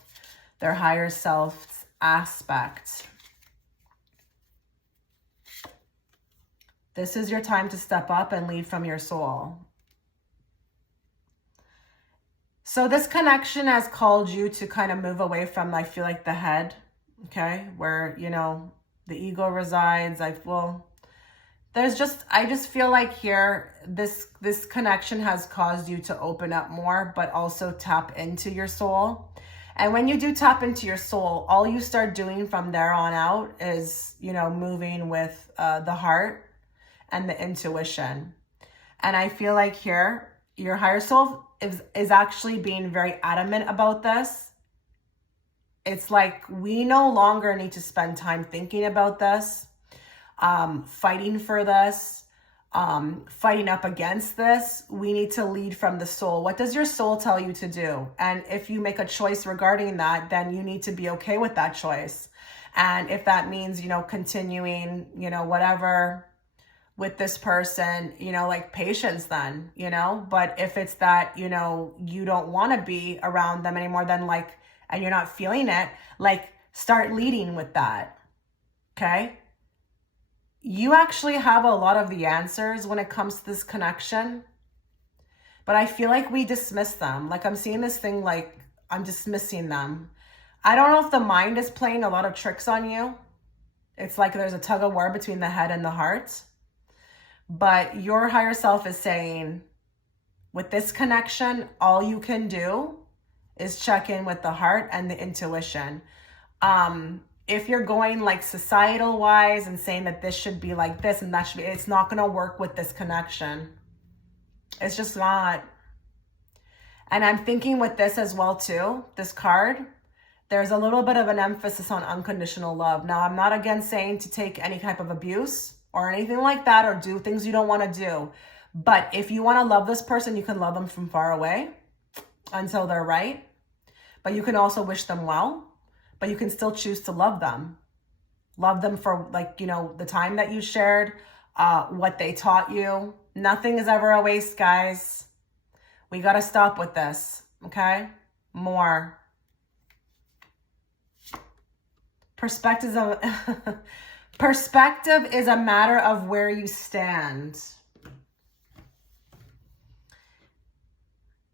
aspect? This is your time to step up and lead from your soul. So this connection has called you to kind of move away from, I feel like, the head, okay? Where, you know, the ego resides. I just feel like here, this connection has caused you to open up more, but also tap into your soul. And when you do tap into your soul, all you start doing from there on out is, you know, moving with the heart and the intuition. And I feel like here, your higher self is actually being very adamant about this. It's like we no longer need to spend time thinking about this, fighting for this, fighting up against this. We need to lead from the soul. What does your soul tell you to do? And if you make a choice regarding that, then you need to be okay with that choice. And if that means, you know, continuing, you know, whatever with this person, you know, like patience then, you know. But if it's that, you know, you don't want to be around them anymore, then like, and you're not feeling it, like start leading with that, okay? You actually have a lot of the answers when it comes to this connection, but I feel like we dismiss them. Like I'm seeing this thing, like I'm dismissing them. I don't know if the mind is playing a lot of tricks on you. It's like there's a tug of war between the head and the heart. But your higher self is saying, with this connection, all you can do is check in with the heart and the intuition. If you're going like societal wise and saying that this should be like this and that should be, it's not going to work with this connection. It's just not. And I'm thinking with this as well too, this card, there's a little bit of an emphasis on unconditional love. Now, I'm not again saying to take any type of abuse or anything like that, or do things you don't want to do. But if you want to love this person, you can love them from far away until they're right. But you can also wish them well, but you can still choose to love them. Love them for, like, you know, the time that you shared, what they taught you. Nothing is ever a waste, guys. We got to stop with this, okay? More. Perspective is a matter of where you stand.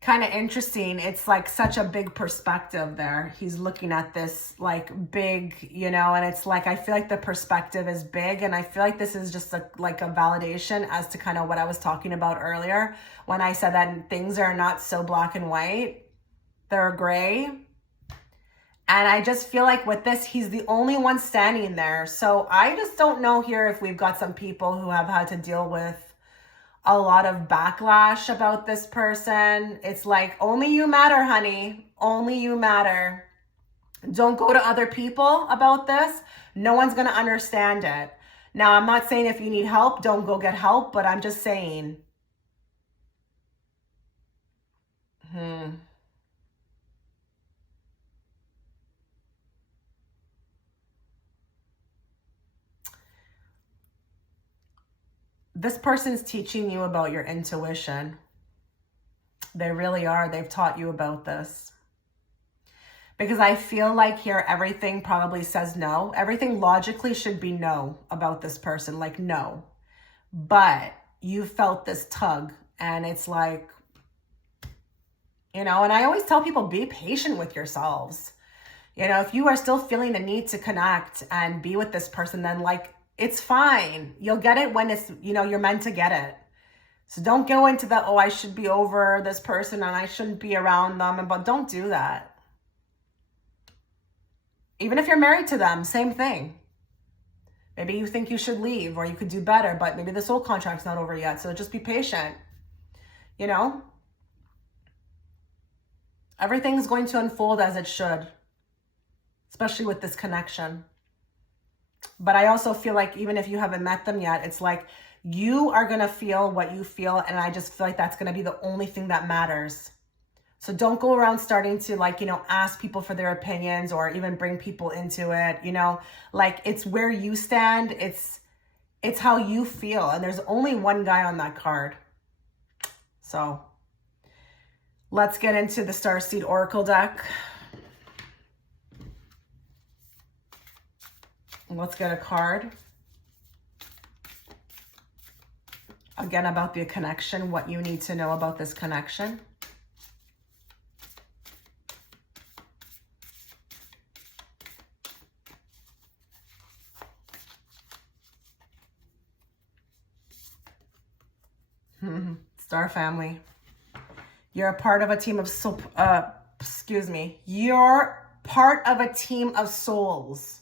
Kind of interesting. It's like such a big perspective there. He's looking at this like big, you know, and it's like, I feel like the perspective is big. And I feel like this is just like a validation as to kind of what I was talking about earlier when I said that things are not so black and white. They're gray. And I just feel like with this, he's the only one standing there. So I just don't know here if we've got some people who have had to deal with a lot of backlash about this person. It's like, only you matter, honey. Only you matter. Don't go to other people about this. No one's going to understand it. Now, I'm not saying if you need help, don't go get help, but I'm just saying. This person's teaching you about your intuition. They really are. They've taught you about this. Because I feel like here everything probably says no. Everything logically should be no about this person, like no. But you felt this tug and it's like, you know, and I always tell people, be patient with yourselves. You know, if you are still feeling the need to connect and be with this person, then like, it's fine. You'll get it when it's, you know, you're meant to get it. So don't go into the, oh, I should be over this person and I shouldn't be around them. But don't do that. Even if you're married to them, same thing. Maybe you think you should leave or you could do better, but maybe the soul contract's not over yet. So just be patient. You know, everything's going to unfold as it should, especially with this connection. But I also feel like even if you haven't met them yet, it's like you are going to feel what you feel. And I just feel like that's going to be the only thing that matters. So don't go around starting to like, you know, ask people for their opinions or even bring people into it, you know, like it's where you stand. It's how you feel. And there's only one guy on that card. So let's get into the Starseed Oracle deck. Let's get a card. Again, about the connection, what you need to know about this connection. Star family. You're a part of a team of, You're part of a team of souls.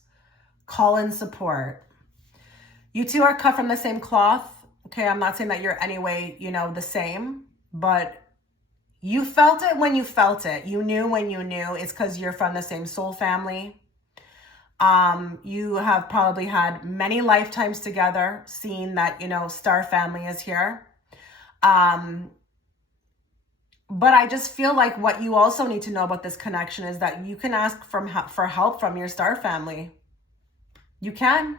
Call in support. You two are cut from the same cloth. Okay, I'm not saying that you're anyway, you know, the same, but you felt it when you felt it. You knew when you knew. It's because you're from the same soul family. You have probably had many lifetimes together, seeing that, you know, Star family is here. But I just feel like what you also need to know about this connection is that you can ask for help from your Star family. You can.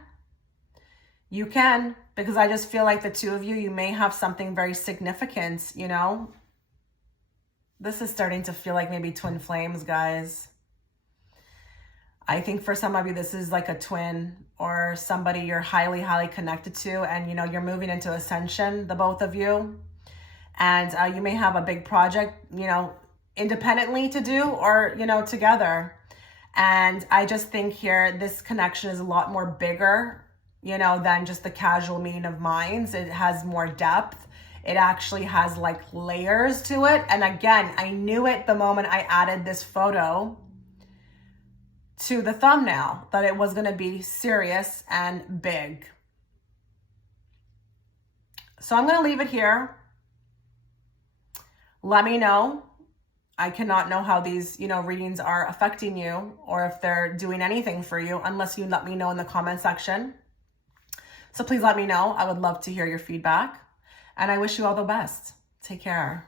You can, because I just feel like the two of you may have something very significant, you know. This is starting to feel like maybe twin flames, guys. I think for some of you, this is like a twin or somebody you're highly, highly connected to. And, you know, you're moving into ascension, the both of you. And you may have a big project, you know, independently to do or, you know, together. And I just think here, this connection is a lot more bigger, you know, than just the casual meeting of minds. It has more depth. It actually has like layers to it. And again, I knew it the moment I added this photo to the thumbnail that it was going to be serious and big. So I'm going to leave it here. Let me know. I cannot know how these, you know, readings are affecting you or if they're doing anything for you unless you let me know in the comment section. So please let me know. I would love to hear your feedback. And I wish you all the best. Take care.